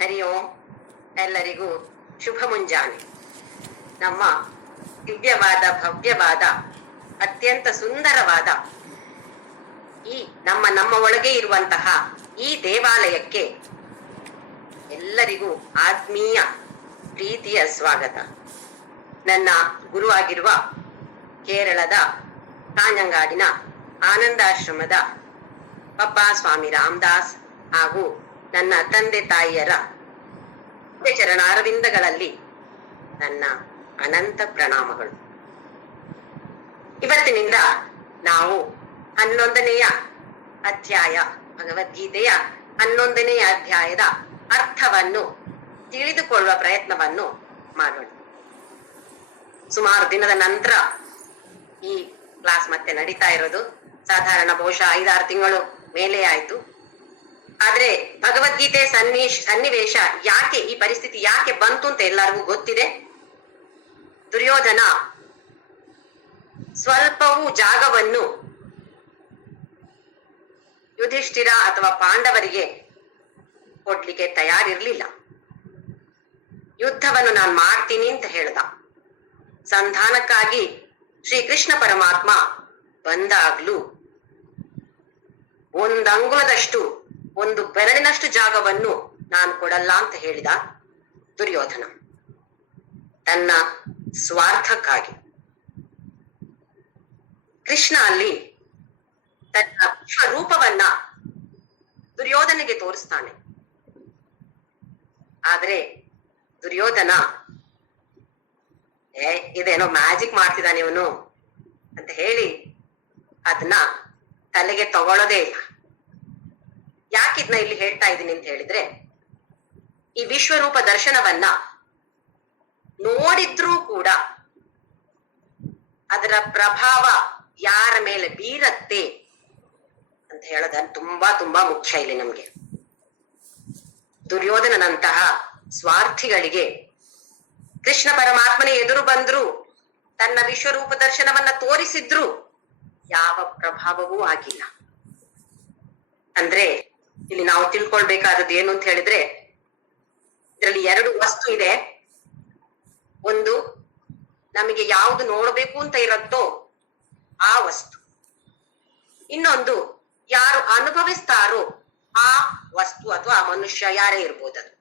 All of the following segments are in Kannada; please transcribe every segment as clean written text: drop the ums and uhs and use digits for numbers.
ಹರಿ ಓಂ. ಎಲ್ಲರಿಗೂ ಶುಭ ಮುಂಜಾನೆ. ನಮ್ಮ ದಿವ್ಯವಾದ ಭವ್ಯವಾದ ಅತ್ಯಂತ ಸುಂದರವಾದ ಈ ನಮ್ಮ ಒಳಗೆ ಇರುವಂತಹ ಈ ದೇವಾಲಯಕ್ಕೆ ಎಲ್ಲರಿಗೂ ಆತ್ಮೀಯ ಪ್ರೀತಿಯ ಸ್ವಾಗತ. ನನ್ನ ಗುರುವಾಗಿರುವ ಕೇರಳದ ಕಾಂಜಂಗಾಡಿನ ಆನಂದಾಶ್ರಮದ ಪಪ್ಪ ಸ್ವಾಮಿ ರಾಮದಾಸ್ ಹಾಗೂ ನನ್ನ ತಂದೆ ತಾಯಿಯರ ಚರಣಾರವಿಂದಗಳಲ್ಲಿ ನನ್ನ ಅನಂತ ಪ್ರಣಾಮಗಳು. ಇವತ್ತಿನಿಂದ ನಾವು 11ನೆಯ ಅಧ್ಯಾಯ, ಭಗವದ್ಗೀತೆಯ 11ನೆಯ ಅಧ್ಯಾಯದ ಅರ್ಥವನ್ನು ತಿಳಿದುಕೊಳ್ಳುವ ಪ್ರಯತ್ನವನ್ನು ಮಾಡೋಣ. ಸುಮಾರು ದಿನದ ನಂತರ ಈ ಕ್ಲಾಸ್ ಮತ್ತೆ ನಡೀತಾ ಇರೋದು. ಸಾಧಾರಣ ಬಹುಶಃ 5-6 ತಿಂಗಳು ಮೇಲೆ ಆಯ್ತು. ಆದ್ರೆ ಭಗವದ್ಗೀತೆ ಸನ್ನಿವೇಶ ಯಾಕೆ, ಈ ಪರಿಸ್ಥಿತಿ ಯಾಕೆ ಬಂತು ಅಂತ ಎಲ್ಲರಿಗೂ ಗೊತ್ತಿದೆ. ದುರ್ಯೋಧನ ಸ್ವಲ್ಪವೂ ಜಾಗವನ್ನು ಯುಧಿಷ್ಠಿರ ಅಥವಾ ಪಾಂಡವರಿಗೆ ಕೊಡ್ಲಿಕ್ಕೆ ತಯಾರಿರ್ಲಿಲ್ಲ. ಯುದ್ಧವನ್ನು ನಾನು ಮಾಡ್ತೀನಿ ಅಂತ ಹೇಳ್ದ. ಸಂಧಾನಕ್ಕಾಗಿ ಶ್ರೀಕೃಷ್ಣ ಪರಮಾತ್ಮ ಬಂದಾಗ್ಲೂ ಒಂದಂಗುಲದಷ್ಟು, ಒಂದು ಬೆರಳಿನಷ್ಟು ಜಾಗವನ್ನು ನಾನು ಕೊಡಲ್ಲ ಅಂತ ಹೇಳಿದ ದುರ್ಯೋಧನ, ತನ್ನ ಸ್ವಾರ್ಥಕ್ಕಾಗಿ. ಕೃಷ್ಣ ಅಲ್ಲಿ ತನ್ನ ವಿಶ್ವರೂಪವನ್ನ ದುರ್ಯೋಧನಿಗೆ ತೋರಿಸ್ತಾನೆ. ಆದ್ರೆ ದುರ್ಯೋಧನ ಇದೇನೋ ಮ್ಯಾಜಿಕ್ ಮಾಡ್ತಿದ್ದಾನೆ ಇವನು ಅಂತ ಹೇಳಿ ಅದನ್ನ ತಲೆಗೆ ತಗೊಳ್ಳೋದೇ ಇಲ್ಲ. ಯಾಕಿದ್ನ ಇಲ್ಲಿ ಹೇಳ್ತಾ ಇದ್ದೀನಿ ಅಂತ ಹೇಳಿದ್ರೆ, ಈ ವಿಶ್ವರೂಪ ದರ್ಶನವನ್ನ ನೋಡಿದ್ರೂ ಕೂಡ ಅದರ ಪ್ರಭಾವ ಯಾರ ಮೇಲೆ ಬೀರತ್ತೆ ಅಂತ ಹೇಳೋದ ತುಂಬಾ ತುಂಬಾ ಮುಖ್ಯ ಇಲ್ಲಿ ನಮ್ಗೆ. ದುರ್ಯೋಧನನಂತಹ ಸ್ವಾರ್ಥಿಗಳಿಗೆ ಕೃಷ್ಣ ಪರಮಾತ್ಮನೇ ಎದುರು ಬಂದ್ರು, ತನ್ನ ವಿಶ್ವರೂಪ ದರ್ಶನವನ್ನ ತೋರಿಸಿದ್ರು ಯಾವ ಪ್ರಭಾವವೂ ಆಗಿಲ್ಲ. ಅಂದ್ರೆ ಇಲ್ಲಿ ನಾವು ತಿಳ್ಕೊಳ್ಬೇಕಾದದ್ದು ಏನು ಅಂತ ಹೇಳಿದ್ರೆ, ಇದರಲ್ಲಿ 2 ವಸ್ತು ಇದೆ. ಒಂದು, ನಮಗೆ ಯಾವುದು ನೋಡ್ಬೇಕು ಅಂತ ಇರುತ್ತೋ ಆ ವಸ್ತು. ಇನ್ನೊಂದು, ಯಾರು ಅನುಭವಿಸ್ತಾರೋ ಆ ವಸ್ತು ಅಥವಾ ಆ ಮನುಷ್ಯ ಯಾರೇ ಇರ್ಬೋದದು.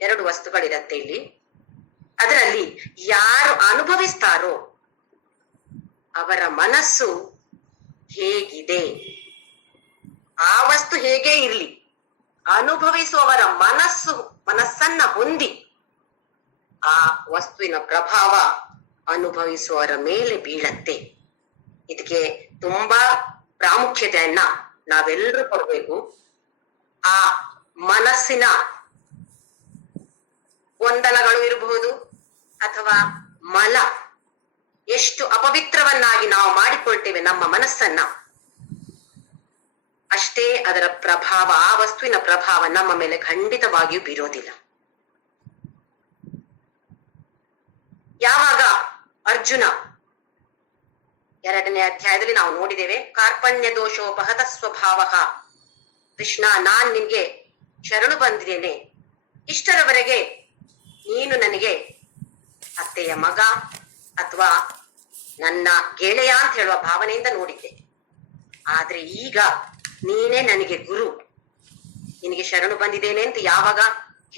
2 ವಸ್ತುಗಳಿರತ್ತೆ ಇಲ್ಲಿ. ಅದರಲ್ಲಿ ಯಾರು ಅನುಭವಿಸ್ತಾರೋ ಅವರ ಮನಸ್ಸು ಹೇಗಿದೆ, ಆ ವಸ್ತು ಹೇಗೆ ಇರ್ಲಿ, ಅನುಭವಿಸುವವರ ಮನಸ್ಸನ್ನ ಹೊಂದಿ ಆ ವಸ್ತುವಿನ ಪ್ರಭಾವ ಅನುಭವಿಸುವವರ ಮೇಲೆ ಬೀಳತ್ತೆ. ಇದಕ್ಕೆ ತುಂಬಾ ಪ್ರಾಮುಖ್ಯತೆಯನ್ನ ನಾವೆಲ್ಲರೂ ಕೊಡ್ಬೇಕು. ಆ ಮನಸ್ಸಿನ ಗೊಂದಲಗಳು ಇರಬಹುದು ಅಥವಾ ಮಲ, ಎಷ್ಟು ಅಪವಿತ್ರವನ್ನಾಗಿ ನಾವು ಮಾಡಿಕೊಳ್ತೇವೆ ನಮ್ಮ ಮನಸ್ಸನ್ನ, ಅಷ್ಟೇ ಅದರ ಪ್ರಭಾವ, ಆ ವಸ್ತುವಿನ ಪ್ರಭಾವ ನಮ್ಮ ಮೇಲೆ ಖಂಡಿತವಾಗಿಯೂ ಬೀರೋದಿಲ್ಲ. ಯಾವಾಗ ಅರ್ಜುನ 2ನೇ ಅಧ್ಯಾಯದಲ್ಲಿ ನಾವು ನೋಡಿದ್ದೇವೆ, ಕಾರ್ಪಣ್ಯ ದೋಷೋಪಹತ ಸ್ವಭಾವ, ಕೃಷ್ಣ ನಾನ್ ನಿನ್ಗೆ ಶರಣು ಬಂದಿದ್ದೇನೆ, ಇಷ್ಟರವರೆಗೆ ನೀನು ನನಗೆ ಅತ್ತೆಯ ಮಗ ಅಥವಾ ನನ್ನ ಗೆಳೆಯ ಅಂತ ಹೇಳುವ ಭಾವನೆಯಿಂದ ನೋಡಿದ್ದೆ. ಆದ್ರೆ ಈಗ ನೀನೇ ನನಗೆ ಗುರು, ನಿನಗೆ ಶರಣು ಬಂದಿದ್ದೇನೆ ಅಂತ ಯಾವಾಗ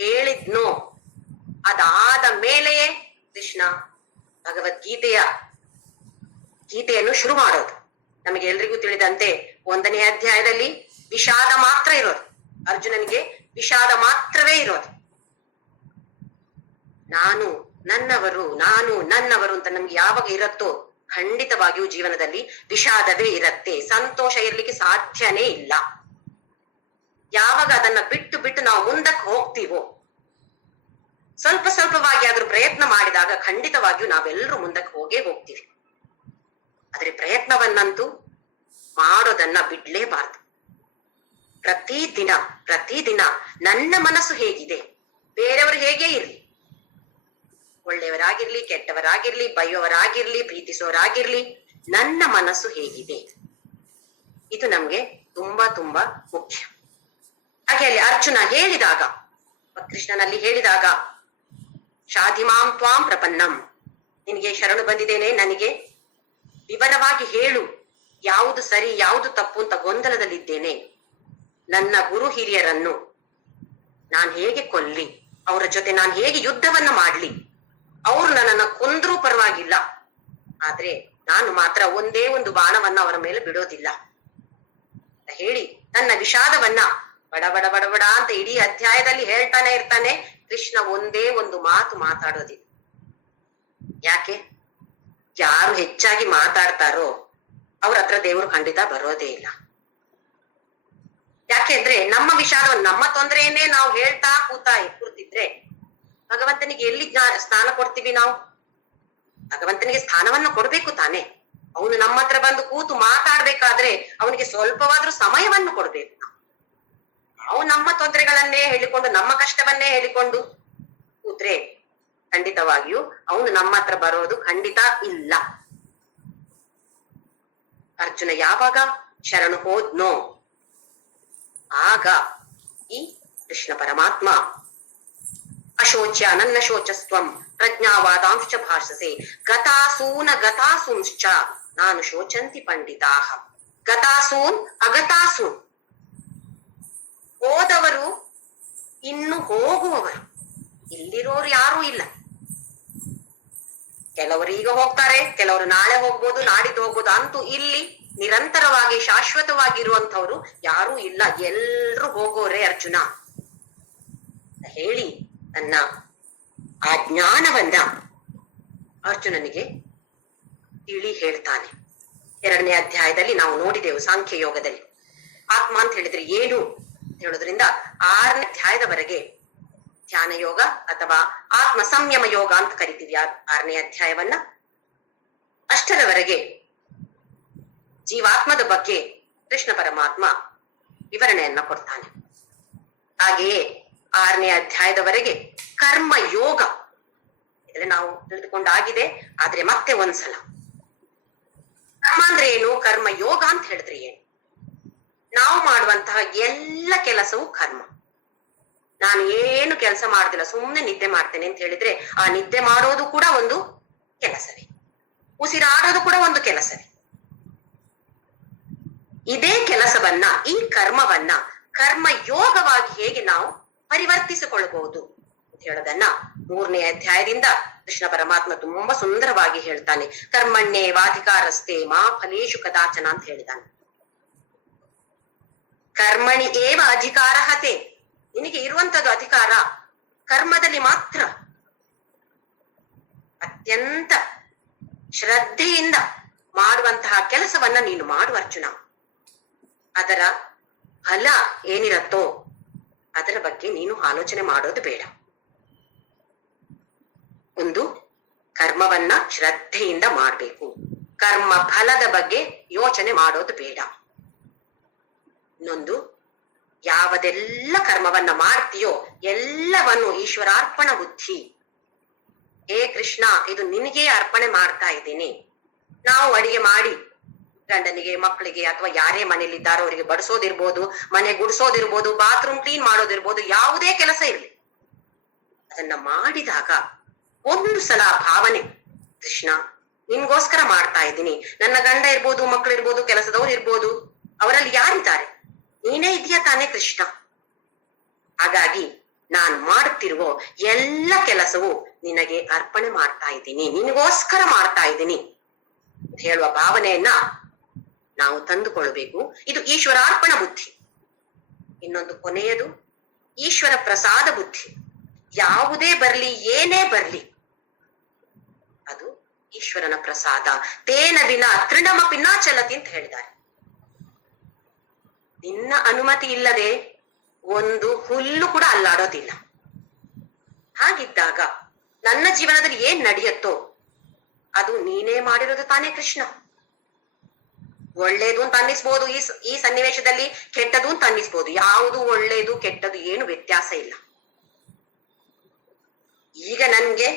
ಹೇಳಿದ್ನೋ ಅದಾದ ಮೇಲೆಯೇ ಕೃಷ್ಣ ಗೀತೆಯನ್ನು ಶುರು ಮಾಡೋದು. ನಮಗೆ ಎಲ್ರಿಗೂ ತಿಳಿದಂತೆ 1ನೇ ಅಧ್ಯಾಯದಲ್ಲಿ ವಿಷಾದ ಮಾತ್ರ ಇರೋದು, ಅರ್ಜುನನಿಗೆ ವಿಷಾದ ಮಾತ್ರವೇ ಇರೋದು. ನಾನು ನನ್ನವರು ಅಂತ ನಮ್ಗೆ ಯಾವಾಗ ಇರತ್ತೋ ಖಂಡಿತವಾಗಿಯೂ ಜೀವನದಲ್ಲಿ ವಿಷಾದವೇ ಇರತ್ತೆ, ಸಂತೋಷ ಇರ್ಲಿಕ್ಕೆ ಸಾಧ್ಯನೇ ಇಲ್ಲ. ಯಾವಾಗ ಅದನ್ನ ಬಿಟ್ಟು ನಾವು ಮುಂದಕ್ಕೆ ಹೋಗ್ತೀವೋ, ಸ್ವಲ್ಪವಾಗಿ ಆದ್ರೂ ಪ್ರಯತ್ನ ಮಾಡಿದಾಗ ಖಂಡಿತವಾಗಿಯೂ ನಾವೆಲ್ಲರೂ ಮುಂದಕ್ಕೆ ಹೋಗ್ತೀವಿ. ಆದ್ರೆ ಪ್ರಯತ್ನವನ್ನಂತೂ ಮಾಡೋದನ್ನ ಬಿಡ್ಲೇಬಾರ್ದು. ಪ್ರತಿದಿನ ನನ್ನ ಮನಸ್ಸು ಹೇಗಿದೆ, ಬೇರೆಯವರು ಹೇಗೆ ಇರ್ಲಿ, ಒಳ್ಳೆಯವರಾಗಿರ್ಲಿ ಕೆಟ್ಟವರಾಗಿರ್ಲಿ, ಬೈಯೋವರಾಗಿರ್ಲಿ ಪ್ರೀತಿಸೋರಾಗಿರ್ಲಿ, ನನ್ನ ಮನಸ್ಸು ಹೇಗಿದೆ, ಇದು ನಮ್ಗೆ ತುಂಬಾ ತುಂಬಾ ಮುಖ್ಯ. ಹಾಗೆ ಅಲ್ಲಿ ಅರ್ಜುನ ಹೇಳಿದಾಗ, ಕೃಷ್ಣನಲ್ಲಿ ಹೇಳಿದಾಗ, ಶಾಧಿಮಾಂ ತ್ವಾಂ ಪ್ರಪನ್ನಂ, ನಿನಗೆ ಶರಣು ಬಂದಿದ್ದೇನೆ, ನನಗೆ ವಿವರವಾಗಿ ಹೇಳು, ಯಾವುದು ಸರಿ ಯಾವುದು ತಪ್ಪು ಅಂತ ಗೊಂದಲದಲ್ಲಿದ್ದೇನೆ. ನನ್ನ ಗುರು ಹಿರಿಯರನ್ನು ನಾನು ಹೇಗೆ ಕೊಲ್ಲಿ, ಅವರ ಜೊತೆ ನಾನು ಹೇಗೆ ಯುದ್ಧವನ್ನ ಮಾಡ್ಲಿ, ಅವರು ನನ್ನನ್ನ ಕೊಂದ್ರೂ ಪರವಾಗಿಲ್ಲ, ಆದ್ರೆ ನಾನು ಮಾತ್ರ ಒಂದೇ ಒಂದು ಬಾಣವನ್ನ ಅವರ ಮೇಲೆ ಬಿಡೋದಿಲ್ಲ ಅಂತ ಹೇಳಿ ನನ್ನ ವಿಷಾದವನ್ನ ಬಡ ಬಡ ಬಡ ಬಡ ಅಂತ ಇಡೀ ಅಧ್ಯಾಯದಲ್ಲಿ ಹೇಳ್ತಾನೆ ಇರ್ತಾನೆ. ಕೃಷ್ಣ ಒಂದೇ ಒಂದು ಮಾತು ಮಾತಾಡೋದಿಲ್ಲ. ಯಾಕೆ? ಯಾರು ಹೆಚ್ಚಾಗಿ ಮಾತಾಡ್ತಾರೋ ಅವ್ರ ಹತ್ರ ದೇವರು ಖಂಡಿತ ಬರೋದೇ ಇಲ್ಲ. ಯಾಕೆಂದ್ರೆ ನಮ್ಮ ವಿಷಾದವನ್ನು, ನಮ್ಮ ತೊಂದರೆಯನ್ನೇ ನಾವು ಹೇಳ್ತಾ ಕೂತಿದ್ರೆ ಭಗವಂತನಿಗೆ ಎಲ್ಲಿ ಸ್ಥಾನ ಕೊಡ್ತೀವಿ ನಾವು? ಭಗವಂತನಿಗೆ ಸ್ಥಾನವನ್ನು ಕೊಡ್ಬೇಕು ತಾನೆ. ಅವನು ನಮ್ಮ ಹತ್ರ ಬಂದು ಕೂತು ಮಾತಾಡ್ಬೇಕಾದ್ರೆ ಅವನಿಗೆ ಸ್ವಲ್ಪವಾದ್ರೂ ಸಮಯವನ್ನು ಕೊಡ್ಬೇಕು. ನಾವು ನಮ್ಮ ತೊಂದರೆಗಳನ್ನೇ ಹೇಳಿಕೊಂಡು, ನಮ್ಮ ಕಷ್ಟವನ್ನೇ ಹೇಳಿಕೊಂಡು ಕೂತ್ರೆ ಖಂಡಿತವಾಗಿಯೂ ಅವನು ನಮ್ಮ ಹತ್ರ ಬರೋದು ಖಂಡಿತ ಇಲ್ಲ. ಅರ್ಜುನ ಯಾವಾಗ ಶರಣು ಹೋದ್ನೋ ಆಗ ಈ ಕೃಷ್ಣ ಪರಮಾತ್ಮ ಅಶೋಚ್ಯ ನನ್ನ ಶೋಚಸ್ತ್ವಂ ಪ್ರಜ್ಞಾವಾದಾಂಶ ಭಾಷಸೆ ಗತಾಸೂನ ಗತಾಸೂಂಶ್ಚ ನಾನು ಶೋಚಂತಿ ಪಂಡಿತಾಹ. ಗತಾಸೂನ್ ಅಗತಾಸೂನ್, ಹೋದವರು ಇನ್ನು ಹೋಗುವವರು, ಇಲ್ಲಿರೋರು ಯಾರೂ ಇಲ್ಲ. ಕೆಲವರು ಈಗ ಹೋಗ್ತಾರೆ, ಕೆಲವರು ನಾಳೆ ಹೋಗ್ಬೋದು, ನಾಡಿದ್ದು ಹೋಗ್ಬೋದು, ಅಂತೂ ಇಲ್ಲಿ ನಿರಂತರವಾಗಿ ಶಾಶ್ವತವಾಗಿರುವಂತವ್ರು ಯಾರೂ ಇಲ್ಲ, ಎಲ್ರು ಹೋಗೋರೆ ಅರ್ಜುನ ಹೇಳಿ ತನ್ನ ಆ ಜ್ಞಾನವನ್ನ ಅರ್ಜುನನಿಗೆ ತಿಳಿ ಹೇಳ್ತಾನೆ. 2ನೇ ಅಧ್ಯಾಯದಲ್ಲಿ ನಾವು ನೋಡಿದೆವು ಸಾಂಖ್ಯ ಯೋಗದಲ್ಲಿ. ಆತ್ಮ ಅಂತ ಹೇಳಿದ್ರೆ ಏನು ಹೇಳೋದ್ರಿಂದ 6ನೇ ಅಧ್ಯಾಯದವರೆಗೆ ಧ್ಯಾನ ಯೋಗ ಅಥವಾ ಆತ್ಮ ಸಂಯಮ ಯೋಗ ಅಂತ ಕರಿತೀವಿ 6ನೇ ಅಧ್ಯಾಯವನ್ನ. ಅಷ್ಟರವರೆಗೆ ಜೀವಾತ್ಮದ ಬಗ್ಗೆ ಕೃಷ್ಣ ಪರಮಾತ್ಮ ವಿವರಣೆಯನ್ನ ಕೊಡ್ತಾನೆ. ಹಾಗೆಯೇ 6ನೇ ಅಧ್ಯಾಯದವರೆಗೆ ಕರ್ಮ ಯೋಗ ಇದರಲ್ಲಿ ನಾವು ತಿಳಿದುಕೊಂಡಾಗಿದೆ. ಆದ್ರೆ ಮತ್ತೆ ಒಂದ್ಸಲ ಕರ್ಮ ಅಂದ್ರೆ ಏನು, ಕರ್ಮ ಯೋಗ ಅಂತ ಹೇಳಿದ್ರೆ ಏನು? ನಾವು ಮಾಡುವಂತಹ ಎಲ್ಲ ಕೆಲಸವೂ ಕರ್ಮ. ನಾನು ಏನು ಕೆಲಸ ಮಾಡುದಿಲ್ಲ, ಸುಮ್ಮನೆ ನಿದ್ದೆ ಮಾಡ್ತೇನೆ ಅಂತ ಹೇಳಿದ್ರೆ ಆ ನಿದ್ದೆ ಮಾಡೋದು ಕೂಡ ಒಂದು ಕೆಲಸವೇ, ಉಸಿರಾಡೋದು ಕೂಡ ಒಂದು ಕೆಲಸವೇ. ಇದೇ ಕೆಲಸವನ್ನ, ಈ ಕರ್ಮವನ್ನ ಕರ್ಮ ಯೋಗವಾಗಿ ಹೇಗೆ ನಾವು ಪರಿವರ್ತಿಸಿಕೊಳ್ಳಬಹುದು ಅಂತ ಹೇಳೋದನ್ನ 3ನೇ ಅಧ್ಯಾಯದಿಂದ ಕೃಷ್ಣ ಪರಮಾತ್ಮ ತುಂಬಾ ಸುಂದರವಾಗಿ ಹೇಳ್ತಾನೆ. ಕರ್ಮಣ್ಣೇ ವಾಧಿಕಾರಸ್ತೆ ಮಾ ಫಲೇಶು ಕದಾಚನ ಅಂತ ಹೇಳಿದಾನೆ. ಕರ್ಮಣಿ ಏವ ಅಧಿಕಾರ ಹತೆ, ನಿನಗೆ ಇರುವಂತದ್ದು ಅಧಿಕಾರ ಕರ್ಮದಲ್ಲಿ ಮಾತ್ರ. ಅತ್ಯಂತ ಶ್ರದ್ಧೆಯಿಂದ ಮಾಡುವಂತಹ ಕೆಲಸವನ್ನ ನೀನು ಮಾಡು ಅರ್ಜುನ. ಅದರ ಫಲ ಏನಿರತ್ತೋ ಅದರ ಬಗ್ಗೆ ನೀನು ಆಲೋಚನೆ ಮಾಡೋದು ಬೇಡ. ಒಂದು, ಕರ್ಮವನ್ನ ಶ್ರದ್ಧೆಯಿಂದ ಮಾಡ್ಬೇಕು, ಕರ್ಮ ಫಲದ ಬಗ್ಗೆ ಯೋಚನೆ ಮಾಡೋದು ಬೇಡ. ಇನ್ನೊಂದು, ಯಾವುದೆಲ್ಲ ಕರ್ಮವನ್ನ ಮಾಡ್ತೀಯೋ ಎಲ್ಲವನ್ನು ಈಶ್ವರಾರ್ಪಣ ಬುದ್ಧಿ. ಹೇ ಕೃಷ್ಣ, ಇದು ನಿನಗೆ ಅರ್ಪಣೆ ಮಾಡ್ತಾ ಇದ್ದೀನಿ. ನಾವು ಅಡಿಗೆ ಮಾಡಿ ಗಂಡನಿಗೆ, ಮಕ್ಕಳಿಗೆ ಅಥವಾ ಯಾರೇ ಮನೇಲಿದ್ದಾರೋ ಅವರಿಗೆ ಬಡಿಸೋದಿರ್ಬೋದು, ಮನೆ ಗುಡಿಸೋದಿರ್ಬೋದು, ಬಾತ್ರೂಮ್ ಕ್ಲೀನ್ ಮಾಡೋದಿರ್ಬೋದು, ಯಾವುದೇ ಕೆಲಸ ಇರ್ಲಿ, ಅದನ್ನ ಮಾಡಿದಾಗ ಒಂದು ಸಲ ಭಾವನೆ, ಕೃಷ್ಣ ನಿನ್ಗೋಸ್ಕರ ಮಾಡ್ತಾ ಇದ್ದೀನಿ. ನನ್ನ ಗಂಡ ಇರ್ಬೋದು, ಮಕ್ಕಳಿರ್ಬೋದು, ಕೆಲಸದವ್ರು ಇರ್ಬೋದು, ಅವರಲ್ಲಿ ಯಾರಿದ್ದಾರೆ? ನೀನೇ ಇದೆಯಾ ತಾನೇ ಕೃಷ್ಣ. ಹಾಗಾಗಿ ನಾನ್ ಮಾಡುತ್ತಿರುವ ಎಲ್ಲ ಕೆಲಸವು ನಿನಗೆ ಅರ್ಪಣೆ ಮಾಡ್ತಾ ಇದ್ದೀನಿ, ನಿನಗೋಸ್ಕರ ಮಾಡ್ತಾ ಇದ್ದೀನಿ ಹೇಳುವ ಭಾವನೆಯನ್ನ ನಾವು ತಂದುಕೊಳ್ಬೇಕು. ಇದು ಈಶ್ವರಾರ್ಪಣ ಬುದ್ಧಿ. ಇನ್ನೊಂದು ಕೊನೆಯದು ಈಶ್ವರ ಪ್ರಸಾದ ಬುದ್ಧಿ. ಯಾವುದೇ ಬರ್ಲಿ, ಏನೇ ಬರ್ಲಿ, ಅದು ಈಶ್ವರನ ಪ್ರಸಾದ. ತೇನ ವಿನ ತೃಣಮಪಿ ನ ಚಲತಿ ಅಂತ ಹೇಳಿದ್ದಾರೆ. ನಿನ್ನ ಅನುಮತಿ ಇಲ್ಲದೆ ಒಂದು ಹುಲ್ಲು ಕೂಡ ಅಲ್ಲಾಡೋದಿಲ್ಲ. ಹಾಗಿದ್ದಾಗ ನನ್ನ ಜೀವನದಲ್ಲಿ ಏನ್ ನಡೆಯುತ್ತೋ ಅದು ನೀನೇ ಮಾಡಿರೋದು ತಾನೇ ಕೃಷ್ಣ. ಒಳ್ಳೇದು ಅಂತ ಅನ್ನಿಸ್ಬೋದು, ಈ ಸನ್ನಿವೇಶದಲ್ಲಿ ಕೆಟ್ಟದು ಅಂತ ಅನ್ನಿಸ್ಬೋದು. ಯಾವುದು ಒಳ್ಳೇದು ಕೆಟ್ಟದು ಏನು ವ್ಯತ್ಯಾಸ ಇಲ್ಲ. ಈಗ ನನ್ಗೆ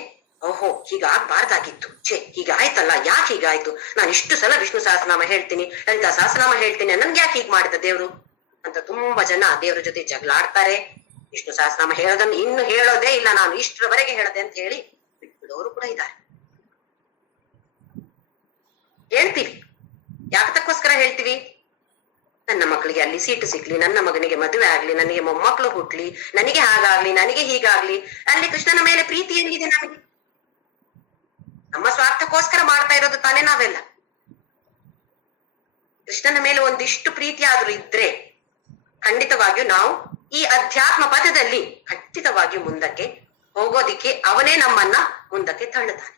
ಓಹೋ ಹೀಗಾಗ್ಬಾರ್ದಾಗಿತ್ತು, ಹೀಗಾಯ್ತಲ್ಲ, ಯಾಕೆ ಹೀಗಾಯ್ತು, ನಾನು ಇಷ್ಟು ಸಲ ವಿಷ್ಣು ಸಹಸ್ರನಾಮ ಹೇಳ್ತೀನಿ, ಲಲಿತಾ ಸಹಸ್ರನಾಮ ಹೇಳ್ತೀನಿ, ನನ್ಗೆ ಯಾಕೆ ಹೀಗ್ ಮಾಡಿದ ದೇವ್ರು ಅಂತ ತುಂಬಾ ಜನ ದೇವರ ಜೊತೆ ಜಗಳಾಡ್ತಾರೆ. ವಿಷ್ಣು ಸಹಸ್ರನಾಮ ಹೇಳೋದನ್ನು ಇನ್ನು ಹೇಳೋದೇ ಇಲ್ಲ, ನಾನು ಇಷ್ಟರವರೆಗೆ ಹೇಳದೆ ಅಂತ ಹೇಳಿ ಬಿಟ್ಬಿಡೋರು ಕೂಡ ಇದ್ದಾರೆ. ಹೇಳ್ತೀವಿ, ಯಾಕತಕ್ಕೋಸ್ಕರ ಹೇಳ್ತೀವಿ? ನನ್ನ ಮಕ್ಕಳಿಗೆ ಅಲ್ಲಿ ಸೀಟು ಸಿಗ್ಲಿ, ನನ್ನ ಮಗನಿಗೆ ಮದುವೆ ಆಗ್ಲಿ, ನನಗೆ ಮೊಮ್ಮಕ್ಕಳು ಹುಟ್ಲಿ, ನನಗೆ ಹಾಗಾಗ್ಲಿ, ನನಗೆ ಹೀಗಾಗ್ಲಿ. ಅಲ್ಲಿ ಕೃಷ್ಣನ ಮೇಲೆ ಪ್ರೀತಿ ಏನಿದೆ ನಮಗೆ? ನಮ್ಮ ಸ್ವಾರ್ಥಕ್ಕೋಸ್ಕರ ಮಾಡ್ತಾ ಇರೋದು ತಾನೇ ನಾವೆಲ್ಲ. ಕೃಷ್ಣನ ಮೇಲೆ ಒಂದಿಷ್ಟು ಪ್ರೀತಿ ಆದ್ರೂ ಇದ್ರೆ ಖಂಡಿತವಾಗಿಯೂ ನಾವು ಈ ಅಧ್ಯಾತ್ಮ ಪಥದಲ್ಲಿ ಖಂಡಿತವಾಗಿಯೂ ಮುಂದಕ್ಕೆ ಹೋಗೋದಿಕ್ಕೆ ಅವನೇ ನಮ್ಮನ್ನ ಮುಂದಕ್ಕೆ ತಳ್ಳುತ್ತಾನೆ.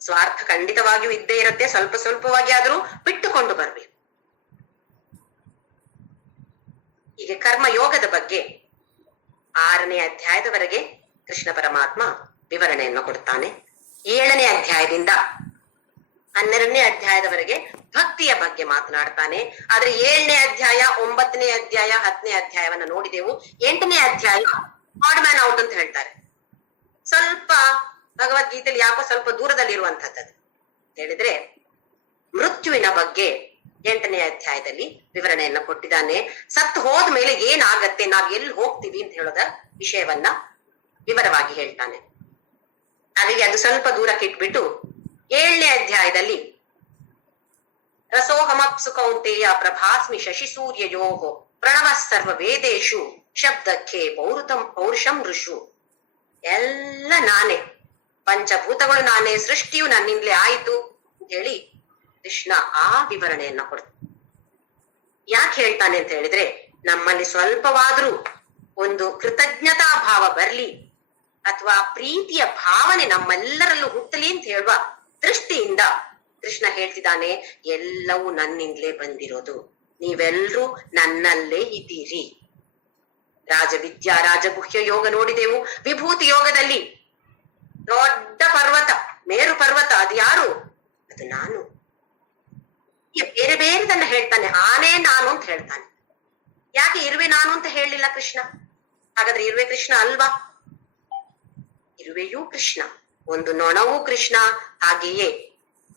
ಸ್ವಾರ್ಥ ಖಂಡಿತವಾಗಿಯೂ ಇದ್ದೇ ಇರುತ್ತೆ, ಸ್ವಲ್ಪ ಸ್ವಲ್ಪವಾಗಿ ಆದ್ರೂ ಬಿಟ್ಟುಕೊಂಡು ಬರ್ಬೇಕು. ಹೀಗೆ ಕರ್ಮ ಯೋಗದ ಬಗ್ಗೆ 6ನೇ ಅಧ್ಯಾಯದವರೆಗೆ ಕೃಷ್ಣ ಪರಮಾತ್ಮ ವಿವರಣೆಯನ್ನು ಕೊಡ್ತಾನೆ. 7ನೇ ಅಧ್ಯಾಯದಿಂದ 12ನೇ ಅಧ್ಯಾಯದವರೆಗೆ ಭಕ್ತಿಯ ಬಗ್ಗೆ ಮಾತನಾಡ್ತಾನೆ. ಆದ್ರೆ 7ನೇ ಅಧ್ಯಾಯ, 9ನೇ ಅಧ್ಯಾಯ, 10ನೇ ಅಧ್ಯಾಯವನ್ನ ನೋಡಿದೆವು. 8ನೇ ಅಧ್ಯಾಯ ಆಡ್ ಮ್ಯಾನ್ ಔಟ್ ಅಂತ ಹೇಳ್ತಾರೆ. ಸ್ವಲ್ಪ ಭಗವದ್ಗೀತೆಯಲ್ಲಿ ಯಾಕೋ ಸ್ವಲ್ಪ ದೂರದಲ್ಲಿರುವಂತಹದ್ದು ಹೇಳಿದ್ರೆ, ಮೃತ್ಯುವಿನ ಬಗ್ಗೆ 8ನೇ ಅಧ್ಯಾಯದಲ್ಲಿ ವಿವರಣೆಯನ್ನ ಕೊಟ್ಟಿದ್ದಾನೆ. ಸತ್ತು ಹೋದ್ಮೇಲೆ ಏನಾಗತ್ತೆ, ನಾವ್ ಎಲ್ಲಿ ಹೋಗ್ತೀವಿ ಅಂತ ಹೇಳೋದ ವಿಷಯವನ್ನ ವಿವರವಾಗಿ ಹೇಳ್ತಾನೆ. ಅಲ್ಲಿಗೆ ಅದು ಸ್ವಲ್ಪ ದೂರಕ್ಕೆ ಇಟ್ಬಿಟ್ಟು 7ನೇ ಅಧ್ಯಾಯದಲ್ಲಿ ರಸೋಹಮಪ್ಸು ಕೌಂತೆಯ ಪ್ರಭಾಸ್ಮಿ ಶಶಿ ಸೂರ್ಯಯೋಹೋ ಪ್ರಣವ ಸರ್ವ ವೇದೇಶು ಶಬ್ದಕ್ಕೆ ಪೌರುಷಂ ಋಷು. ಎಲ್ಲ ನಾನೇ, ಪಂಚಭೂತಗಳು ನಾನೇ, ಸೃಷ್ಟಿಯು ನನ್ನಿಂದಲೇ ಆಯಿತು ಅಂತ ಹೇಳಿ ಕೃಷ್ಣ ಆ ವಿವರಣೆಯನ್ನ ಕೊಡ್ತಾನೆ. ಯಾಕೆ ಹೇಳ್ತಾನೆ ಅಂತ ಹೇಳಿದ್ರೆ, ನಮ್ಮಲ್ಲಿ ಸ್ವಲ್ಪವಾದ್ರೂ ಒಂದು ಕೃತಜ್ಞತಾ ಭಾವ ಬರ್ಲಿ ಅಥವಾ ಪ್ರೀತಿಯ ಭಾವನೆ ನಮ್ಮೆಲ್ಲರಲ್ಲೂ ಹುಟ್ಟಲಿ ಅಂತ ಹೇಳುವ ದೃಷ್ಟಿಯಿಂದ ಕೃಷ್ಣ ಹೇಳ್ತಿದ್ದಾನೆ, ಎಲ್ಲವೂ ನನ್ನಿಂದಲೇ ಬಂದಿರೋದು, ನೀವೆಲ್ಲರೂ ನನ್ನಲ್ಲೇ ಇದ್ದೀರಿ. ರಾಜವಿದ್ಯಾ ರಾಜಗುಹ್ಯ ಯೋಗ ನೋಡಿದೆವು. ವಿಭೂತಿ ಯೋಗದಲ್ಲಿ ದೊಡ್ಡ ಪರ್ವತ, ಮೇರು ಪರ್ವತ, ಅದು ಯಾರು? ಅದು ನಾನು. ಬೇರೆ ಬೇರೆದನ್ನ ಹೇಳ್ತಾನೆ. ಆನೆ ನಾನು ಅಂತ ಹೇಳ್ತಾನೆ. ಯಾಕೆ ಇರುವೆ ನಾನು ಅಂತ ಹೇಳಿಲ್ಲ ಕೃಷ್ಣ? ಹಾಗಾದ್ರೆ ಇರುವೆ ಕೃಷ್ಣ ಅಲ್ವಾ? ಇರುವೆಯೂ ಕೃಷ್ಣ, ಒಂದು ನೊಣವೂ ಕೃಷ್ಣ. ಹಾಗೆಯೇ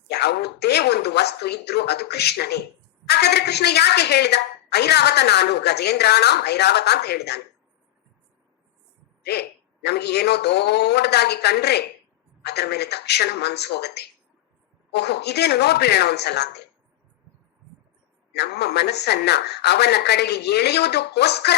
ಯಾವುದೇ ಒಂದು ವಸ್ತು ಇದ್ರೂ ಅದು ಕೃಷ್ಣನೇ. ಹಾಗಾದ್ರೆ ಕೃಷ್ಣ ಯಾಕೆ ಹೇಳಿದ ಐರಾವತ ನಾನು, ಗಜೇಂದ್ರಾಣಾಂ ಐರಾವತ ಅಂತ ಹೇಳಿದಾನೆ? ನಮಗೆ ಏನೋ ದೊಡ್ಡದಾಗಿ ಕಂಡ್ರೆ ಅದರ ಮೇಲೆ ತಕ್ಷಣ ಮನ್ಸು ಹೋಗತ್ತೆ, ಓಹೋ ಇದೇನು ನೋಡ್ಬಿಡೋಣ ಒಂದ್ಸಲ ಅಂತೇಳಿ. ನಮ್ಮ ಮನಸ್ಸನ್ನ ಅವನ ಕಡೆಗೆ ಎಳೆಯುವುದಕ್ಕೋಸ್ಕರ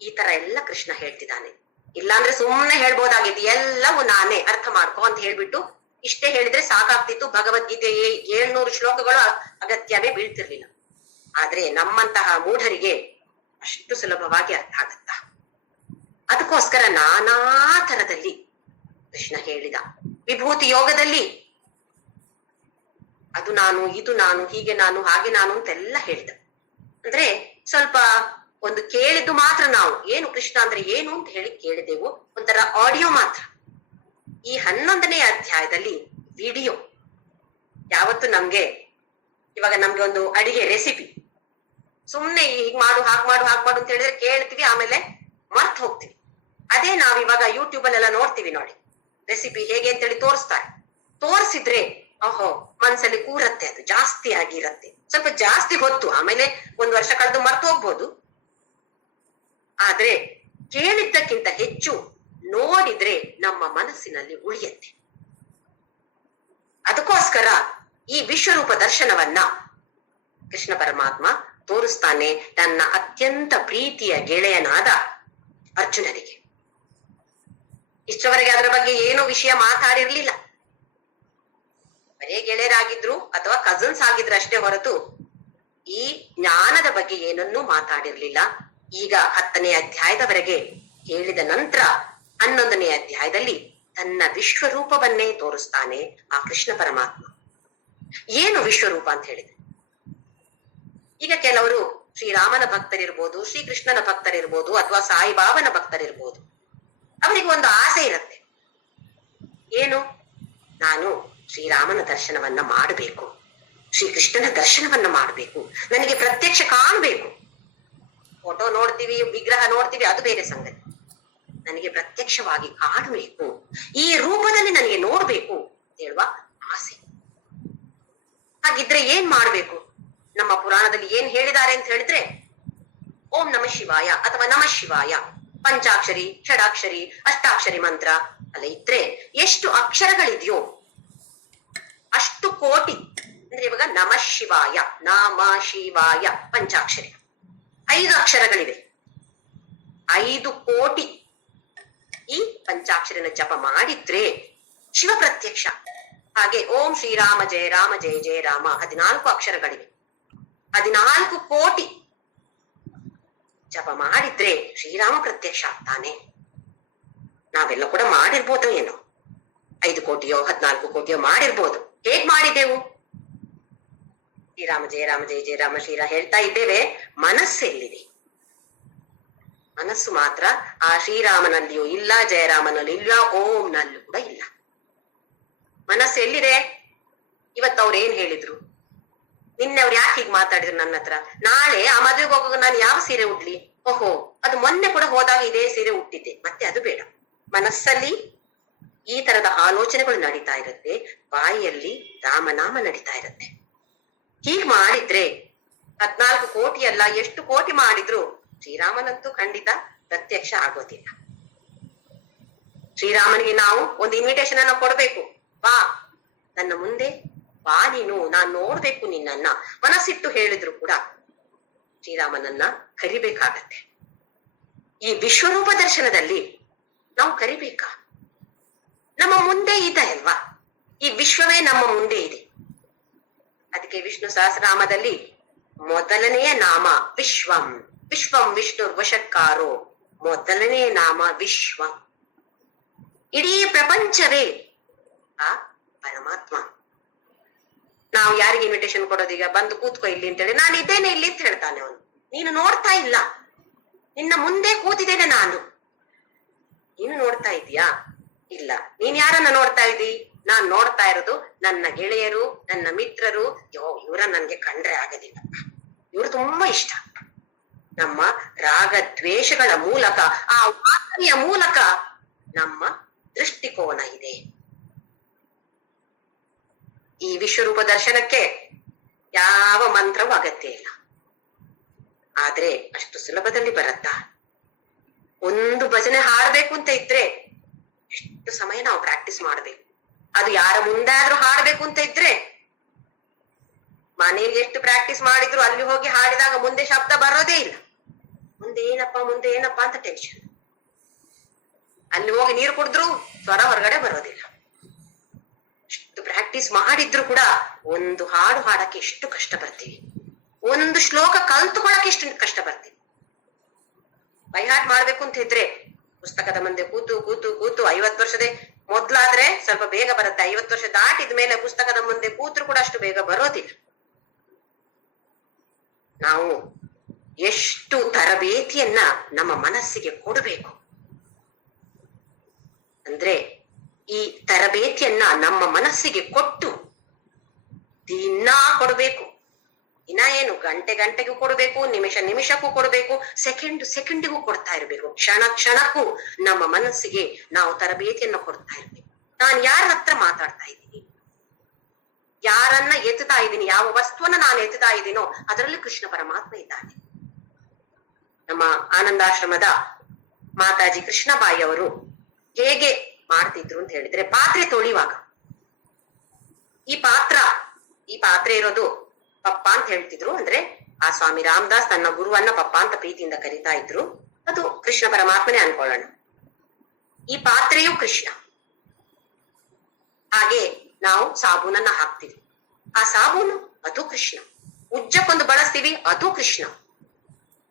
ಈ ತರ ಎಲ್ಲ ಕೃಷ್ಣ ಹೇಳ್ತಿದ್ದಾನೆ. ಇಲ್ಲಾಂದ್ರೆ ಸುಮ್ಮನೆ ಹೇಳ್ಬೋದಾಗಿತ್ತು, ಎಲ್ಲವೂ ನಾನೇ, ಅರ್ಥ ಮಾಡ್ಕೋ ಅಂತ ಹೇಳ್ಬಿಟ್ಟು ಇಷ್ಟೇ ಹೇಳಿದ್ರೆ ಸಾಕಾಗ್ತಿತ್ತು. ಭಗವದ್ಗೀತೆ 700 ಶ್ಲೋಕಗಳು ಅಗತ್ಯವೇ ಬೀಳ್ತಿರ್ಲಿಲ್ಲ. ಆದ್ರೆ ನಮ್ಮಂತಹ ಮೂಢರಿಗೆ ಅಷ್ಟು ಸುಲಭವಾಗಿ ಅರ್ಥ ಆಗತ್ತಾ? ಅದಕ್ಕೋಸ್ಕರ ನಾನಾ ತರದಲ್ಲಿ ಕೃಷ್ಣ ಹೇಳಿದ. ವಿಭೂತಿ ಯೋಗದಲ್ಲಿ ಅದು ನಾನು, ಇದು ನಾನು, ಹೀಗೆ ನಾನು, ಹಾಗೆ ನಾನು ಅಂತೆಲ್ಲ ಹೇಳಿದ. ಅಂದ್ರೆ ಸ್ವಲ್ಪ ಒಂದು ಕೇಳಿದ್ದು ಮಾತ್ರ, ನಾವು ಏನು ಕೃಷ್ಣ ಅಂದ್ರೆ ಏನು ಅಂತ ಹೇಳಿ ಕೇಳಿದೆವು, ಒಂಥರ ಆಡಿಯೋ ಮಾತ್ರ. ಈ 11ನೇ ಅಧ್ಯಾಯದಲ್ಲಿ ವಿಡಿಯೋ. ಯಾವತ್ತು ಇವಾಗ ನಮ್ಗೆ ಒಂದು ಅಡಿಗೆ ರೆಸಿಪಿ ಸುಮ್ನೆ ಹೀಗ್ ಮಾಡು, ಹಾಕ್ ಮಾಡು, ಹಾಕ್ ಮಾಡು ಅಂತ ಹೇಳಿದ್ರೆ ಕೇಳ್ತೀವಿ, ಆಮೇಲೆ ಮರ್ತ್ ಹೋಗ್ತೀವಿ. ಅದೇ ನಾವಿವಾಗ ಯೂಟ್ಯೂಬ್ ಅಲ್ಲೆಲ್ಲ ನೋಡ್ತೀವಿ, ನೋಡಿ ರೆಸಿಪಿ ಹೇಗೆ ಅಂತೇಳಿ ತೋರಿಸ್ತಾರೆ. ತೋರಿಸಿದ್ರೆ ಓಹೋ ಮನ್ಸಲ್ಲಿ ಕೂರತ್ತೆ, ಅದು ಜಾಸ್ತಿ ಆಗಿರತ್ತೆ. ಸ್ವಲ್ಪ ಜಾಸ್ತಿ ಹೊತ್ತು, ಆಮೇಲೆ 1 ವರ್ಷ ಕಳೆದು ಮರ್ತು ಹೋಗ್ಬೋದು. ಆದ್ರೆ ಕೇಳಿದ್ದಕ್ಕಿಂತ ಹೆಚ್ಚು ನೋಡಿದ್ರೆ ನಮ್ಮ ಮನಸ್ಸಿನಲ್ಲಿ ಉಳಿಯತ್ತೆ. ಅದಕ್ಕೋಸ್ಕರ ಈ ವಿಶ್ವರೂಪ ದರ್ಶನವನ್ನ ಕೃಷ್ಣ ಪರಮಾತ್ಮ ತೋರಿಸ್ತಾನೆ ತನ್ನ ಅತ್ಯಂತ ಪ್ರೀತಿಯ ಗೆಳೆಯನಾದ ಅರ್ಜುನನಿಗೆ. ಇಷ್ಟವರೆಗೆ ಅದರ ಬಗ್ಗೆ ಏನೋ ವಿಷಯ ಮಾತಾಡಿರ್ಲಿಲ್ಲ. ಬರೇ ಗೆಳೆಯರಾಗಿದ್ರು ಅಥವಾ ಕಸಿನ್ಸ್ ಆಗಿದ್ರು ಅಷ್ಟೇ ಹೊರತು ಈ ಜ್ಞಾನದ ಬಗ್ಗೆ ಏನನ್ನೂ ಮಾತಾಡಿರ್ಲಿಲ್ಲ. ಈಗ 10ನೇ ಅಧ್ಯಾಯದವರೆಗೆ ಹೇಳಿದ ನಂತರ 11ನೇ ಅಧ್ಯಾಯದಲ್ಲಿ ತನ್ನ ವಿಶ್ವರೂಪವನ್ನೇ ತೋರಿಸ್ತಾನೆ ಆ ಕೃಷ್ಣ ಪರಮಾತ್ಮ. ಏನು ವಿಶ್ವರೂಪ ಅಂತ ಹೇಳಿದ್ರೆ, ಈಗ ಕೆಲವರು ಶ್ರೀರಾಮನ ಭಕ್ತರಿರ್ಬೋದು, ಶ್ರೀಕೃಷ್ಣನ ಭಕ್ತರಿರ್ಬೋದು, ಅಥವಾ ಸಾಯಿಬಾಬನ ಭಕ್ತರಿರ್ಬೋದು. ಅವರಿಗೆ ಒಂದು ಆಸೆ ಇರುತ್ತೆ, ಏನು? ನಾನು ಶ್ರೀರಾಮನ ದರ್ಶನವನ್ನ ಮಾಡಬೇಕು, ಶ್ರೀಕೃಷ್ಣನ ದರ್ಶನವನ್ನ ಮಾಡಬೇಕು, ನನಗೆ ಪ್ರತ್ಯಕ್ಷ ಕಾಣಬೇಕು. ಫೋಟೋ ನೋಡ್ತೀವಿ, ವಿಗ್ರಹ ನೋಡ್ತೀವಿ, ಅದು ಬೇರೆ ಸಂಗತಿ. ನನಗೆ ಪ್ರತ್ಯಕ್ಷವಾಗಿ ಕಾಣಬೇಕು, ಈ ರೂಪದಲ್ಲಿ ನನಗೆ ನೋಡ್ಬೇಕು ಅಂತ ಹೇಳುವ ಆಸೆ. ಹಾಗಿದ್ರೆ ಏನ್ ಮಾಡ್ಬೇಕು? ನಮ್ಮ ಪುರಾಣದಲ್ಲಿ ಏನ್ ಹೇಳಿದ್ದಾರೆ ಅಂತ ಹೇಳಿದ್ರೆ, ಓಂ ನಮ ಶಿವಾಯ ಅಥವಾ ನಮ ಶಿವಾಯ ಪಂಚಾಕ್ಷರಿ, ಷಡಾಕ್ಷರಿ, ಅಷ್ಟಾಕ್ಷರಿ ಮಂತ್ರ ಅಲ್ಲ ಇದ್ರೆ ಎಷ್ಟು ಅಕ್ಷರಗಳಿದೆಯೋ ಅಷ್ಟು ಕೋಟಿ. ಅಂದ್ರೆ ಇವಾಗ ನಮ ಶಿವಾಯ, ನಾಮ ಶಿವಾಯ ಪಂಚಾಕ್ಷರಿ 5 ಅಕ್ಷರಗಳಿವೆ. 5 ಕೋಟಿ ಈ ಪಂಚಾಕ್ಷರಿನ ಜಪ ಮಾಡಿದ್ರೆ ಶಿವ ಪ್ರತ್ಯಕ್ಷ. ಹಾಗೆ ಓಂ ಶ್ರೀರಾಮ ಜಯ ರಾಮ ಜಯ ಜಯ ರಾಮ 14 ಅಕ್ಷರಗಳಿವೆ. 14 ಕೋಟಿ ಜಪ ಮಾಡಿದ್ರೆ ಶ್ರೀರಾಮ ಪ್ರತ್ಯಕ್ಷ ಆಗ್ತಾನೆ. ನಾವೆಲ್ಲ ಕೂಡ ಮಾಡಿರ್ಬೋದು, ಏನೋ 5 ಕೋಟಿಯೋ 14 ಕೋಟಿಯೋ ಮಾಡಿರ್ಬೋದು. ಹೇಗ್ ಮಾಡಿದೆವು? ಶ್ರೀರಾಮ ಜಯ ರಾಮ ಜಯ ಜಯ ರಾಮ ಶ್ರೀರಾಮ ಹೇಳ್ತಾ ಇದ್ದೇವೆ. ಮನಸ್ಸೆಲ್ಲಿದೆ? ಮನಸ್ಸು ಮಾತ್ರ ಆ ಶ್ರೀರಾಮನಲ್ಲಿಯೂ ಇಲ್ಲ, ಜಯರಾಮನಲ್ಲೂ ಇಲ್ಲ, ಓಂನಲ್ಲೂ ಕೂಡ ಇಲ್ಲ. ಮನಸ್ಸು ಎಲ್ಲಿದೆ? ಇವತ್ತು ಅವ್ರು ಏನ್ ಹೇಳಿದ್ರು, ನಿನ್ನೆ ಅವ್ರು ಯಾಕೆ ಹೀಗೆ ಮಾತಾಡಿದ್ರು ನನ್ನ ಹತ್ರ, ನಾಳೆ ಆ ಮದುವೆಗೆ ಹೋಗುವಾಗ ನಾನು ಯಾವ ಸೀರೆ ಉಡ್ಲಿ? ಓಹೋ, ಅದು ಮೊನ್ನೆ ಕೂಡ ಹೋದಾಗ ಇದೇ ಸೀರೆ ಉಟ್ಟಿದ್ದೆ, ಮತ್ತೆ ಅದು ಬೇಡ. ಮನಸ್ಸಲ್ಲಿ ಈ ತರದ ಆಲೋಚನೆಗಳು ನಡೀತಾ ಇರುತ್ತೆ, ಬಾಯಿಯಲ್ಲಿ ರಾಮನಾಮ ನಡೀತಾ ಇರುತ್ತೆ. ಹೀಗ್ ಮಾಡಿದ್ರೆ 14 ಕೋಟಿ ಅಲ್ಲ, ಎಷ್ಟು ಕೋಟಿ ಮಾಡಿದ್ರು ಶ್ರೀರಾಮನಂತೂ ಖಂಡಿತ ಪ್ರತ್ಯಕ್ಷ ಆಗೋದಿಲ್ಲ. ಶ್ರೀರಾಮನಿಗೆ ನಾವು ಒಂದು ಇನ್ವಿಟೇಷನ್ ಅನ್ನ ಕೊಡ್ಬೇಕು. ಬಾ ನನ್ನ ಮುಂದೆ ಬಾ, ನೀನು ನಾನ್ ನೋಡ್ಬೇಕು ನಿನ್ನನ್ನ ಮನಸ್ಸಿಟ್ಟು ಹೇಳಿದ್ರು ಕೂಡ ಶ್ರೀರಾಮನನ್ನ ಕರಿಬೇಕಾಗತ್ತೆ. ಈ ವಿಶ್ವರೂಪ ದರ್ಶನದಲ್ಲಿ ನಾವು ಕರಿಬೇಕಾ? ನಮ್ಮ ಮುಂದೆ ಇದೆ ಅಲ್ವಾ, ಈ ವಿಶ್ವವೇ ನಮ್ಮ ಮುಂದೆ ಇದೆ. ಅದಕ್ಕೆ ವಿಷ್ಣು ಸಹಸ್ರನಾಮದಲ್ಲಿ ಮೊದಲನೆಯ ನಾಮ ವಿಶ್ವಂ. ವಿಶ್ವಂ ವಿಷ್ಣು ವಷಟ್ಕಾರೋ, ಮೊದಲನೆಯ ನಾಮ ವಿಶ್ವ. ಇಡೀ ಪ್ರಪಂಚವೇ ಆ ಪರಮಾತ್ಮ. ನಾವು ಯಾರಿಗೆ ಇನ್ವಿಟೇಷನ್ ಕೊಡೋದೀಗ? ಬಂದು ಕೂತ್ಕೋ ಇಲ್ಲಿ ಅಂತೇಳಿ, ನಾನು ಇದ್ದೇನೆ ಇಲ್ಲಿ ಅಂತ ಹೇಳ್ತಾನೆ ಅವನು. ನೀನು ನೋಡ್ತಾ ಇಲ್ಲ, ನಿನ್ನ ಮುಂದೆ ಕೂತಿದ್ದೇನೆ ನಾನು. ನೀನು ನೋಡ್ತಾ ಇದೀಯಾ? ಇಲ್ಲ. ನೀನ್ ಯಾರನ್ನ ನೋಡ್ತಾ ಇದ್ದೀ? ನಾನ್ ನೋಡ್ತಾ ಇರೋದು ನನ್ನ ಗೆಳೆಯರು, ನನ್ನ ಮಿತ್ರರು. ಇವರ ನನ್ಗೆ ಕಂಡ್ರೆ ಆಗದಿಲ್ಲ, ಇವರು ತುಂಬಾ ಇಷ್ಟ. ನಮ್ಮ ರಾಗ ದ್ವೇಷಗಳ ಮೂಲಕ, ಆ ವಾಸನೆಯ ಮೂಲಕ ನಮ್ಮ ದೃಷ್ಟಿಕೋನ ಇದೆ. ಈ ವಿಶ್ವರೂಪ ದರ್ಶನಕ್ಕೆ ಯಾವ ಮಂತ್ರವೂ ಅಗತ್ಯ ಇಲ್ಲ. ಆದ್ರೆ ಅಷ್ಟು ಸುಲಭದಲ್ಲಿ ಬರತ್ತಾ? ಒಂದು ಭಜನೆ ಹಾಡ್ಬೇಕು ಅಂತ ಇದ್ರೆ ಎಷ್ಟು ಸಮಯ ನಾವು ಪ್ರಾಕ್ಟೀಸ್ ಮಾಡ್ಬೇಕು. ಅದು ಯಾರ ಮುಂದೆ ಆದ್ರೂ ಹಾಡ್ಬೇಕು ಅಂತ ಇದ್ರೆ ಮನೆಯಲ್ಲಿ ಎಷ್ಟು ಪ್ರಾಕ್ಟೀಸ್ ಮಾಡಿದ್ರು ಅಲ್ಲಿ ಹೋಗಿ ಹಾಡಿದಾಗ ಮುಂದೆ ಶಬ್ದ ಬರೋದೇ ಇಲ್ಲ. ಮುಂದೆ ಏನಪ್ಪಾ ಅಂತ ಟೆನ್ಷನ್. ಅಲ್ಲಿ ಹೋಗಿ ನೀರು ಕುಡಿದ್ರು ಸ್ವರ ಹೊರಗಡೆ ಬರೋದಿಲ್ಲ. ಎಷ್ಟು ಪ್ರಾಕ್ಟೀಸ್ ಮಾಡಿದ್ರು ಕೂಡ ಒಂದು ಹಾಡು ಹಾಡಕ್ಕೆ ಎಷ್ಟು ಕಷ್ಟ ಬರ್ತೀವಿ, ಒಂದು ಶ್ಲೋಕ ಕಲ್ತುಕೊಳ್ಳಕ್ಕೆ ಎಷ್ಟು ಕಷ್ಟ ಬರ್ತೀವಿ. ಬೈಹಾಟ್ ಮಾಡ್ಬೇಕು ಅಂತ ಇದ್ರೆ ಪುಸ್ತಕದ ಮುಂದೆ ಕೂತು ಕೂತು ಕೂತು 50 ವರ್ಷದ ಮೊದ್ಲಾದ್ರೆ ಸ್ವಲ್ಪ ಬೇಗ ಬರುತ್ತೆ. 50 ವರ್ಷ ದಾಟಿದ ಮೇಲೆ ಪುಸ್ತಕದ ಮುಂದೆ ಕೂತ್ರು ಕೂಡ ಅಷ್ಟು ಬೇಗ ಬರೋದಿಲ್ಲ. ನಾವು ಎಷ್ಟು ತರಬೇತಿಯನ್ನ ನಮ್ಮ ಮನಸ್ಸಿಗೆ ಕೊಡಬೇಕು ಅಂದ್ರೆ, ಈ ತರಬೇತಿಯನ್ನ ನಮ್ಮ ಮನಸ್ಸಿಗೆ ಕೊಟ್ಟು ದಿನಾ ಕೊಡಬೇಕು. ದಿನ ಏನು, ಗಂಟೆಗೂ ಕೊಡಬೇಕು, ನಿಮಿಷಕ್ಕೂ ಕೊಡಬೇಕು, ಸೆಕೆಂಡಿಗೂ ಕೊಡ್ತಾ ಇರ್ಬೇಕು. ಕ್ಷಣಕ್ಕೂ ನಮ್ಮ ಮನಸ್ಸಿಗೆ ನಾವು ತರಬೇತಿಯನ್ನ ಕೊಡ್ತಾ ಇರ್ಬೇಕು. ನಾನು ಯಾರ ಹತ್ರ ಮಾತಾಡ್ತಾ ಇದ್ದೀನಿ, ಯಾರನ್ನ ಎತ್ತುತ್ತಾ ಇದ್ದೀನಿ, ಯಾವ ವಸ್ತುವನ್ನ ನಾನು ಎತ್ತುತ್ತಾ ಇದ್ದೀನೋ ಅದರಲ್ಲಿ ಕೃಷ್ಣ ಪರಮಾತ್ಮ ಇದ್ದಾನೆ. ನಮ್ಮ ಆನಂದಾಶ್ರಮದ ಮಾತಾಜಿ ಕೃಷ್ಣಬಾಯಿ ಅವರು ಹೇಗೆ ಮಾಡ್ತಿದ್ರು ಅಂತ ಹೇಳಿದ್ರೆ, ಪಾತ್ರೆ ತೊಳಿವಾಗ ಈ ಪಾತ್ರೆ ಇರೋದು ಪಪ್ಪ ಅಂತ ಹೇಳ್ತಿದ್ರು. ಅಂದ್ರೆ ಆ ಸ್ವಾಮಿ ರಾಮದಾಸ್ ತನ್ನ ಗುರುವನ್ನ ಪಪ್ಪ ಅಂತ ಪ್ರೀತಿಯಿಂದ ಕರಿತಾ ಇದ್ರು. ಅದು ಕೃಷ್ಣ ಪರಮಾತ್ಮನೇ ಅನ್ಕೊಳ್ಳೋಣ. ಈ ಪಾತ್ರೆಯು ಕೃಷ್ಣ. ಹಾಗೆ ನಾವು ಸಾಬೂನನ್ನ ಹಾಕ್ತಿವಿ, ಆ ಸಾಬೂನು ಅದು ಕೃಷ್ಣ. ಉಜ್ಜಕ್ಕೊಂದು ಬಳಸ್ತೀವಿ, ಅದು ಕೃಷ್ಣ.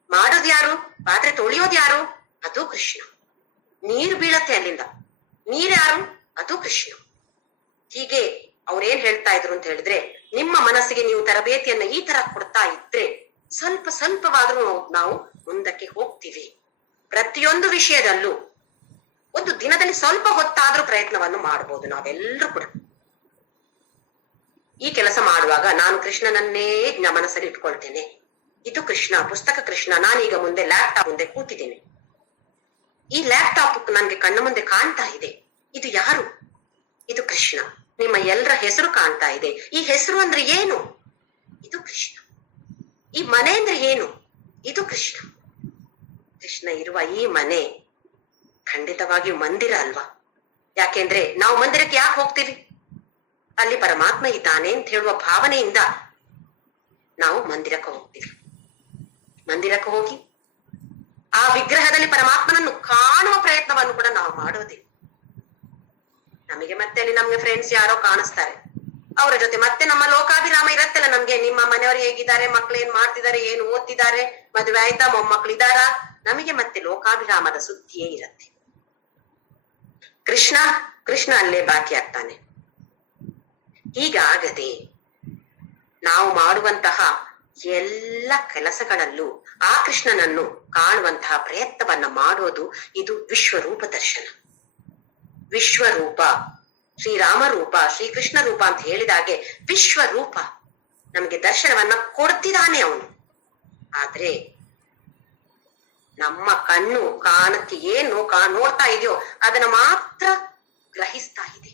ಮಾಡೋದು ಯಾರು? ಪಾತ್ರೆ ತೊಳಿಯೋದು ಯಾರು? ಅದು ಕೃಷ್ಣ. ನೀರು ಬೀಳತ್ತೆ ಅಲ್ಲಿಂದ, ನೀರ್ಯಾರು? ಅದು ಕೃಷ್ಣ. ಹೀಗೆ ಅವ್ರೇನ್ ಹೇಳ್ತಾ ಇದ್ರು ಅಂತ ಹೇಳಿದ್ರೆ, ನಿಮ್ಮ ಮನಸ್ಸಿಗೆ ನೀವು ತರಬೇತಿಯನ್ನ ಈ ತರ ಕೊಡ್ತಾ ಇದ್ರೆ ಸ್ವಲ್ಪವಾದ್ರೂ ನಾವು ಮುಂದಕ್ಕೆ ಹೋಗ್ತೀವಿ. ಪ್ರತಿಯೊಂದು ವಿಷಯದಲ್ಲೂ ಒಂದು ದಿನದಲ್ಲಿ ಸ್ವಲ್ಪ ಹೊತ್ತಾದ್ರೂ ಪ್ರಯತ್ನವನ್ನು ಮಾಡಬಹುದು ನಾವೆಲ್ಲರೂ ಕೂಡ. ಈ ಕೆಲಸ ಮಾಡುವಾಗ ನಾನು ಕೃಷ್ಣನನ್ನೇ ಮನಸ್ಸಲ್ಲಿ ಇಟ್ಕೊಳ್ತೇನೆ. ಇದು ಕೃಷ್ಣ, ಪುಸ್ತಕ ಕೃಷ್ಣ. ನಾನೀಗ ಮುಂದೆ ಲ್ಯಾಪ್ಟಾಪ್ ಮುಂದೆ ಕೂತಿದ್ದೇನೆ. ಈ ಲ್ಯಾಪ್ಟಾಪ್ ನನ್ಗೆ ಕಣ್ಣ ಮುಂದೆ ಕಾಣ್ತಾ ಇದೆ. ಇದು ಯಾರು? ಇದು ಕೃಷ್ಣ. ನಿಮ್ಮ ಎಲ್ಲರ ಹೆಸರು ಕಾಣ್ತಾ ಇದೆ. ಈ ಹೆಸರು ಅಂದ್ರೆ ಏನು? ಇದು ಕೃಷ್ಣ. ಈ ಮನೆ ಅಂದ್ರೆ ಏನು? ಇದು ಕೃಷ್ಣ. ಕೃಷ್ಣ ಇರುವ ಈ ಮನೆ ಖಂಡಿತವಾಗಿಯೂ ಮಂದಿರ ಅಲ್ವಾ? ಯಾಕೆಂದ್ರೆ ನಾವು ಮಂದಿರಕ್ಕೆ ಯಾಕೆ ಹೋಗ್ತೀವಿ? ಅಲ್ಲಿ ಪರಮಾತ್ಮ ಇದ್ದಾನೆ ಅಂತ ಹೇಳುವ ಭಾವನೆಯಿಂದ ನಾವು ಮಂದಿರಕ್ಕೆ ಹೋಗ್ತೀವಿ. ಮಂದಿರಕ್ಕೆ ಹೋಗಿ ಆ ವಿಗ್ರಹದಲ್ಲಿ ಪರಮಾತ್ಮನನ್ನು ಕಾಣುವ ಪ್ರಯತ್ನವನ್ನು ಕೂಡ ನಾವು ಮಾಡೋದಿಲ್ಲ. ನಮಗೆ ಮತ್ತೆ ಅಲ್ಲಿ ನಮ್ಗೆ ಫ್ರೆಂಡ್ಸ್ ಯಾರೋ ಕಾಣಿಸ್ತಾರೆ, ಅವರ ಜೊತೆ ಮತ್ತೆ ನಮ್ಮ ಲೋಕಾಭಿರಾಮ ಇರತ್ತಲ್ಲ ನಮ್ಗೆ. ನಿಮ್ಮ ಮನೆಯವರು ಹೇಗಿದ್ದಾರೆ, ಮಕ್ಳು ಏನ್ ಮಾಡ್ತಿದ್ದಾರೆ, ಏನು ಓದ್ತಿದ್ದಾರೆ, ಮದುವೆ ಆಯ್ತಾ, ಮೊಮ್ಮಕ್ಳಿದಾರಾ, ನಮಗೆ ಮತ್ತೆ ಲೋಕಾಭಿರಾಮದ ಸುದ್ದಿಯೇ ಇರತ್ತೆ. ಕೃಷ್ಣ ಕೃಷ್ಣ ಅಲ್ಲೇ ಬಾಕಿ ಆಗ್ತಾನೆ. ಹೀಗಾಗದೆ ನಾವು ಮಾಡುವಂತಹ ಎಲ್ಲ ಕೆಲಸಗಳಲ್ಲೂ ಆ ಕೃಷ್ಣನನ್ನು ಕಾಣುವಂತಹ ಪ್ರಯತ್ನವನ್ನ ಮಾಡೋದು ಇದು ವಿಶ್ವರೂಪ ದರ್ಶನ. ವಿಶ್ವರೂಪ, ಶ್ರೀರಾಮ ರೂಪ, ಶ್ರೀಕೃಷ್ಣ ರೂಪ ಅಂತ ಹೇಳಿದಾಗೆ ವಿಶ್ವರೂಪ ನಮಗೆ ದರ್ಶನವನ್ನ ಕೊಡ್ತಿದ್ದಾನೆ ಅವನು. ಆದ್ರೆ ನಮ್ಮ ಕಣ್ಣು ಕಾಣಕ್ಕೆ ಏನು ನೋಡ್ತಾ ಇದೆಯೋ ಅದನ್ನ ಮಾತ್ರ ಗ್ರಹಿಸ್ತಾ ಇದೆ.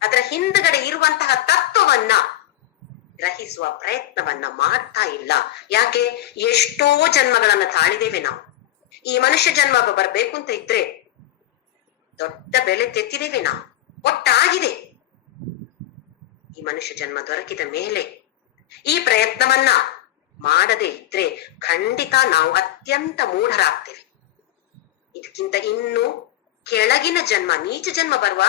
ಅದರ ಹಿಂದ್ಗಡೆ ಇರುವಂತಹ ತತ್ವವನ್ನ ಗ್ರಹಿಸುವ ಪ್ರಯತ್ನವನ್ನ ಮಾಡ್ತಾ ಇಲ್ಲ. ಯಾಕೆ? ಎಷ್ಟೋ ಜನ್ಮಗಳನ್ನ ತಾಳಿದೇವೆ ನಾವು. ಈ ಮನುಷ್ಯ ಜನ್ಮ ಬರ್ಬೇಕು ಅಂತ ಇದ್ರೆ ದೊಡ್ಡ ಬೆಲೆ ತೆತ್ತಿದ್ದೇವೆ ನಾವು, ಒಟ್ಟಾಗಿದೆ. ಈ ಮನುಷ್ಯ ಜನ್ಮ ದೊರಕಿದ ಮೇಲೆ ಈ ಪ್ರಯತ್ನವನ್ನ ಮಾಡದೆ ಇದ್ರೆ ಖಂಡಿತ ನಾವು ಅತ್ಯಂತ ಮೂಢರಾಗ್ತೇವೆ. ಇದಕ್ಕಿಂತ ಇನ್ನು ಕೆಳಗಿನ ಜನ್ಮ, ನೀಚ ಜನ್ಮ ಬರುವ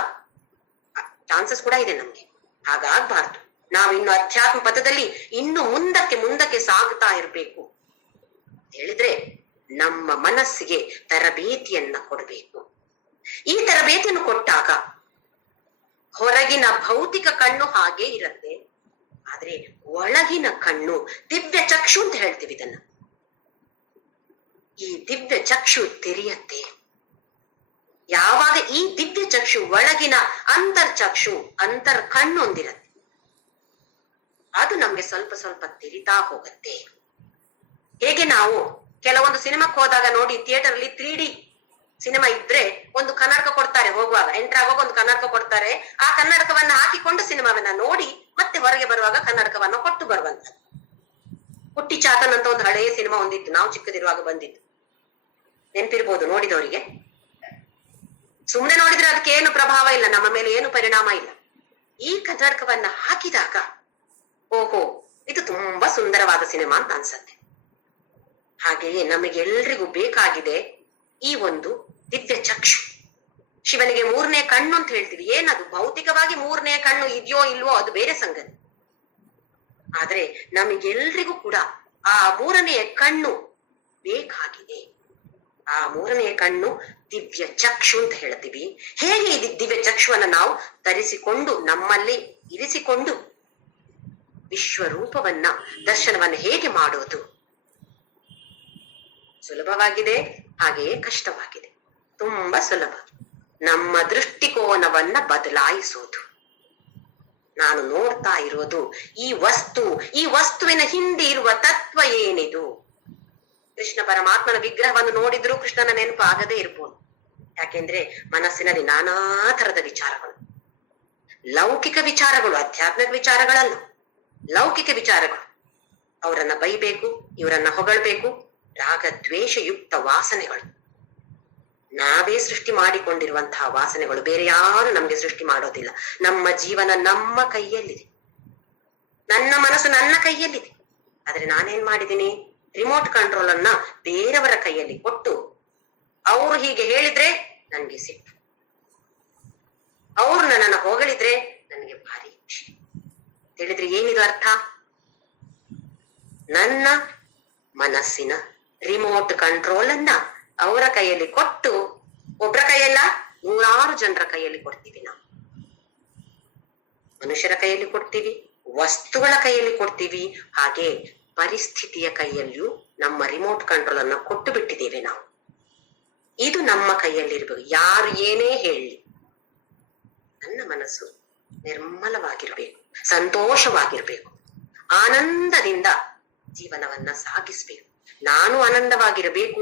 ಚಾನ್ಸಸ್ ಕೂಡ ಇದೆ ನಮ್ಗೆ. ಹಾಗಾಗ್ಬಾರ್ದು. ನಾವಿನ್ನು ಅಧ್ಯಾತ್ಮ ಪಥದಲ್ಲಿ ಇನ್ನು ಮುಂದಕ್ಕೆ ಸಾಗುತ್ತಾ ಇರಬೇಕು ಹೇಳಿದ್ರೆ ನಮ್ಮ ಮನಸ್ಸಿಗೆ ತರಬೇತಿಯನ್ನ ಕೊಡಬೇಕು. ಈ ತರಬೇತಿಯನ್ನು ಕೊಟ್ಟಾಗ ಹೊರಗಿನ ಭೌತಿಕ ಕಣ್ಣು ಹಾಗೆ ಇರತ್ತೆ, ಆದ್ರೆ ಒಳಗಿನ ಕಣ್ಣು ದಿವ್ಯ ಚಕ್ಷು ಅಂತ ಹೇಳ್ತೀವಿ ಇದನ್ನ. ಈ ದಿವ್ಯ ಚಕ್ಷು ತೆರೆಯತ್ತೆ. ಯಾವಾಗ ಈ ದಿವ್ಯ ಚಕ್ಷು ಒಳಗಿನ ಅಂತರ್ಚಕ್ಷು ಕಣ್ಣು ಹೊಂದಿರತ್ತೆ, ಅದು ನಮ್ಗೆ ಸ್ವಲ್ಪ ಸ್ವಲ್ಪ ತೆರಿತಾ ಹೋಗತ್ತೆ. ಹೇಗೆ ನಾವು ಕೆಲವೊಂದು ಸಿನಿಮಾಕ್ಕೆ ಹೋದಾಗ ನೋಡಿ, ಥಿಯೇಟರ್ ಅಲ್ಲಿ 3D ಸಿನಿಮಾ ಇದ್ರೆ ಒಂದು ಕನ್ನಡಕ ಕೊಡ್ತಾರೆ, ಹೋಗುವಾಗ ಎಂಟರ್ ಆಗುವಾಗ ಒಂದು ಕನ್ನಡಕ ಕೊಡ್ತಾರೆ. ಆ ಕನ್ನಡಕವನ್ನ ಹಾಕಿಕೊಂಡು ಸಿನಿಮಾವನ್ನ ನೋಡಿ ಮತ್ತೆ ಹೊರಗೆ ಬರುವಾಗ ಕನ್ನಡಕವನ್ನ ಕೊಟ್ಟು ಬರುವಂತ. ಹುಟ್ಟಿ ಚಾತನ್ ಅಂತ ಒಂದು ಹಳೆಯ ಸಿನಿಮಾ ಒಂದಿತ್ತು, ನಾವು ಚಿಕ್ಕದಿರುವಾಗ ಬಂದಿತ್ತು, ನೆನ್ಪಿರ್ಬೋದು ನೋಡಿದವರಿಗೆ. ಸುಮ್ನೆ ನೋಡಿದ್ರೆ ಅದಕ್ಕೆ ಏನು ಪ್ರಭಾವ ಇಲ್ಲ, ನಮ್ಮ ಮೇಲೆ ಏನು ಪರಿಣಾಮ ಇಲ್ಲ. ಈ ಕನ್ನಡಕವನ್ನ ಹಾಕಿದಾಗ ಓಹೋ ಇದು ತುಂಬಾ ಸುಂದರವಾದ ಸಿನಿಮಾ ಅಂತ ಅನ್ಸತ್ತೆ. ಹಾಗೆಯೇ ನಮಗೆಲ್ರಿಗೂ ಬೇಕಾಗಿದೆ ಈ ಒಂದು ದಿವ್ಯ ಚಕ್ಷು. ಶಿವನಿಗೆ 3ನೇ ಕಣ್ಣು ಅಂತ ಹೇಳ್ತೀವಿ. ಏನದು? ಭೌತಿಕವಾಗಿ 3ನೇ ಕಣ್ಣು ಇದೆಯೋ ಇಲ್ವೋ ಅದು ಬೇರೆ ಸಂಗತಿ. ಆದ್ರೆ ನಮಗೆಲ್ರಿಗೂ ಕೂಡ ಆ 3ನೇ ಕಣ್ಣು ಬೇಕಾಗಿದೆ. ಆ 3ನೇ ಕಣ್ಣು ದಿವ್ಯ ಚಕ್ಷು ಅಂತ ಹೇಳ್ತೀವಿ. ಹೇಗೆ ಈ ದಿವ್ಯ ಚಕ್ಷುವನ್ನ ನಾವು ಧರಿಸಿಕೊಂಡು ನಮ್ಮಲ್ಲಿ ಇರಿಸಿಕೊಂಡು ವಿಶ್ವರೂಪವನ್ನ ದರ್ಶನವನ್ನ ಹೇಗೆ ಮಾಡೋದು? ಸುಲಭವಾಗಿದೆ, ಹಾಗೆಯೇ ಕಷ್ಟವಾಗಿದೆ. ತುಂಬಾ ಸುಲಭ. ನಮ್ಮ ದೃಷ್ಟಿಕೋನವನ್ನ ಬದಲಾಯಿಸೋದು. ನಾನು ನೋಡ್ತಾ ಇರೋದು ಈ ವಸ್ತುವಿನ ಹಿಂದೆ ಇರುವ ತತ್ವ ಏನಿದು? ಕೃಷ್ಣ ಪರಮಾತ್ಮನ ವಿಗ್ರಹವನ್ನು ನೋಡಿದ್ರೂ ಕೃಷ್ಣನ ನೆನಪು ಆಗದೇ ಇರ್ಬೋದು. ಯಾಕೆಂದ್ರೆ ಮನಸ್ಸಿನಲ್ಲಿ ನಾನಾ ತರದ ವಿಚಾರಗಳು, ಲೌಕಿಕ ವಿಚಾರಗಳು, ಆಧ್ಯಾತ್ಮಿಕ ವಿಚಾರಗಳಲ್ಲ, ಲೌಕಿಕ ವಿಚಾರಗಳು. ಅವರನ್ನ ಬೈಬೇಕು, ಇವರನ್ನ ಹೊಗಳ್ಬೇಕು, ರಾಗ ದ್ವೇಷಯುಕ್ತ ವಾಸನೆಗಳು. ನಾವೇ ಸೃಷ್ಟಿ ಮಾಡಿಕೊಂಡಿರುವಂತಹ ವಾಸನೆಗಳು, ಬೇರೆ ಯಾರು ನಮ್ಗೆ ಸೃಷ್ಟಿ ಮಾಡೋದಿಲ್ಲ. ನಮ್ಮ ಜೀವನ ನಮ್ಮ ಕೈಯಲ್ಲಿದೆ, ನನ್ನ ಮನಸ್ಸು ನನ್ನ ಕೈಯಲ್ಲಿದೆ. ಆದ್ರೆ ನಾನೇನ್ ಮಾಡಿದ್ದೀನಿ? ರಿಮೋಟ್ ಕಂಟ್ರೋಲ್ ಅನ್ನ ಬೇರೆಯವರ ಕೈಯಲ್ಲಿ ಕೊಟ್ಟು, ಅವರು ಹೀಗೆ ಹೇಳಿದ್ರೆ ನನ್ಗೆ ಸಿಟ್ಟು, ಅವ್ರು ನನ್ನನ್ನ ಹೊಗಳಿದ್ರೆ ನನಗೆ ಭಾರಿ ಖುಷಿ. ಹೇಳಿದ್ರೆ ಏನಿದು ಅರ್ಥ? ನನ್ನ ಮನಸ್ಸಿನ ರಿಮೋಟ್ ಕಂಟ್ರೋಲ್ ಅನ್ನ ಅವರ ಕೈಯಲ್ಲಿ ಕೊಟ್ಟು, ಒಬ್ಬರ ಕೈಯಲ್ಲ 100 ಜನರ ಕೈಯಲ್ಲಿ ಕೊಡ್ತೀವಿ ನಾವು. ಮನುಷ್ಯರ ಕೈಯಲ್ಲಿ ಕೊಡ್ತೀವಿ, ವಸ್ತುಗಳ ಕೈಯಲ್ಲಿ ಕೊಡ್ತೀವಿ, ಹಾಗೆ ಪರಿಸ್ಥಿತಿಯ ಕೈಯಲ್ಲಿಯೂ ನಮ್ಮ ರಿಮೋಟ್ ಕಂಟ್ರೋಲ್ ಅನ್ನ ಕೊಟ್ಟು ಬಿಟ್ಟಿದ್ದೇವೆ ನಾವು. ಇದು ನಮ್ಮ ಕೈಯಲ್ಲಿರ್ಬೇಕು. ಯಾರು ಏನೇ ಹೇಳಿ ನನ್ನ ಮನಸ್ಸು ನಿರ್ಮಲವಾಗಿರ್ಬೇಕು, ಸಂತೋಷವಾಗಿರ್ಬೇಕು, ಆನಂದದಿಂದ ಜೀವನವನ್ನ ಸಾಗಿಸ್ಬೇಕು. ನಾನು ಆನಂದವಾಗಿರಬೇಕು,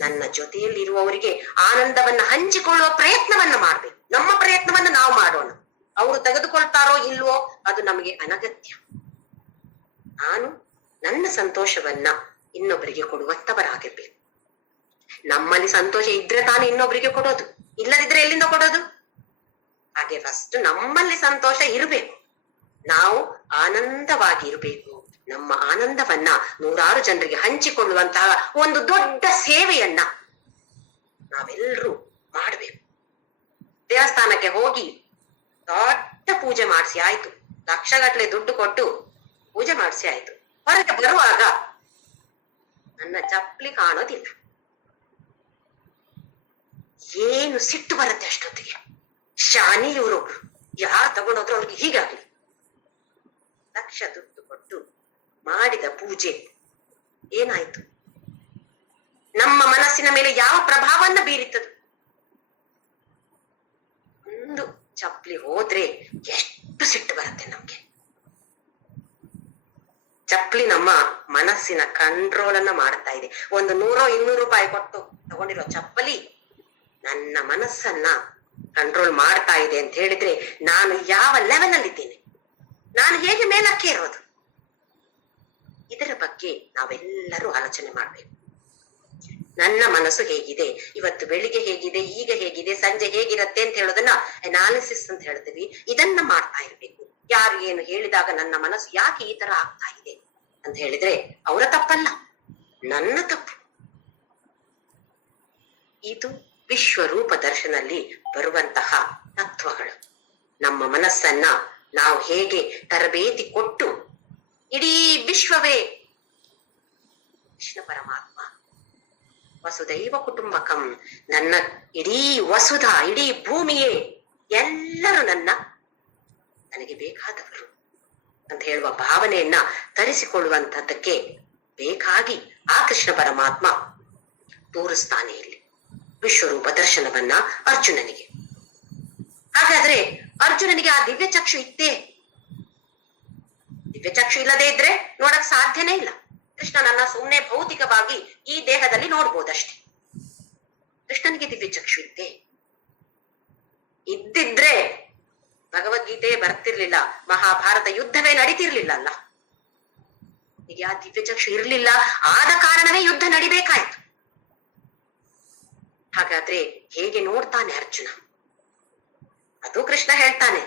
ನನ್ನ ಜೊತೆಯಲ್ಲಿರುವವರಿಗೆ ಆನಂದವನ್ನ ಹಂಚಿಕೊಳ್ಳುವ ಪ್ರಯತ್ನವನ್ನ ಮಾಡ್ಬೇಕು. ನಮ್ಮ ಪ್ರಯತ್ನವನ್ನ ನಾವು ಮಾಡೋಣ. ಅವರು ತೆಗೆದುಕೊಳ್ತಾರೋ ಇಲ್ವೋ ಅದು ನಮಗೆ ಅನಗತ್ಯ. ನಾನು ನನ್ನ ಸಂತೋಷವನ್ನ ಇನ್ನೊಬ್ಬರಿಗೆ ಕೊಡುವಂತವರಾಗಿರ್ಬೇಕು. ನಮ್ಮಲ್ಲಿ ಸಂತೋಷ ಇದ್ರೆ ತಾನು ಇನ್ನೊಬ್ಬರಿಗೆ ಕೊಡೋದು, ಇಲ್ಲದಿದ್ರೆ ಎಲ್ಲಿಂದ ಕೊಡೋದು? ಹಾಗೆ ಫಸ್ಟ್ ನಮ್ಮಲ್ಲಿ ಸಂತೋಷ ಇರಬೇಕು, ನಾವು ಆನಂದವಾಗಿ ಇರಬೇಕು. ನಮ್ಮ ಆನಂದವನ್ನ ನೂರಾರು ಜನರಿಗೆ ಹಂಚಿಕೊಳ್ಳುವಂತಹ ಒಂದು ದೊಡ್ಡ ಸೇವೆಯನ್ನ ನಾವೆಲ್ಲರೂ ಮಾಡಬೇಕು. ದೇವಸ್ಥಾನಕ್ಕೆ ಹೋಗಿ ದೊಡ್ಡ ಪೂಜೆ ಮಾಡಿಸಿ ಆಯ್ತು, ಲಕ್ಷಗಟ್ಟಲೆ ದುಡ್ಡು ಕೊಟ್ಟು ಪೂಜೆ ಮಾಡಿಸಿ ಆಯ್ತು, ಹೊರಗೆ ಬರುವಾಗ ನನ್ನ ಚಪ್ಪಲಿ ಕಾಣೋದಿಲ್ಲ. ಏನು ಸಿಟ್ಟು ಬರುತ್ತೆ ಅಷ್ಟೊತ್ತಿಗೆ. ಶಾನಿ ಇವರೊಬ್ರು, ಯಾರು ತಗೊಂಡೋದ್ರು ಅವ್ರಿಗೆ ಹೀಗಾಗ್ಲಿ. ಲಕ್ಷ ದುಡ್ಡು ಕೊಟ್ಟು ಮಾಡಿದ ಪೂಜೆ ಏನಾಯ್ತು? ನಮ್ಮ ಮನಸ್ಸಿನ ಮೇಲೆ ಯಾವ ಪ್ರಭಾವನ್ನ ಬೀರಿತದು? ಒಂದು ಚಪ್ಪಲಿ ಹೋದ್ರೆ ಎಷ್ಟು ಸಿಟ್ಟು ಬರುತ್ತೆ ನಮ್ಗೆ. ಚಪ್ಪಲಿ ನಮ್ಮ ಮನಸ್ಸಿನ ಕಂಟ್ರೋಲ್ ಅನ್ನ ಮಾಡ್ತಾ ಇದೆ. ಒಂದು 100-200 ರೂಪಾಯಿ ಕೊಟ್ಟು ತಗೊಂಡಿರೋ ಚಪ್ಪಲಿ ನನ್ನ ಮನಸ್ಸನ್ನ ಕಂಟ್ರೋಲ್ ಮಾಡ್ತಾ ಇದೆ ಅಂತ ಹೇಳಿದ್ರೆ ನಾನು ಯಾವ ಲೆವೆಲ್ ಅಲ್ಲಿ ಇದ್ದೇನೆ, ನಾನು ಹೇಗೆ ಮೇಲಕ್ಕೆ ಇರೋದು? ಇದರ ಬಗ್ಗೆ ನಾವೆಲ್ಲರೂ ಆಲೋಚನೆ ಮಾಡ್ಬೇಕು. ನನ್ನ ಮನಸ್ಸು ಹೇಗಿದೆ, ಇವತ್ತು ಬೆಳಿಗ್ಗೆ ಹೇಗಿದೆ, ಈಗ ಹೇಗಿದೆ, ಸಂಜೆ ಹೇಗಿರತ್ತೆ ಅಂತ ಹೇಳೋದನ್ನ ಅನಾಲಿಸಿಸ್ ಅಂತ ಹೇಳ್ತೀವಿ. ಇದನ್ನ ಮಾಡ್ತಾ ಇರ್ಬೇಕು. ಯಾರು ಏನು ಹೇಳಿದಾಗ ನನ್ನ ಮನಸ್ಸು ಯಾಕೆ ಈ ತರ ಆಗ್ತಾ ಇದೆ ಅಂತ ಹೇಳಿದ್ರೆ ಅವರ ತಪ್ಪಲ್ಲ, ನನ್ನ ತಪ್ಪು. ಇದು ವಿಶ್ವರೂಪ ದರ್ಶನಲ್ಲಿ ಬರುವಂತಹ ತತ್ವಗಳು. ನಮ್ಮ ಮನಸ್ಸನ್ನ ನಾವು ಹೇಗೆ ತರಬೇತಿ ಕೊಟ್ಟು ಇಡೀ ವಿಶ್ವವೇ ಕೃಷ್ಣ ಪರಮಾತ್ಮ ವಸುದೈವ ಕುಟುಂಬಕಂ, ನನ್ನ ಇಡೀ ವಸುಧ, ಇಡೀ ಭೂಮಿಯೇ ಎಲ್ಲರೂ ನನಗೆ ಬೇಕಾದವರು ಅಂತ ಹೇಳುವ ಭಾವನೆಯನ್ನ ತರಿಸಿಕೊಳ್ಳುವಂತಹದ್ದಕ್ಕೆ ಬೇಕಾಗಿ ಆ ಕೃಷ್ಣ ಪರಮಾತ್ಮ ತೋರಿಸ್ತಾನೆ ಇಲ್ಲಿ ವಿಶ್ವರೂಪ ದರ್ಶನವನ್ನ ಅರ್ಜುನನಿಗೆ. ಹಾಗಾದ್ರೆ ಅರ್ಜುನನಿಗೆ ಆ ದಿವ್ಯ ಚಕ್ಷು ಇತ್ತೇ? ದಿವ್ಯ ಚಕ್ಷು ಇಲ್ಲದೆ ಇದ್ರೆ ನೋಡಕ್ ಸಾಧ್ಯನೇ ಇಲ್ಲ. ಕೃಷ್ಣನನ್ನ ಸುಮ್ಮನೆ ಭೌತಿಕವಾಗಿ ಈ ದೇಹದಲ್ಲಿ ನೋಡ್ಬೋದಷ್ಟೇ. ಕೃಷ್ಣನಿಗೆ ದಿವ್ಯ ಚಕ್ಷು ಇದ್ದೇ? ಇದ್ದಿದ್ರೆ ಭಗವದ್ಗೀತೆ ಬರ್ತಿರ್ಲಿಲ್ಲ, ಮಹಾಭಾರತ ಯುದ್ಧವೇ ನಡೀತಿರ್ಲಿಲ್ಲ ಅಲ್ಲ. ಈಗ ಆ ದಿವ್ಯ ಚಕ್ಷು ಇರ್ಲಿಲ್ಲ, ಆದ ಕಾರಣವೇ ಯುದ್ಧ ನಡಿಬೇಕಾಯ್ತು. ಹಾಗಾದ್ರೆ ಹೇಗೆ ನೋಡ್ತಾನೆ ಅರ್ಜುನ? ಅದು ಕೃಷ್ಣ ಹೇಳ್ತಾನೆ,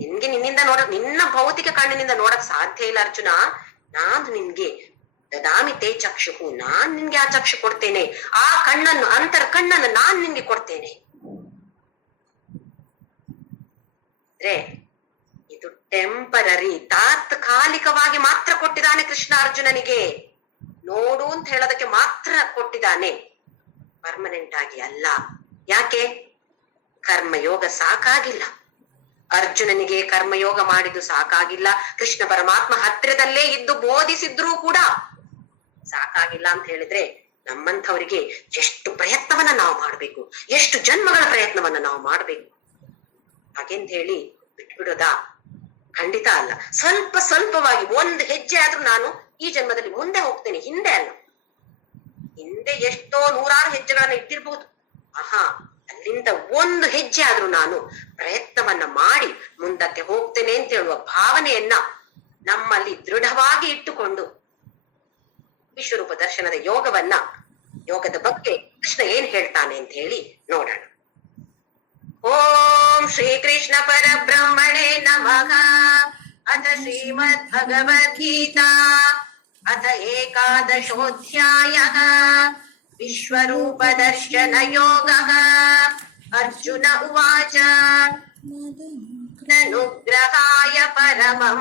ನಿನ್ನಿಂದ ನಿನ್ನ ಭೌತಿಕ ಕಣ್ಣಿನಿಂದ ನೋಡಕ್ ಸಾಧ್ಯ ಇಲ್ಲ ಅರ್ಜುನ. ನಾನು ನಿನ್ಗೆ ದದಾಮಿ ತೇ ಚಕ್ಷು, ನಾನ್ ನಿನ್ಗೆ ಆ ಚಕ್ಷು ಕೊಡ್ತೇನೆ. ಆ ಕಣ್ಣನ್ನು, ಅಂತರ ಕಣ್ಣನ್ನು ನಾನ್ ನಿನ್ಗೆ ಕೊಡ್ತೇನೆ. ಅಂದ್ರೆ ಇದು ಟೆಂಪರರಿ, ತಾತ್ಕಾಲಿಕವಾಗಿ ಮಾತ್ರ ಕೊಟ್ಟಿದ್ದಾನೆ ಕೃಷ್ಣ ಅರ್ಜುನನಿಗೆ. ನೋಡು ಅಂತ ಹೇಳೋದಕ್ಕೆ ಮಾತ್ರ ಕೊಟ್ಟಿದ್ದಾನೆ, ಪರ್ಮನೆಂಟ್ ಆಗಿ ಅಲ್ಲ. ಯಾಕೆ? ಕರ್ಮಯೋಗ ಸಾಕಾಗಿಲ್ಲ ಅರ್ಜುನನಿಗೆ. ಕರ್ಮಯೋಗ ಮಾಡಿದ್ದು ಸಾಕಾಗಿಲ್ಲ. ಕೃಷ್ಣ ಪರಮಾತ್ಮ ಹತ್ತಿರದಲ್ಲೇ ಇದ್ದು ಬೋಧಿಸಿದ್ರೂ ಕೂಡ ಸಾಕಾಗಿಲ್ಲ ಅಂತ ಹೇಳಿದ್ರೆ ನಮ್ಮಂಥವರಿಗೆ ಎಷ್ಟು ಪ್ರಯತ್ನವನ್ನ ನಾವು ಮಾಡ್ಬೇಕು, ಎಷ್ಟು ಜನ್ಮಗಳ ಪ್ರಯತ್ನವನ್ನ ನಾವು ಮಾಡ್ಬೇಕು. ಹಾಗೆಂತ ಹೇಳಿ ಬಿಟ್ಬಿಡೋದಾ? ಖಂಡಿತ ಅಲ್ಲ. ಸ್ವಲ್ಪವಾಗಿ ಒಂದು ಹೆಜ್ಜೆ ಆದ್ರೂ ನಾನು ಈ ಜನ್ಮದಲ್ಲಿ ಮುಂದೆ ಹೋಗ್ತೇನೆ, ಹಿಂದೆ ಅಲ್ಲ. ಹಿಂದೆ ಎಷ್ಟೋ ನೂರಾರು ಹೆಜ್ಜೆಗಳನ್ನ ಇಟ್ಟಿರ್ಬಹುದು. ಅಲ್ಲಿಂದ ಒಂದು ಹೆಜ್ಜೆ ಆದ್ರೂ ನಾನು ಪ್ರಯತ್ನವನ್ನ ಮಾಡಿ ಮುಂದಕ್ಕೆ ಹೋಗ್ತೇನೆ ಅಂತ ಹೇಳುವ ಭಾವನೆಯನ್ನ ನಮ್ಮಲ್ಲಿ ದೃಢವಾಗಿ ಇಟ್ಟುಕೊಂಡು ವಿಶ್ವರೂಪ ದರ್ಶನದ ಯೋಗದ ಬಗ್ಗೆ ಕೃಷ್ಣ ಏನ್ ಹೇಳ್ತಾನೆ ಅಂತ ಹೇಳಿ ನೋಡೋಣ. ಓಂ ಶ್ರೀ ಕೃಷ್ಣ ಪರಬ್ರಹ್ಮಣೇ ನಮಃ. ಅಥ ಶ್ರೀಮದ್ ಭಗವದ್ಗೀತಾ ಅಥ ಏಕಾದಶೋಧ್ಯಾಯಃ ವಿಶ್ವರೂಪ ದರ್ಶನ ಯೋಗಃ. ಅರ್ಜುನ ಉವಾಚ ಅನುಗ್ರಹಾಯ ಪರಮಂ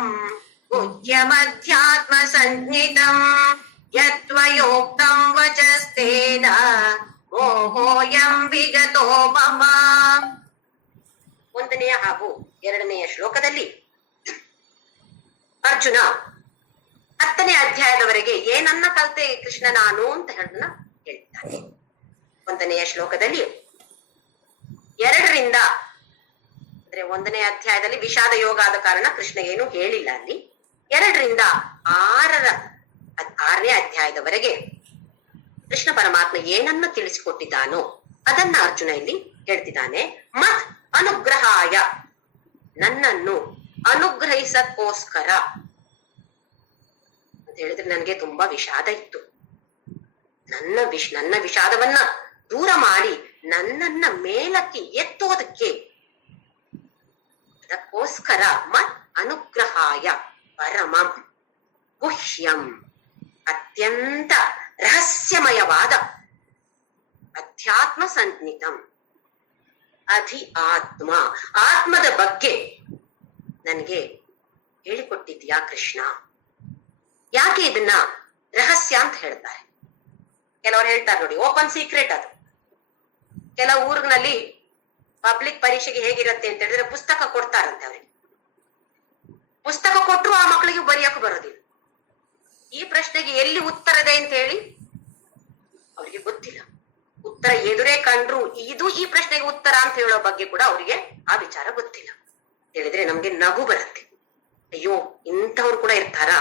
ಗುಹ್ಯಮಧ್ಯಾತ್ಮ ಸಂಜ್ಞಿತಂ ಯತ್ವಯೋಕ್ತಂ ವಚಸ್ತೇನ ಮೋಹೋಯಂ ವಿಗತೋ ಮಮ. 1ನೇ ಹಾಗೂ 2ನೇ ಶ್ಲೋಕದಲ್ಲಿ ಅರ್ಜುನ 10ನೇ ಅಧ್ಯಾಯದವರೆಗೆ ಏನನ್ನ ಕಲ್ತೆ ಕೃಷ್ಣ ನಾನು ಅಂತ ಹೇಳ್ತಾನೆ. 1ನೇ ಶ್ಲೋಕದಲ್ಲಿ 2ರಿಂದ ಅಂದ್ರೆ 1ನೇ ಅಧ್ಯಾಯದಲ್ಲಿ ವಿಷಾದ ಯೋಗ ಆದ ಕಾರಣ ಕೃಷ್ಣ ಏನು ಹೇಳಿಲ್ಲ. ಅಲ್ಲಿ 2ರಿಂದ 6ನೇ ಅಧ್ಯಾಯದವರೆಗೆ ಕೃಷ್ಣ ಪರಮಾತ್ಮ ಏನನ್ನ ತಿಳಿಸಿಕೊಟ್ಟಿದ್ದಾನೋ ಅದನ್ನ ಅರ್ಜುನ ಇಲ್ಲಿ ಹೇಳ್ತಿದ್ದಾನೆ. ಮತ್ ಅನುಗ್ರಹಾಯ, ನನ್ನನ್ನು ಅನುಗ್ರಹಿಸಕ್ಕೋಸ್ಕರ ಅಂತ ಹೇಳಿದ್ರೆ ನನಗೆ ತುಂಬಾ ವಿಷಾದ ಇತ್ತು. ನನ್ನ ವಿಷಾದವನ್ನ ದೂರ ಮಾಡಿ ನನ್ನನ್ನ ಮೇಲಕ್ಕೆ ಎತ್ತೋದಕ್ಕೆ, ಅದಕ್ಕೋಸ್ಕರ ಅನುಗ್ರಹಾಯ ಪರಮಂ ಗುಹ್ಯಂ, ಅತ್ಯಂತ ರಹಸ್ಯಮಯವಾದ ಅಧ್ಯಾತ್ಮ ಸಂಜ್ಞಿತಂ ಆತ್ಮ, ಆತ್ಮದ ಬಗ್ಗೆ ನನಗೆ ಹೇಳಿಕೊಟ್ಟಿದ್ಯಾ ಕೃಷ್ಣ. ಯಾಕೆ ಇದನ್ನ ರಹಸ್ಯ ಅಂತ ಹೇಳ್ತಾರೆ? ಕೆಲವರು ಹೇಳ್ತಾರೆ ನೋಡಿ, ಓಪನ್ ಸೀಕ್ರೆಟ್ ಅದು. ಕೆಲವು ಊರಿನಲ್ಲಿ ಪಬ್ಲಿಕ್ ಪರೀಕ್ಷೆಗೆ ಹೇಗಿರತ್ತೆ ಅಂತ ಹೇಳಿದ್ರೆ ಪುಸ್ತಕ ಕೊಡ್ತಾರಂತೆ ಅವರಿಗೆ. ಪುಸ್ತಕ ಕೊಟ್ಟರು ಆ ಮಕ್ಕಳಿಗೆ ಬರೆಯಕ್ಕೂ ಬರೋದಿಲ್ಲ. ಈ ಪ್ರಶ್ನೆಗೆ ಎಲ್ಲಿ ಉತ್ತರ ಇದೆ ಅಂತ ಹೇಳಿ ಅವರಿಗೆ ಗೊತ್ತಿಲ್ಲ. ಉತ್ತರ ಎದುರೇ ಕಂಡ್ರು ಇದು ಈ ಪ್ರಶ್ನೆಗೆ ಉತ್ತರ ಅಂತ ಹೇಳೋ ಬಗ್ಗೆ ಕೂಡ ಅವರಿಗೆ ಆ ವಿಚಾರ ಗೊತ್ತಿಲ್ಲ. ಹೇಳಿದ್ರೆ ನಮ್ಗೆ ನಗು ಬರುತ್ತೆ. ಅಯ್ಯೋ, ಇಂಥವ್ರು ಕೂಡ ಇರ್ತಾರಾ?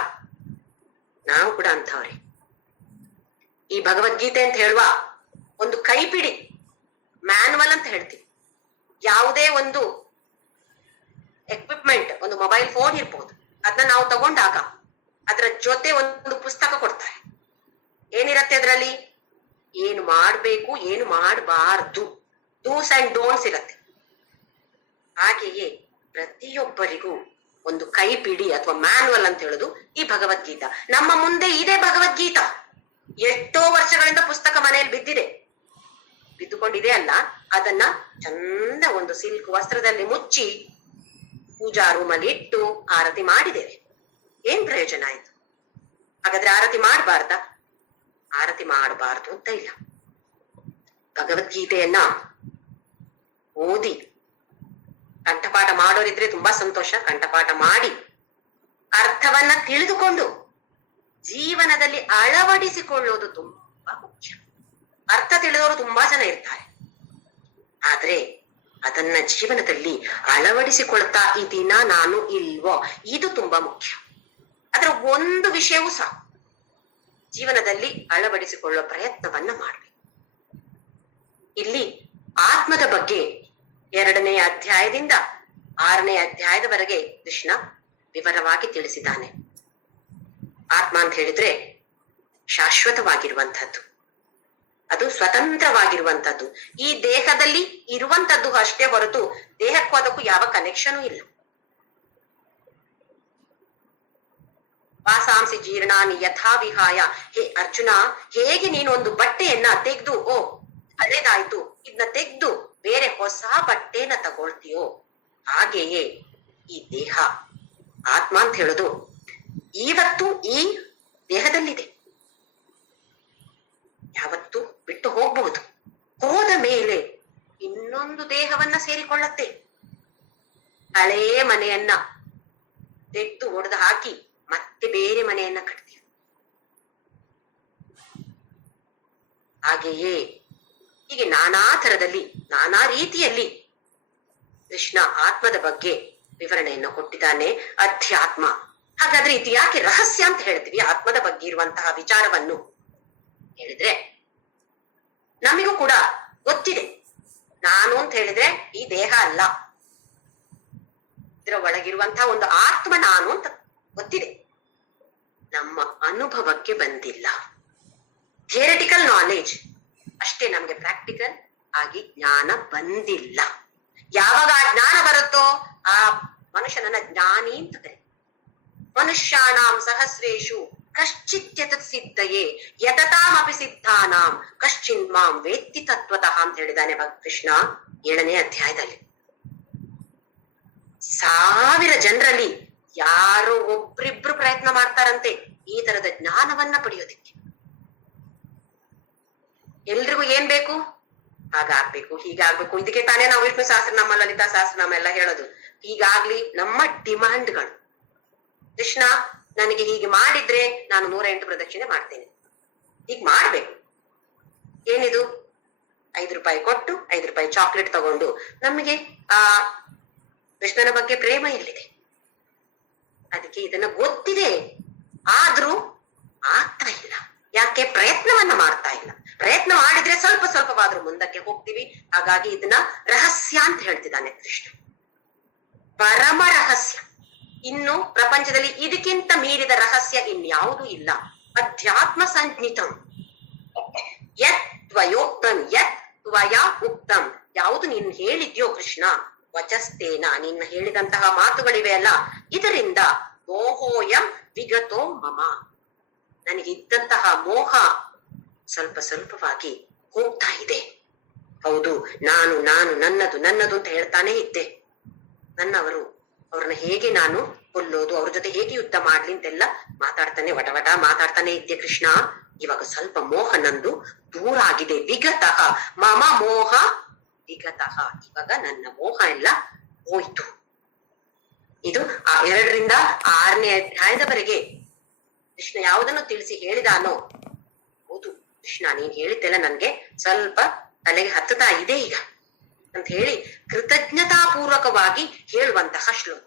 ನಾವು ಕೂಡ ಅಂತವ್ರೆ. ಈ ಭಗವದ್ಗೀತೆ ಅಂತ ಹೇಳುವ ಒಂದು ಕೈಪಿಡಿ ಮ್ಯಾನ್ವಲ್ ಅಂತ ಹೇಳ್ತೀವಿ. ಯಾವುದೇ ಒಂದು ಎಕ್ವಿಪ್ಮೆಂಟ್, ಒಂದು ಮೊಬೈಲ್ ಫೋನ್ ಇರ್ಬೋದು, ಅದನ್ನ ನಾವು ತಗೊಂಡಾಗ ಅದರ ಜೊತೆ ಒಂದು ಪುಸ್ತಕ ಕೊಡ್ತಾರೆ. ಏನಿರತ್ತೆ ಅದರಲ್ಲಿ? ಏನು ಮಾಡ್ಬೇಕು, ಏನು ಮಾಡಬಾರ್ದು, ಡೂಸ್ ಅಂಡ್ ಡೋಂಟ್ಸ್ ಇರತ್ತೆ. ಹಾಗೆಯೇ ಪ್ರತಿಯೊಬ್ಬರಿಗೂ ಒಂದು ಕೈಪಿಡಿ ಅಥವಾ ಮ್ಯಾನ್ವಲ್ ಅಂತ ಹೇಳುದು ಈ ಭಗವದ್ಗೀತಾ. ನಮ್ಮ ಮುಂದೆ ಇದೆ ಭಗವದ್ಗೀತಾ. ಎಷ್ಟೋ ವರ್ಷಗಳಿಂದ ಪುಸ್ತಕ ಮನೆಯಲ್ಲಿ ಬಿದ್ದುಕೊಂಡಿದೆ ಅಲ್ಲ, ಅದನ್ನ ಚಂದ ಒಂದು ಸಿಲ್ಕ್ ವಸ್ತ್ರದಲ್ಲಿ ಮುಚ್ಚಿ ಪೂಜಾ ರೂಮಲ್ಲಿ ಇಟ್ಟು ಆರತಿ ಮಾಡಿದ್ದೇವೆ. ಏನ್ ಪ್ರಯೋಜನ ಆಯ್ತು? ಹಾಗಾದ್ರೆ ಆರತಿ ಮಾಡಬಾರ್ದಾ? ಆರತಿ ಮಾಡಬಾರ್ದು ಅಂತ ಇಲ್ಲ. ಭಗವದ್ಗೀತೆಯನ್ನ ಓದಿ ಕಂಠಪಾಠ ಮಾಡೋರಿದ್ರೆ ತುಂಬಾ ಸಂತೋಷ. ಕಂಠಪಾಠ ಮಾಡಿ ಅರ್ಥವನ್ನ ತಿಳಿದುಕೊಂಡು ಜೀವನದಲ್ಲಿ ಅಳವಡಿಸಿಕೊಳ್ಳೋದು ತುಂಬಾ ಮುಖ್ಯ. ಅರ್ಥ ತಿಳಿದವರು ತುಂಬಾ ಜನ ಇರ್ತಾರೆ, ಆದ್ರೆ ಅದನ್ನ ಜೀವನದಲ್ಲಿ ಅಳವಡಿಸಿಕೊಳ್ತಾ ಇದೀನ ನಾನು ಇಲ್ವೋ, ಇದು ತುಂಬಾ ಮುಖ್ಯ. ಅದರ ಒಂದು ವಿಷಯವೂ ಸಹ ಜೀವನದಲ್ಲಿ ಅಳವಡಿಸಿಕೊಳ್ಳುವ ಪ್ರಯತ್ನವನ್ನ ಮಾಡಬೇಕು. ಇಲ್ಲಿ ಆತ್ಮದ ಬಗ್ಗೆ 2ನೇ ಅಧ್ಯಾಯದಿಂದ 6ನೇ ಅಧ್ಯಾಯದವರೆಗೆ ಕೃಷ್ಣ ವಿವರವಾಗಿ ತಿಳಿಸಿದ್ದಾನೆ. ಆತ್ಮ ಅಂತ ಹೇಳಿದ್ರೆ ಶಾಶ್ವತವಾಗಿರುವಂತಹದ್ದು, ಅದು ಸ್ವತಂತ್ರವಾಗಿರುವಂತದ್ದು. ಈ ದೇಹದಲ್ಲಿ ಇರುವಂತದ್ದು ಅಷ್ಟೇ ಹೊರತು ದೇಹಕ್ಕೂ ಅದಕ್ಕೂ ಯಾವ ಕನೆಕ್ಷನ್ ಇಲ್ಲ. ವಾಸಾಂಸಿ ಜೀರ್ಣಾನಿ ಯಥಾ ವಿಹಾಯ. ಹೇ ಅರ್ಜುನ, ಹೇಗೆ ನೀನು ಒಂದು ಬಟ್ಟೆಯನ್ನ ತೆಗೆದು ಹಳೇದಾಯ್ತು ಇದನ್ನ ತೆಗೆದು ಬೇರೆ ಹೊಸ ಬಟ್ಟೆನ ತಗೊಳ್ತೀಯೋ, ಹಾಗೆಯೇ ಈ ದೇಹ ಆತ್ಮ ಅಂತ ಹೇಳುದು ಇವತ್ತು ಈ ದೇಹದಲ್ಲಿದೆ, ಯಾವತ್ತು ಬಿಟ್ಟು ಹೋಗ್ಬಹುದು. ಹೋದ ಮೇಲೆ ಇನ್ನೊಂದು ದೇಹವನ್ನ ಸೇರಿಕೊಳ್ಳತ್ತೆ. ಹಳೆಯ ಮನೆಯನ್ನ ತೆಗೆದು ಒಡೆದು ಹಾಕಿ ಮತ್ತೆ ಬೇರೆ ಮನೆಯನ್ನ ಕಟ್ತೀವಿ. ಹಾಗೆಯೇ ಹೀಗೆ ನಾನಾ ತರದಲ್ಲಿ ನಾನಾ ರೀತಿಯಲ್ಲಿ ಕೃಷ್ಣ ಆತ್ಮದ ಬಗ್ಗೆ ವಿವರಣೆಯನ್ನು ಕೊಟ್ಟಿದ್ದಾನೆ. ಅಧ್ಯಾತ್ಮ. ಹಾಗಾದ್ರೆ ಇದು ಯಾಕೆ ರಹಸ್ಯ ಅಂತ ಹೇಳ್ತೀವಿ? ಆತ್ಮದ ಬಗ್ಗೆ ಇರುವಂತಹ ವಿಚಾರವನ್ನು ಹೇಳಿದ್ರೆ ನಮಿಗೂ ಕೂಡ ಗೊತ್ತಿದೆ. ನಾನು ಅಂತ ಹೇಳಿದ್ರೆ ಈ ದೇಹ ಅಲ್ಲ, ಇದರ ಒಳಗಿರುವಂತಹ ಒಂದು ಆತ್ಮ ನಾನು ಅಂತ ಗೊತ್ತಿದೆ. ನಮ್ಮ ಅನುಭವಕ್ಕೆ ಬಂದಿಲ್ಲ. ಥಿಯರಿಟಿಕಲ್ ನಾಲೆಜ್ ಅಷ್ಟೇ, ನಮ್ಗೆ ಪ್ರಾಕ್ಟಿಕಲ್ ಆಗಿ ಜ್ಞಾನ ಬಂದಿಲ್ಲ. ಯಾವಾಗ ಆ ಜ್ಞಾನ ಬರುತ್ತೋ ಆ ಮನುಷ್ಯನನ್ನ ಜ್ಞಾನಿ ಅಂತ ಕರೆ. ಮನುಷ್ಯಾಣಾಂ ಸಹಸ್ರೇಶು ಕಶ್ಚಿತ್ ಸಿದ್ಧಯೇ ಯತತಾಮಪಿ ಸಿದ್ಧಾನಾಂ ಕಶ್ಚಿನ್ ಮಾಂ ವೇತ್ತಿ ತತ್ವತಃ ಅಂತ ಹೇಳಿದಾನೆ ಕೃಷ್ಣ 7ನೇ ಅಧ್ಯಾಯದಲ್ಲಿ. 1000 ಜನರಲ್ಲಿ ಯಾರೋ ಒಬ್ರಿಬ್ರು ಪ್ರಯತ್ನ ಮಾಡ್ತಾರಂತೆ ಈ ತರದ ಜ್ಞಾನವನ್ನ ಪಡೆಯೋದಿಕ್ಕೆ. ಎಲ್ರಿಗೂ ಏನ್ ಬೇಕು? ಹಾಗಾಗ್ಬೇಕು, ಹೀಗಾಗ್ಬೇಕು. ಇದಕ್ಕೆ ತಾನೇ ನಾವು ವಿಷ್ಣು ಸಹಸ್ರನಾಮ, ಲಲಿತಾ ಸಹಸ್ರನಾಮ ಎಲ್ಲ ಹೇಳೋದು. ಹೀಗಾಗ್ಲಿ ನಮ್ಮ ಡಿಮಾಂಡ್ಗಳು. ಕೃಷ್ಣ ನನಗೆ ಹೀಗೆ ಮಾಡಿದ್ರೆ ನಾನು 108 ಪ್ರದಕ್ಷಿಣೆ ಮಾಡ್ತೇನೆ. ಹೀಗ್ ಮಾಡ್ಬೇಕು. ಏನಿದು? 5 ರೂಪಾಯಿ ಕೊಟ್ಟು 5 ರೂಪಾಯಿ ಚಾಕ್ಲೇಟ್ ತಗೊಂಡು ನಮಗೆ ಆ ಕೃಷ್ಣನ ಬಗ್ಗೆ ಪ್ರೇಮ ಎಲ್ಲಿದೆ? ಅದಕ್ಕೆ ಇದನ್ನ ಗೊತ್ತಿದೆ, ಆದ್ರೂ ಆಗ್ತಾ ಇಲ್ಲ. ಯಾಕೆ? ಪ್ರಯತ್ನವನ್ನ ಮಾಡ್ತಾ ಇಲ್ಲ. ಪ್ರಯತ್ನ ಮಾಡಿದ್ರೆ ಸ್ವಲ್ಪ ಸ್ವಲ್ಪವಾದ್ರೂ ಮುಂದಕ್ಕೆ ಹೋಗ್ತೀವಿ. ಹಾಗಾಗಿ ಇದನ್ನ ರಹಸ್ಯ ಅಂತ ಹೇಳ್ತಿದ್ದಾನೆ ಕೃಷ್ಣ. ಪರಮ ರಹಸ್ಯ. ಇನ್ನು ಪ್ರಪಂಚದಲ್ಲಿ ಇದಕ್ಕಿಂತ ಮೀರಿದ ರಹಸ್ಯ ಇನ್ಯಾವುದೂ ಇಲ್ಲ. ಅಧ್ಯಾತ್ಮ ಸಂಜ್ಞಿತಂ ಯತ್ ತ್ವಯೋಕ್ತಂ ಯತ್ ತ್ವಯಾ ಉಕ್ತಂ, ಯಾವುದು ನೀನು ಹೇಳಿದ್ಯೋ ಕೃಷ್ಣ, ವಚಸ್ತೇನ, ನಿನ್ನ ಹೇಳಿದಂತಹ ಮಾತುಗಳಿವೆ ಅಲ್ಲ, ಇದರಿಂದ ಮೋಹೋಯಂ ವಿಗತೋ ಮಮ, ನನಗಿದ್ದಂತಹ ಮೋಹ ಸ್ವಲ್ಪ ಸ್ವಲ್ಪವಾಗಿ ಹೋಗ್ತಾ ಇದೆ. ಹೌದು, ನಾನು ನಾನು ನನ್ನದು ನನ್ನದು ಅಂತ ಹೇಳ್ತಾನೆ ಇದ್ದೆ. ನನ್ನವರು, ಅವ್ರನ್ನ ಹೇಗೆ ನಾನು ಕೊಲ್ಲೋದು, ಅವ್ರ ಜೊತೆ ಹೇಗೆ ಯುದ್ಧ ಮಾಡ್ಲಿ ಅಂತೆಲ್ಲ ಮಾತಾಡ್ತಾನೆ, ವಟ ಮಾತಾಡ್ತಾನೆ ಇದ್ದೆ ಕೃಷ್ಣ. ಇವಾಗ ಸ್ವಲ್ಪ ಮೋಹ ನಂದು ದೂರ ಆಗಿದೆ. ವಿಗತಃ ಮಮ ಮೋಹ ವಿಗತಃ, ಇವಾಗ ನನ್ನ ಮೋಹ ಎಲ್ಲ ಹೋಯ್ತು. ಇದು 2ರಿಂದ 6ನೇ ಅಧ್ಯಾಯದವರೆಗೆ ಕೃಷ್ಣ ಯಾವುದನ್ನು ತಿಳಿಸಿ ಹೇಳಿದಾನೋ, ಹೌದು ಕೃಷ್ಣ ನೀನ್ ಹೇಳಿದ್ದೆಲ್ಲ ನನ್ಗೆ ಸ್ವಲ್ಪ ತಲೆಗೆ ಹತ್ತುತ್ತಾ ಇದೆ ಈಗ ಅಂತ ಹೇಳಿ ಕೃತಜ್ಞತಾಪೂರ್ವಕವಾಗಿ ಹೇಳುವಂತಹ ಶ್ಲೋಕ.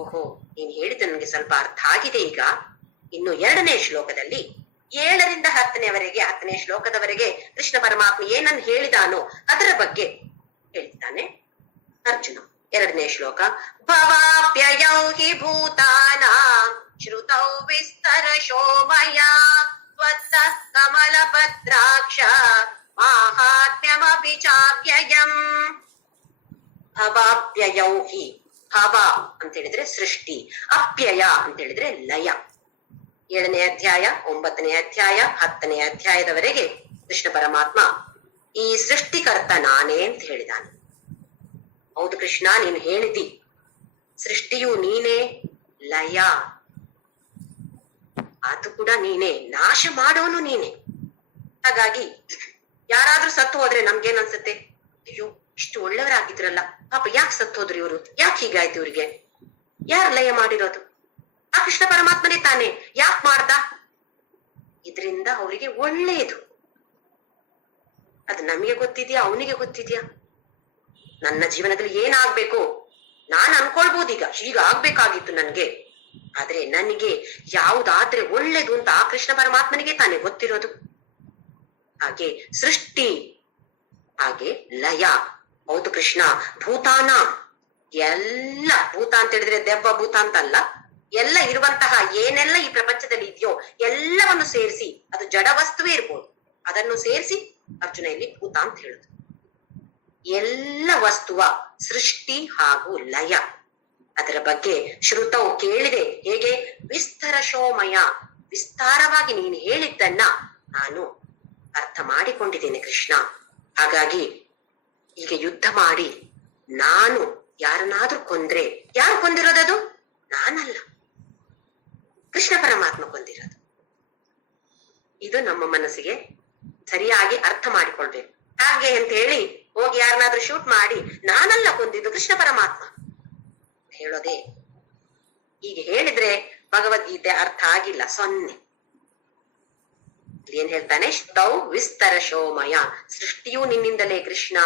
ಓಹೋ, ನೀನ್ ಹೇಳಿದ ನನಗೆ ಸ್ವಲ್ಪ ಅರ್ಥ ಆಗಿದೆ ಈಗ. ಇನ್ನು 2ನೇ ಶ್ಲೋಕದಲ್ಲಿ 7ರಿಂದ 10ನೇ ಶ್ಲೋಕದವರೆಗೆ ಕೃಷ್ಣ ಪರಮಾತ್ಮ ಏನನ್ನು ಹೇಳಿದಾನೋ ಅದರ ಬಗ್ಗೆ ಹೇಳ್ತಾನೆ ಅರ್ಜುನ. 2ನೇ ಶ್ಲೋಕ, ಭವಾಪ್ಯಯೌ ಹಿ ಭೂತಾನಾಂ ಶ್ರುತೌ ವಿಸ್ತರಶೋ ಮಯಾ ತ್ವತ್ತಃ ಕಮಲಪತ್ರಾಕ್ಷ ಮಾಹಾತ್ಮ್ಯಮಪಿ ಚಾಪ್ಯಯಂ. ಭವಾಪ್ಯಯೌ ಹಿ, ಭವ ಅಂತ ಹೇಳಿದ್ರೆ ಸೃಷ್ಟಿ, ಅಪ್ಯಯ ಅಂತ ಹೇಳಿದ್ರೆ ಲಯ. 7ನೇ ಅಧ್ಯಾಯ, 9ನೇ ಅಧ್ಯಾಯ, 10ನೇ ಅಧ್ಯಾಯದವರೆಗೆ ಕೃಷ್ಣ ಪರಮಾತ್ಮ ಈ ಸೃಷ್ಟಿಕರ್ತ ನಾನೇ ಅಂತ ಹೇಳಿದಾನೆ. ಹೌದು ಕೃಷ್ಣ, ನೀನು ಹೇಳಿದಿ, ಸೃಷ್ಟಿಯು ನೀನೇ, ಲಯ ಅದು ಕೂಡ ನೀನೇ, ನಾಶ ಮಾಡೋನು ನೀನೆ. ಹಾಗಾಗಿ ಯಾರಾದ್ರೂ ಸತ್ತು ಹೋದ್ರೆ ನಮ್ಗೇನ್ ಅನ್ಸುತ್ತೆ, ಅಯ್ಯೋ ಇಷ್ಟು ಒಳ್ಳೆಯವರಾಗಿದ್ರಲ್ಲ, ಪಾಪ ಯಾಕೆ ಸತ್ತು ಹೋದ್ರು ಇವರು, ಯಾಕೆ ಹೀಗಾಯ್ತು ಇವ್ರಿಗೆ, ಯಾರು ಲಯ ಮಾಡಿರೋದು? ಆ ಕೃಷ್ಣ ಪರಮಾತ್ಮನೇ ತಾನೇ, ಯಾಕೆ ಮಾಡ್ದ? ಇದರಿಂದ ಅವರಿಗೆ ಒಳ್ಳೆಯದು. ಅದು ನಮಗೆ ಗೊತ್ತಿದ್ಯಾ, ಅವನಿಗೆ ಗೊತ್ತಿದ್ಯಾ? ನನ್ನ ಜೀವನದಲ್ಲಿ ಏನಾಗ್ಬೇಕು ನಾನು ಅನ್ಕೊಳ್ಬಹುದು, ಈಗ ಹೀಗಾಗ್ಬೇಕಾಗಿತ್ತು ನನ್ಗೆ, ಆದ್ರೆ ನನಗೆ ಯಾವುದಾದ್ರೆ ಒಳ್ಳೇದು ಅಂತ ಆ ಕೃಷ್ಣ ಪರಮಾತ್ಮನಿಗೆ ತಾನೇ ಗೊತ್ತಿರೋದು. ಹಾಗೆ ಸೃಷ್ಟಿ, ಹಾಗೆ ಲಯ. ಹೌದು ಕೃಷ್ಣ, ಭೂತಾನ ಎಲ್ಲ, ಭೂತ ಅಂತ ಹೇಳಿದ್ರೆ ದೆವ್ವ ಭೂತ ಅಂತಲ್ಲ, ಎಲ್ಲ ಇರುವಂತಹ ಏನೆಲ್ಲ ಈ ಪ್ರಪಂಚದಲ್ಲಿ ಇದೆಯೋ ಎಲ್ಲವನ್ನು ಸೇರಿಸಿ, ಅದು ಜಡ ವಸ್ತುವೇ ಇರ್ಬೋದು, ಅದನ್ನು ಸೇರಿಸಿ ಅರ್ಜುನ ಇಲ್ಲಿ ಭೂತ ಅಂತ ಹೇಳುದು. ಎಲ್ಲ ವಸ್ತುವ ಸೃಷ್ಟಿ ಹಾಗೂ ಲಯ, ಅದರ ಬಗ್ಗೆ ಶ್ರುತವು ಕೇಳಿದೆ. ಹೇಗೆ? ವಿಸ್ತರಶೋಮಯ, ವಿಸ್ತಾರವಾಗಿ ನೀನು ಹೇಳಿದ್ದನ್ನ ನಾನು ಅರ್ಥ ಮಾಡಿಕೊಂಡಿದ್ದೇನೆ ಕೃಷ್ಣ. ಹಾಗಾಗಿ ಈಗ ಯುದ್ಧ ಮಾಡಿ ನಾನು ಯಾರನ್ನಾದ್ರೂ ಕೊಂದ್ರೆ, ಯಾರು ಕೊಂದಿರೋದದು? ನಾನಲ್ಲ, ಕೃಷ್ಣ ಪರಮಾತ್ಮ ಕೊಂದಿರೋದು. ಇದು ನಮ್ಮ ಮನಸ್ಸಿಗೆ ಸರಿಯಾಗಿ ಅರ್ಥ ಮಾಡಿಕೊಳ್ಬೇಕು. ಹಾಗೆ ಅಂತ ಹೇಳಿ ಹೋಗಿ ಯಾರನ್ನಾದ್ರೂ ಶೂಟ್ ಮಾಡಿ ನಾನಲ್ಲ ಕೊಂದಿದ್ದು, ಕೃಷ್ಣ ಪರಮಾತ್ಮ ಹೇಳೋದೇ. ಹೀಗೆ ಹೇಳಿದ್ರೆ ಭಗವದ್ಗೀತೆ ಅರ್ಥ ಆಗಿಲ್ಲ, 0. ಏನ್ ಹೇಳ್ತಾನೆ? ಶ್ರುತೌ ವಿಸ್ತರಶೋಮಯ, ಸೃಷ್ಟಿಯೂ ನಿನ್ನಿಂದಲೇ ಕೃಷ್ಣ,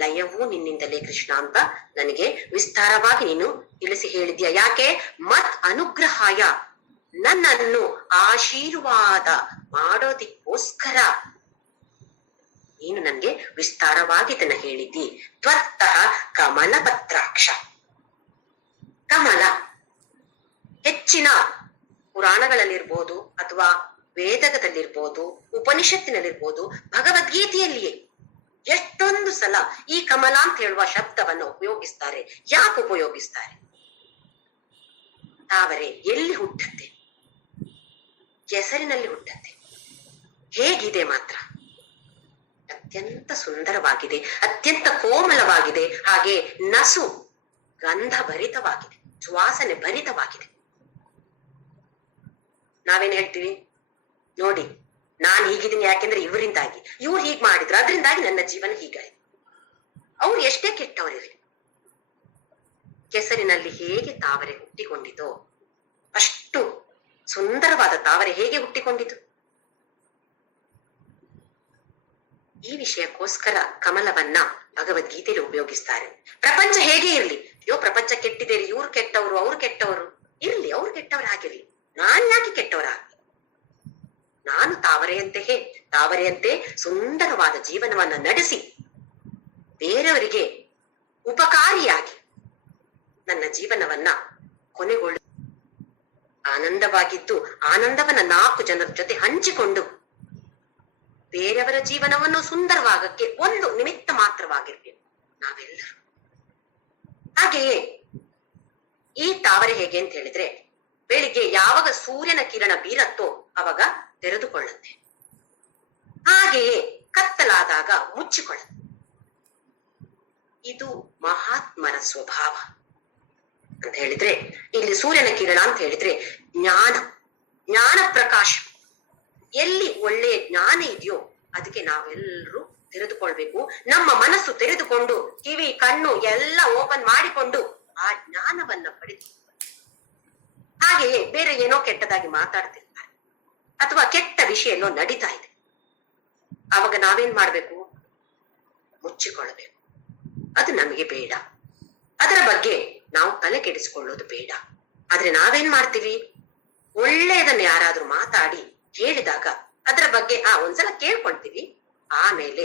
ಲಯವೂ ನಿನ್ನಿಂದಲೇ ಕೃಷ್ಣ ಅಂತ ನನಗೆ ವಿಸ್ತಾರವಾಗಿ ನೀನು ತಿಳಿಸಿ ಹೇಳಿದ್ಯಾ. ಯಾಕೆ? ಮತ್ ಅನುಗ್ರಹಾಯ, ನನ್ನನ್ನು ಆಶೀರ್ವಾದ ಮಾಡೋದಿಕ್ಕೋಸ್ಕರ ನೀನು ನನ್ಗೆ ವಿಸ್ತಾರವಾಗಿ ಇದನ್ನ ಹೇಳಿದ್ದಿ. ತ್ವತ್ತಃ ಕಮಲ ಪತ್ರಾಕ್ಷ, ಕಮಲ ಹೆಚ್ಚಿನ ಪುರಾಣಗಳಲ್ಲಿರ್ಬೋದು ಅಥವಾ ವೇದಕದಲ್ಲಿರ್ಬೋದು, ಉಪನಿಷತ್ತಿನಲ್ಲಿರ್ಬೋದು, ಭಗವದ್ಗೀತೆಯಲ್ಲಿಯೇ ಎಷ್ಟೊಂದು ಸಲ ಈ ಕಮಲ ಅಂತ ಹೇಳುವ ಶಬ್ದವನ್ನು ಉಪಯೋಗಿಸ್ತಾರೆ. ಯಾಕೆ ಉಪಯೋಗಿಸ್ತಾರೆ? ತಾವರೆ ಎಲ್ಲಿ ಹುಟ್ಟತ್ತೆ? ಕೆಸರಿನಲ್ಲಿ ಹುಟ್ಟತ್ತೆ. ಹೇಗಿದೆ ಮಾತ್ರ, ಅತ್ಯಂತ ಸುಂದರವಾಗಿದೆ, ಅತ್ಯಂತ ಕೋಮಲವಾಗಿದೆ. ಹಾಗೆ ನಸು ಗಂಧ ಭರಿತವಾಗಿದೆ, ಸುವಾಸನೆ ಭರಿತವಾಗಿದೆ. ನಾವೇನ್ ಹೇಳ್ತೀವಿ ನೋಡಿ, ನಾನ್ ಹೀಗಿದ್ದೀನಿ ಯಾಕೆಂದ್ರೆ ಇವರಿಂದಾಗಿ, ಇವ್ರು ಹೀಗ್ ಮಾಡಿದ್ರು ಅದರಿಂದಾಗಿ ನನ್ನ ಜೀವನ ಹೀಗಾಯ್ತು. ಅವ್ರು ಎಷ್ಟೇ ಕೆಟ್ಟವರಿರಲಿ, ಕೆಸರಿನಲ್ಲಿ ಹೇಗೆ ತಾವರೆ ಹುಟ್ಟಿಕೊಂಡಿತೋ ಅಷ್ಟು ಸುಂದರವಾದ ತಾವರೆ ಹೇಗೆ ಹುಟ್ಟಿಕೊಂಡಿತು? ಈ ವಿಷಯಕ್ಕೋಸ್ಕರ ಕಮಲವನ್ನ ಭಗವದ್ಗೀತೆಯಲ್ಲಿ ಉಪಯೋಗಿಸ್ತಾರೆ. ಪ್ರಪಂಚ ಹೇಗೆ ಇರ್ಲಿ, ಅಯ್ಯೋ ಪ್ರಪಂಚ ಕೆಟ್ಟಿದೆ, ಇವ್ರು ಕೆಟ್ಟವರು, ಅವ್ರು ಕೆಟ್ಟವರು, ಇರ್ಲಿ, ಅವ್ರು ಕೆಟ್ಟವರಾಗಿರ್ಲಿ, ನಾನ್ ಯಾಕೆ ಕೆಟ್ಟವರಾಗ್ಲಿ? ನಾನು ತಾವರೆಯಂತೆ ಸುಂದರವಾದ ಜೀವನವನ್ನ ನಡೆಸಿ ಬೇರೆಯವರಿಗೆ ಉಪಕಾರಿಯಾಗಿ ನನ್ನ ಜೀವನವನ್ನ ಕೊನೆಗೊಳ್ಳು ಆನಂದವಾಗಿದ್ದು ಆನಂದವನ್ನ 4 ಜನರ ಜೊತೆ ಹಂಚಿಕೊಂಡು ಬೇರೆಯವರ ಜೀವನವನ್ನು ಸುಂದರವಾಗಕ್ಕೆ ಒಂದು ನಿಮಿತ್ತ ಮಾತ್ರವಾಗಿರ್ಬೇಕು ನಾವೆಲ್ಲರೂ. ಹಾಗೆಯೇ ಈ ತಾವರೆ ಹೇಗೆ ಅಂತ ಹೇಳಿದ್ರೆ, ಬೆಳಿಗ್ಗೆ ಯಾವಾಗ ಸೂರ್ಯನ ಕಿರಣ ಬೀರತ್ತೋ ಅವಾಗ ತೆರೆದುಕೊಳ್ಳುತ್ತೆ, ಹಾಗೆಯೇ ಕತ್ತಲಾದಾಗ ಮುಚ್ಚಿಕೊಳ್ಳುತ್ತೆ. ಇದು ಮಹಾತ್ಮರ ಸ್ವಭಾವ ಅಂತ ಹೇಳಿದ್ರೆ, ಇಲ್ಲಿ ಸೂರ್ಯನ ಕಿರಣ ಅಂತ ಹೇಳಿದ್ರೆ ಜ್ಞಾನ ಪ್ರಕಾಶ. ಎಲ್ಲಿ ಒಳ್ಳೆಯ ಜ್ಞಾನ ಇದೆಯೋ ಅದಕ್ಕೆ ನಾವೆಲ್ಲರೂ ತೆರೆದುಕೊಳ್ಬೇಕು. ನಮ್ಮ ಮನಸ್ಸು ತೆರೆದುಕೊಂಡು ಕಿವಿ ಕಣ್ಣು ಎಲ್ಲ ಓಪನ್ ಮಾಡಿಕೊಂಡು ಆ ಜ್ಞಾನವನ್ನ ಪಡೆದು, ಹಾಗೆಯೇ ಬೇರೆ ಏನೋ ಕೆಟ್ಟದಾಗಿ ಮಾತಾಡ್ತಿರ್ತಾರೆ ಅಥವಾ ಕೆಟ್ಟ ವಿಷಯ ಎಲ್ಲೋ ನಡೀತಾ ಇದೆ, ಅವಾಗ ನಾವೇನ್ ಮಾಡ್ಬೇಕು? ಮುಚ್ಚಿಕೊಳ್ಳಬೇಕು. ಅದು ನಮಗೆ ಬೇಡ, ಅದರ ಬಗ್ಗೆ ನಾವು ತಲೆ ಕೆಡಿಸಿಕೊಳ್ಳೋದು ಬೇಡ. ಆದ್ರೆ ನಾವೇನ್ ಮಾಡ್ತೀವಿ? ಒಳ್ಳೆಯದನ್ನ ಯಾರಾದ್ರೂ ಮಾತಾಡಿ ಹೇಳಿದಾಗ ಅದರ ಬಗ್ಗೆ ಒಂದ್ಸಲ ಕೇಳ್ಕೊಳ್ತೀವಿ, ಆಮೇಲೆ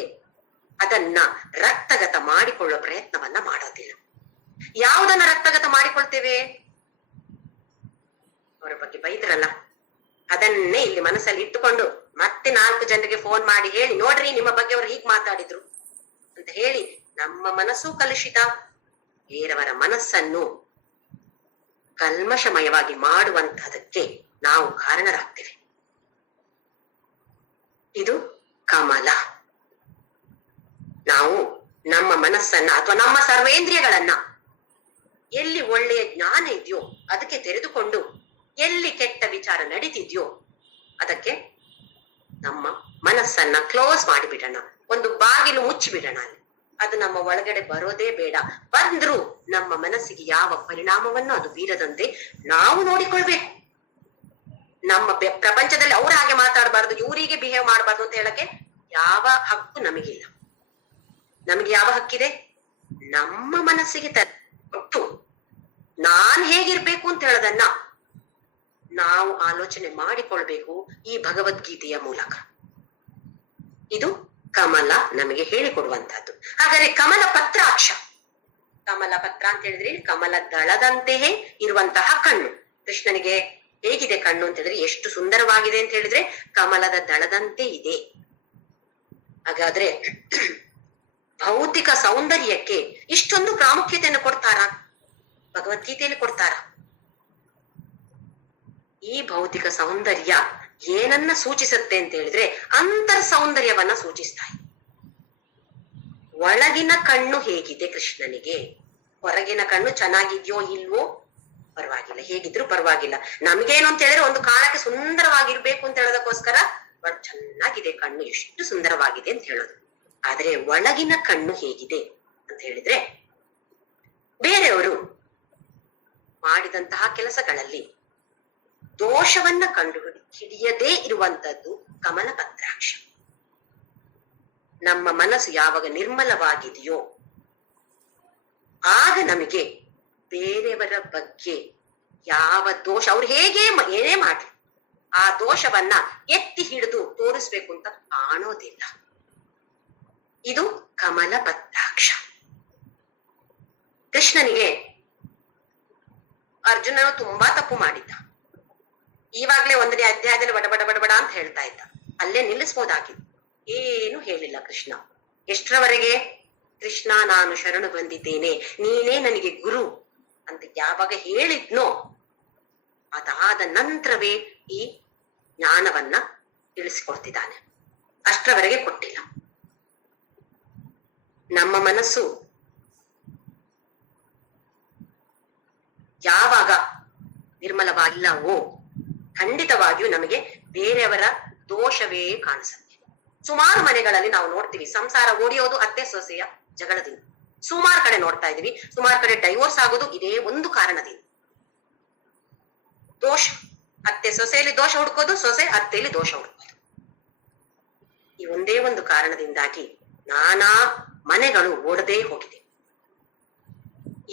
ಅದನ್ನ ರಕ್ತಗತ ಮಾಡಿಕೊಳ್ಳೋ ಪ್ರಯತ್ನವನ್ನ ಮಾಡೋದಿಲ್ಲ. ಯಾವುದನ್ನ ರಕ್ತಗತ ಮಾಡಿಕೊಳ್ತೇವೆ? ಅವರ ಬಗ್ಗೆ ಬೈದ್ರಲ್ಲ, ಅದನ್ನೇ ಇಲ್ಲಿ ಮನಸ್ಸಲ್ಲಿ ಇಟ್ಟುಕೊಂಡು ಮತ್ತೆ 4 ಜನರಿಗೆ ಫೋನ್ ಮಾಡಿ ಹೇಳಿ, ನೋಡ್ರಿ ನಿಮ್ಮ ಬಗ್ಗೆ ಅವ್ರು ಹೀಗ್ ಮಾತಾಡಿದ್ರು ಅಂತ ಹೇಳಿ ನಮ್ಮ ಮನಸ್ಸು ಕಲುಷಿತ, ಬೇರೆಯವರ ಮನಸ್ಸನ್ನು ಕಲ್ಮಶಮಯವಾಗಿ ಮಾಡುವಂತಹದಕ್ಕೆ ನಾವು ಕಾರಣರಾಗ್ತೇವೆ. ಇದು ಕಮಲ. ನಾವು ನಮ್ಮ ಮನಸ್ಸನ್ನ ಅಥವಾ ನಮ್ಮ ಸರ್ವೇಂದ್ರಿಯಗಳನ್ನ ಎಲ್ಲಿ ಒಳ್ಳೆಯ ಜ್ಞಾನ ಇದೆಯೋ ಅದಕ್ಕೆ ತೆರೆದುಕೊಂಡು, ಎಲ್ಲಿ ಕೆಟ್ಟ ವಿಚಾರ ನಡೀತಿದ್ಯೋ ಅದಕ್ಕೆ ನಮ್ಮ ಮನಸ್ಸನ್ನ ಕ್ಲೋಸ್ ಮಾಡಿಬಿಡೋಣ, ಒಂದು ಬಾಗಿಲು ಮುಚ್ಚಿಬಿಡೋಣ. ಅದು ನಮ್ಮ ಒಳಗಡೆ ಬರೋದೇ ಬೇಡ. ಬಂದ್ರು ನಮ್ಮ ಮನಸ್ಸಿಗೆ ಯಾವ ಪರಿಣಾಮವನ್ನು ಅದು ಬೀರದಂತೆ ನಾವು ನೋಡಿಕೊಳ್ಬೇಕು. ನಮ್ಮ ಪ್ರಪಂಚದಲ್ಲಿ ಅವ್ರ ಹಾಗೆ ಮಾತಾಡಬಾರ್ದು, ಇವರಿಗೆ ಬಿಹೇವ್ ಮಾಡಬಾರ್ದು ಅಂತ ಹೇಳಕ್ಕೆ ಯಾವ ಹಕ್ಕು ನಮಗಿಲ್ಲ. ನಮಗೆ ಯಾವ ಹಕ್ಕಿದೆ? ನಮ್ಮ ಮನಸ್ಸಿಗೆ ಕೊಟ್ಟು ನಾನ್ ಹೇಗಿರ್ಬೇಕು ಅಂತ ಹೇಳೋದನ್ನ ನಾವು ಆಲೋಚನೆ ಮಾಡಿಕೊಳ್ಬೇಕು ಈ ಭಗವದ್ಗೀತೆಯ ಮೂಲಕ. ಇದು ಕಮಲ ನಮಗೆ ಹೇಳಿಕೊಡುವಂತಹದ್ದು. ಹಾಗಾದ್ರೆ ಕಮಲ ಪತ್ರಾಕ್ಷ, ಕಮಲ ಪತ್ರ ಅಂತ ಹೇಳಿದ್ರೆ ಕಮಲ ದಳದಂತೆಯೇ ಇರುವಂತಹ ಕಣ್ಣು. ಕೃಷ್ಣನಿಗೆ ಹೇಗಿದೆ ಕಣ್ಣು ಅಂತ ಹೇಳಿದ್ರೆ, ಎಷ್ಟು ಸುಂದರವಾಗಿದೆ ಅಂತ ಹೇಳಿದ್ರೆ ಕಮಲದ ದಳದಂತೆ ಇದೆ. ಹಾಗಾದ್ರೆ ಭೌತಿಕ ಸೌಂದರ್ಯಕ್ಕೆ ಇಷ್ಟೊಂದು ಪ್ರಾಮುಖ್ಯತೆಯನ್ನು ಕೊಡ್ತಾರಾ? ಭಗವದ್ಗೀತೆಯಲ್ಲಿ ಕೊಡ್ತಾರ? ಈ ಭೌತಿಕ ಸೌಂದರ್ಯ ಏನನ್ನ ಸೂಚಿಸುತ್ತೆ ಅಂತ ಹೇಳಿದ್ರೆ ಅಂತರ್ ಸೌಂದರ್ಯವನ್ನ ಸೂಚಿಸ್ತಾ ಇದೆ. ಒಳಗಿನ ಕಣ್ಣು ಹೇಗಿದೆ ಕೃಷ್ಣನಿಗೆ, ಹೊರಗಿನ ಕಣ್ಣು ಚೆನ್ನಾಗಿದ್ಯೋ ಇಲ್ವೋ ಪರವಾಗಿಲ್ಲ, ಹೇಗಿದ್ರು ಪರವಾಗಿಲ್ಲ. ನಮ್ಗೇನು ಅಂತ ಹೇಳಿದ್ರೆ ಒಂದು ಕಾಲಕ್ಕೆ ಸುಂದರವಾಗಿರ್ಬೇಕು ಅಂತ ಹೇಳೋದಕ್ಕೋಸ್ಕರ ಚೆನ್ನಾಗಿದೆ ಕಣ್ಣು, ಎಷ್ಟು ಸುಂದರವಾಗಿದೆ ಅಂತ ಹೇಳೋದು. ಆದ್ರೆ ಒಳಗಿನ ಕಣ್ಣು ಹೇಗಿದೆ ಅಂತ ಹೇಳಿದ್ರೆ, ಬೇರೆಯವರು ಮಾಡಿದಂತಹ ಕೆಲಸಗಳಲ್ಲಿ ದೋಷವನ್ನ ಕಂಡು ಹಿಡಿಯದೇ ಇರುವಂತದ್ದು ಕಮಲ ಪತ್ರಾಕ್ಷ. ನಮ್ಮ ಮನಸ್ಸು ಯಾವಾಗ ನಿರ್ಮಲವಾಗಿದೆಯೋ ಆಗ ನಮಗೆ ಬೇರೆಯವರ ಬಗ್ಗೆ ಯಾವ ದೋಷ, ಅವ್ರು ಹೇಗೆ ಏನೇ ಮಾಡಿ ಆ ದೋಷವನ್ನ ಎತ್ತಿ ಹಿಡಿದು ತೋರಿಸ್ಬೇಕು ಅಂತ ಕಾಣೋದಿಲ್ಲ. ಇದು ಕಮಲ ಪತ್ರಾಕ್ಷ. ಕೃಷ್ಣನಿಗೆ ಅರ್ಜುನನು ತುಂಬಾ ತಪ್ಪು ಮಾಡಿದ್ದ. ಈವಾಗ್ಲೇ 1ನೇ ಅಧ್ಯಾಯದಲ್ಲಿ ಬಡಬಡ ಅಂತ ಹೇಳ್ತಾ ಇದ್ದ, ಅಲ್ಲೇ ನಿಲ್ಲಿಸ್ಬೋದಾಗಿತ್ತು. ಏನು ಹೇಳಿಲ್ಲ ಕೃಷ್ಣ. ಎಷ್ಟರವರೆಗೆ? ಕೃಷ್ಣ ನಾನು ಶರಣು ಬಂದಿದ್ದೇನೆ, ನೀನೇ ನನಗೆ ಗುರು ಅಂತ ಯಾವಾಗ ಹೇಳಿದ್ನೋ ಅದಾದ ನಂತರವೇ ಈ ಜ್ಞಾನವನ್ನ ತಿಳಿಸಿಕೊಡ್ತಿದ್ದಾನೆ. ಅಷ್ಟರವರೆಗೆ ಕೊಟ್ಟಿಲ್ಲ. ನಮ್ಮ ಮನಸ್ಸು ಯಾವಾಗ ನಿರ್ಮಲವಾಗಿಲ್ಲವೋ ಖಂಡಿತವಾಗಿಯೂ ನಮಗೆ ಬೇರೆಯವರ ದೋಷವೇ ಕಾಣಿಸುತ್ತೆ. ಸುಮಾರು ಮನೆಗಳಲ್ಲಿ ನಾವು ನೋಡ್ತೀವಿ ಸಂಸಾರ ಓಡಿಯೋದು ಅತ್ತೆ ಸೊಸೆಯ ಜಗಳದಿಂದ. ಸುಮಾರು ಕಡೆ ನೋಡ್ತಾ ಇದೀವಿ, ಸುಮಾರು ಕಡೆ ಡೈವೋರ್ಸ್ ಆಗೋದು ಇದೇ ಒಂದು ಕಾರಣದಿಂದ. ದೋಷ, ಅತ್ತೆ ಸೊಸೆಯಲ್ಲಿ ದೋಷ ಹುಡ್ಕೋದು, ಸೊಸೆ ಅತ್ತೆಯಲ್ಲಿ ದೋಷ ಹುಡ್ಕೋದು. ಈ ಒಂದೇ ಒಂದು ಕಾರಣದಿಂದಾಗಿ ನಾನಾ ಮನೆಗಳು ಓಡದೇ ಹೋಗಿದೆ.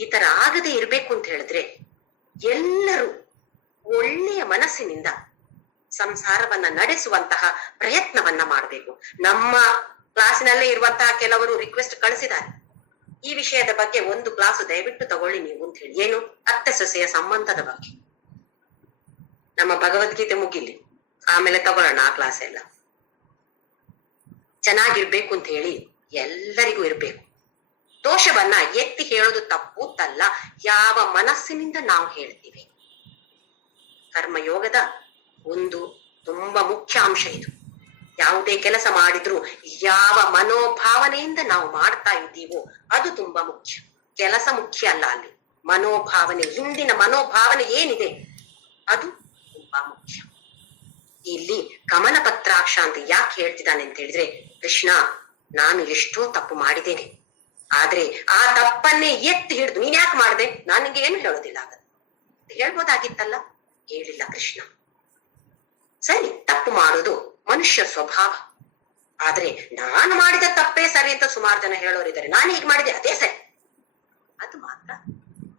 ಈ ತರ ಆಗದೆ ಇರ್ಬೇಕು ಅಂತ ಹೇಳಿದ್ರೆ ಎಲ್ಲರೂ ಒಳ್ಳೆಯ ಮನಸ್ಸಿನಿಂದ ಸಂಸಾರವನ್ನ ನಡೆಸುವಂತಹ ಪ್ರಯತ್ನವನ್ನ ಮಾಡಬೇಕು. ನಮ್ಮ ಕ್ಲಾಸಿನಲ್ಲೇ ಇರುವಂತಹ ಕೆಲವರು ರಿಕ್ವೆಸ್ಟ್ ಕಳಿಸಿದ್ದಾರೆ, ಈ ವಿಷಯದ ಬಗ್ಗೆ ಒಂದು ಕ್ಲಾಸ್ ದಯವಿಟ್ಟು ತಗೊಳ್ಳಿ ನೀವು ಅಂತ ಹೇಳಿ. ಏನು? ಅತ್ತೆ ಸೊಸೆಯ ಸಂಬಂಧದ ಬಗ್ಗೆ. ನಮ್ಮ ಭಗವದ್ಗೀತೆ ಮುಗಿಲಿ, ಆಮೇಲೆ ತಗೊಳ್ಳೋಣ ಆ ಕ್ಲಾಸ್ ಎಲ್ಲ. ಚೆನ್ನಾಗಿರ್ಬೇಕು ಅಂತ ಹೇಳಿ ಎಲ್ಲರಿಗೂ ಇರ್ಬೇಕು. ದೋಷವನ್ನ ಎತ್ತಿ ಹೇಳೋದು ತಪ್ಪು ತಲ್ಲ, ಯಾವ ಮನಸ್ಸಿನಿಂದ ನಾವು ಹೇಳ್ತೀವಿ. ಕರ್ಮಯೋಗದ ಒಂದು ತುಂಬಾ ಮುಖ್ಯ ಅಂಶ ಇದು. ಯಾವುದೇ ಕೆಲಸ ಮಾಡಿದ್ರು ಯಾವ ಮನೋಭಾವನೆಯಿಂದ ನಾವು ಮಾಡ್ತಾ ಇದ್ದೀವೋ ಅದು ತುಂಬಾ ಮುಖ್ಯ. ಕೆಲಸ ಮುಖ್ಯ ಅಲ್ಲ, ಅಲ್ಲಿ ಮನೋಭಾವನೆ, ಹಿಂದಿನ ಮನೋಭಾವನೆ ಏನಿದೆ ಅದು ತುಂಬಾ ಮುಖ್ಯ. ಇಲ್ಲಿ ಕಮಲ ಪತ್ರಾಕ್ಷ ಅಂತ ಯಾಕೆ ಹೇಳ್ತಿದ್ದಾನೆ ಅಂತ ಹೇಳಿದ್ರೆ, ಕೃಷ್ಣ ನಾನು ಎಷ್ಟೋ ತಪ್ಪು ಮಾಡಿದ್ದೇನೆ, ಆದ್ರೆ ಆ ತಪ್ಪನ್ನೇ ಎತ್ತಿ ಹಿಡಿದು ನೀನ್ ಯಾಕೆ ಮಾಡಿದೆ, ನಾನು ನಿಂಗೆ ಏನು ಹೇಳೋದಿಲ್ಲ ಆಗದು ಹೇಳ್ಬೋದಾಗಿತ್ತಲ್ಲ, ಹೇಳಿಲ್ಲ ಕೃಷ್ಣ. ಸರಿ, ತಪ್ಪು ಮಾಡೋದು ಮನುಷ್ಯ ಸ್ವಭಾವ, ಆದ್ರೆ ನಾನು ಮಾಡಿದ ತಪ್ಪೇ ಸರಿ ಅಂತ ಸುಮಾರು ಜನ ಹೇಳೋರಿದ್ದಾರೆ. ನಾನು ಹೀಗೆ ಮಾಡಿದೆ ಅದೇ ಸರಿ, ಅದು ಮಾತ್ರ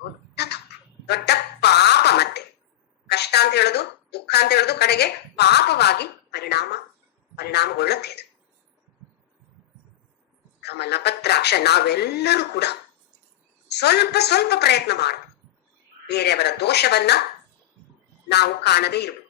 ದೊಡ್ಡ ತಪ್ಪು, ದೊಡ್ಡ ಪಾಪ. ಮತ್ತೆ ಕಷ್ಟ ಅಂತ ಹೇಳೋದು, ದುಃಖ ಅಂತ ಹೇಳೋದು ಕಡೆಗೆ ಪಾಪವಾಗಿ ಪರಿಣಾಮಗೊಳ್ಳುತ್ತೆ. ಇದು ಕಮಲ ಪತ್ರಾಕ್ಷ ನಾವೆಲ್ಲರೂ ಕೂಡ ಸ್ವಲ್ಪ ಸ್ವಲ್ಪ ಪ್ರಯತ್ನ ಮಾಡಬೇಕು. ಬೇರೆಯವರ ದೋಷವನ್ನ ನಾವು ಕಾಣದೇ ಇರ್ಬೇಕು.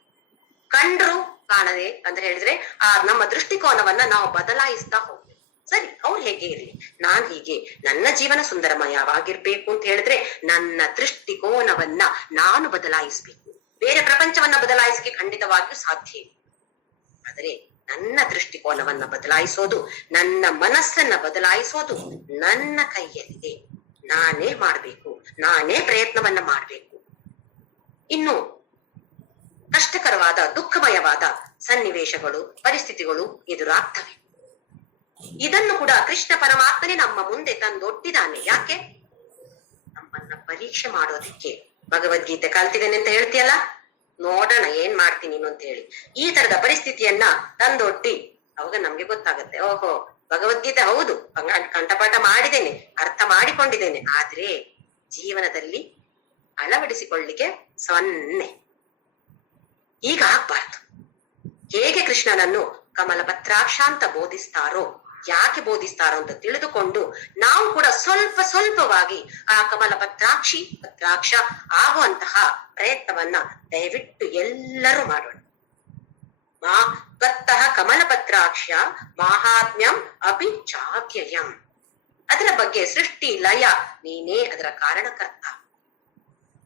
ಕಂಡ್ರು ಕಾಣದೆ ಅಂತ ಹೇಳಿದ್ರೆ ಆ ನಮ್ಮ ದೃಷ್ಟಿಕೋನವನ್ನ ನಾವು ಬದಲಾಯಿಸ್ತಾ ಹೋಗ್ಬೇಕು. ಸರಿ, ಅವ್ರು ಹೇಗೆ ಇರ್ಲಿ, ನಾನ್ ಹೀಗೆ, ನನ್ನ ಜೀವನ ಸುಂದರಮಯವಾಗಿರ್ಬೇಕು ಅಂತ ಹೇಳಿದ್ರೆ ನನ್ನ ದೃಷ್ಟಿಕೋನವನ್ನ ನಾನು ಬದಲಾಯಿಸ್ಬೇಕು. ಬೇರೆ ಪ್ರಪಂಚವನ್ನ ಬದಲಾಯಿಸಕ್ಕೆ ಖಂಡಿತವಾಗಿಯೂ ಸಾಧ್ಯ ಇಲ್ಲ. ಆದರೆ ನನ್ನ ದೃಷ್ಟಿಕೋನವನ್ನ ಬದಲಾಯಿಸೋದು, ನನ್ನ ಮನಸ್ಸನ್ನ ಬದಲಾಯಿಸೋದು ನನ್ನ ಕೈಯಲ್ಲಿದೆ. ನಾನೇ ಮಾಡ್ಬೇಕು, ನಾನೇ ಪ್ರಯತ್ನವನ್ನ ಮಾಡ್ಬೇಕು. ಇನ್ನು ಕಷ್ಟಕರವಾದ ದುಃಖಮಯವಾದ ಸನ್ನಿವೇಶಗಳು, ಪರಿಸ್ಥಿತಿಗಳು ಎದುರಾಗ್ತವೆ. ಇದನ್ನು ಕೂಡ ಕೃಷ್ಣ ಪರಮಾತ್ಮನೇ ನಮ್ಮ ಮುಂದೆ ತಂದೊಡ್ಡಿದ್ದಾನೆ. ಯಾಕೆ? ನಮ್ಮನ್ನ ಪರೀಕ್ಷೆ ಮಾಡೋದಿಕ್ಕೆ. ಭಗವದ್ಗೀತೆ ಕಲ್ತಿದ್ದೇನೆ ಅಂತ ಹೇಳ್ತೀಯಲ್ಲ, ನೋಡೋಣ ಏನ್ ಮಾಡ್ತೀನಿ ನೀನು ಅಂತ ಹೇಳಿ ಈ ತರದ ಪರಿಸ್ಥಿತಿಯನ್ನ ತಂದೊಡ್ಡಿ ಅವಾಗ ನಮ್ಗೆ ಗೊತ್ತಾಗತ್ತೆ, ಓಹೋ ಭಗವದ್ಗೀತೆ ಹೌದು ಕಂಠಪಾಠ ಮಾಡಿದ್ದೇನೆ, ಅರ್ಥ ಮಾಡಿಕೊಂಡಿದ್ದೇನೆ, ಆದ್ರೆ ಜೀವನದಲ್ಲಿ ಅಳವಡಿಸಿಕೊಳ್ಳಿಕ್ಕೆ ಸೊನ್ನೆ. ಈಗ ಆಗ್ಬಾರ್ದು. ಹೇಗೆ ಕೃಷ್ಣನನ್ನು ಕಮಲ ಪತ್ರಾಕ್ಷ ಅಂತ ಬೋಧಿಸ್ತಾರೋ, ಯಾಕೆ ಬೋಧಿಸ್ತಾರೋ ಅಂತ ತಿಳಿದುಕೊಂಡು ನಾವು ಕೂಡ ಸ್ವಲ್ಪ ಸ್ವಲ್ಪವಾಗಿ ಆ ಕಮಲ ಪತ್ರಾಕ್ಷ ಆಗುವಂತಹ ಪ್ರಯತ್ನವನ್ನ ದಯವಿಟ್ಟು ಎಲ್ಲರೂ ಮಾಡೋಣ. ತ್ವತ್ತಃ ಕಮಲ ಪತ್ರಾಕ್ಷ ಮಾಹಾತ್ಮ್ಯಂ ಅಪಿ ಚಾವ್ಯಯಂ. ಅದರ ಬಗ್ಗೆ ಸೃಷ್ಟಿ ಲಯ ನೀನೇ ಅದರ ಕಾರಣಕರ್ತ.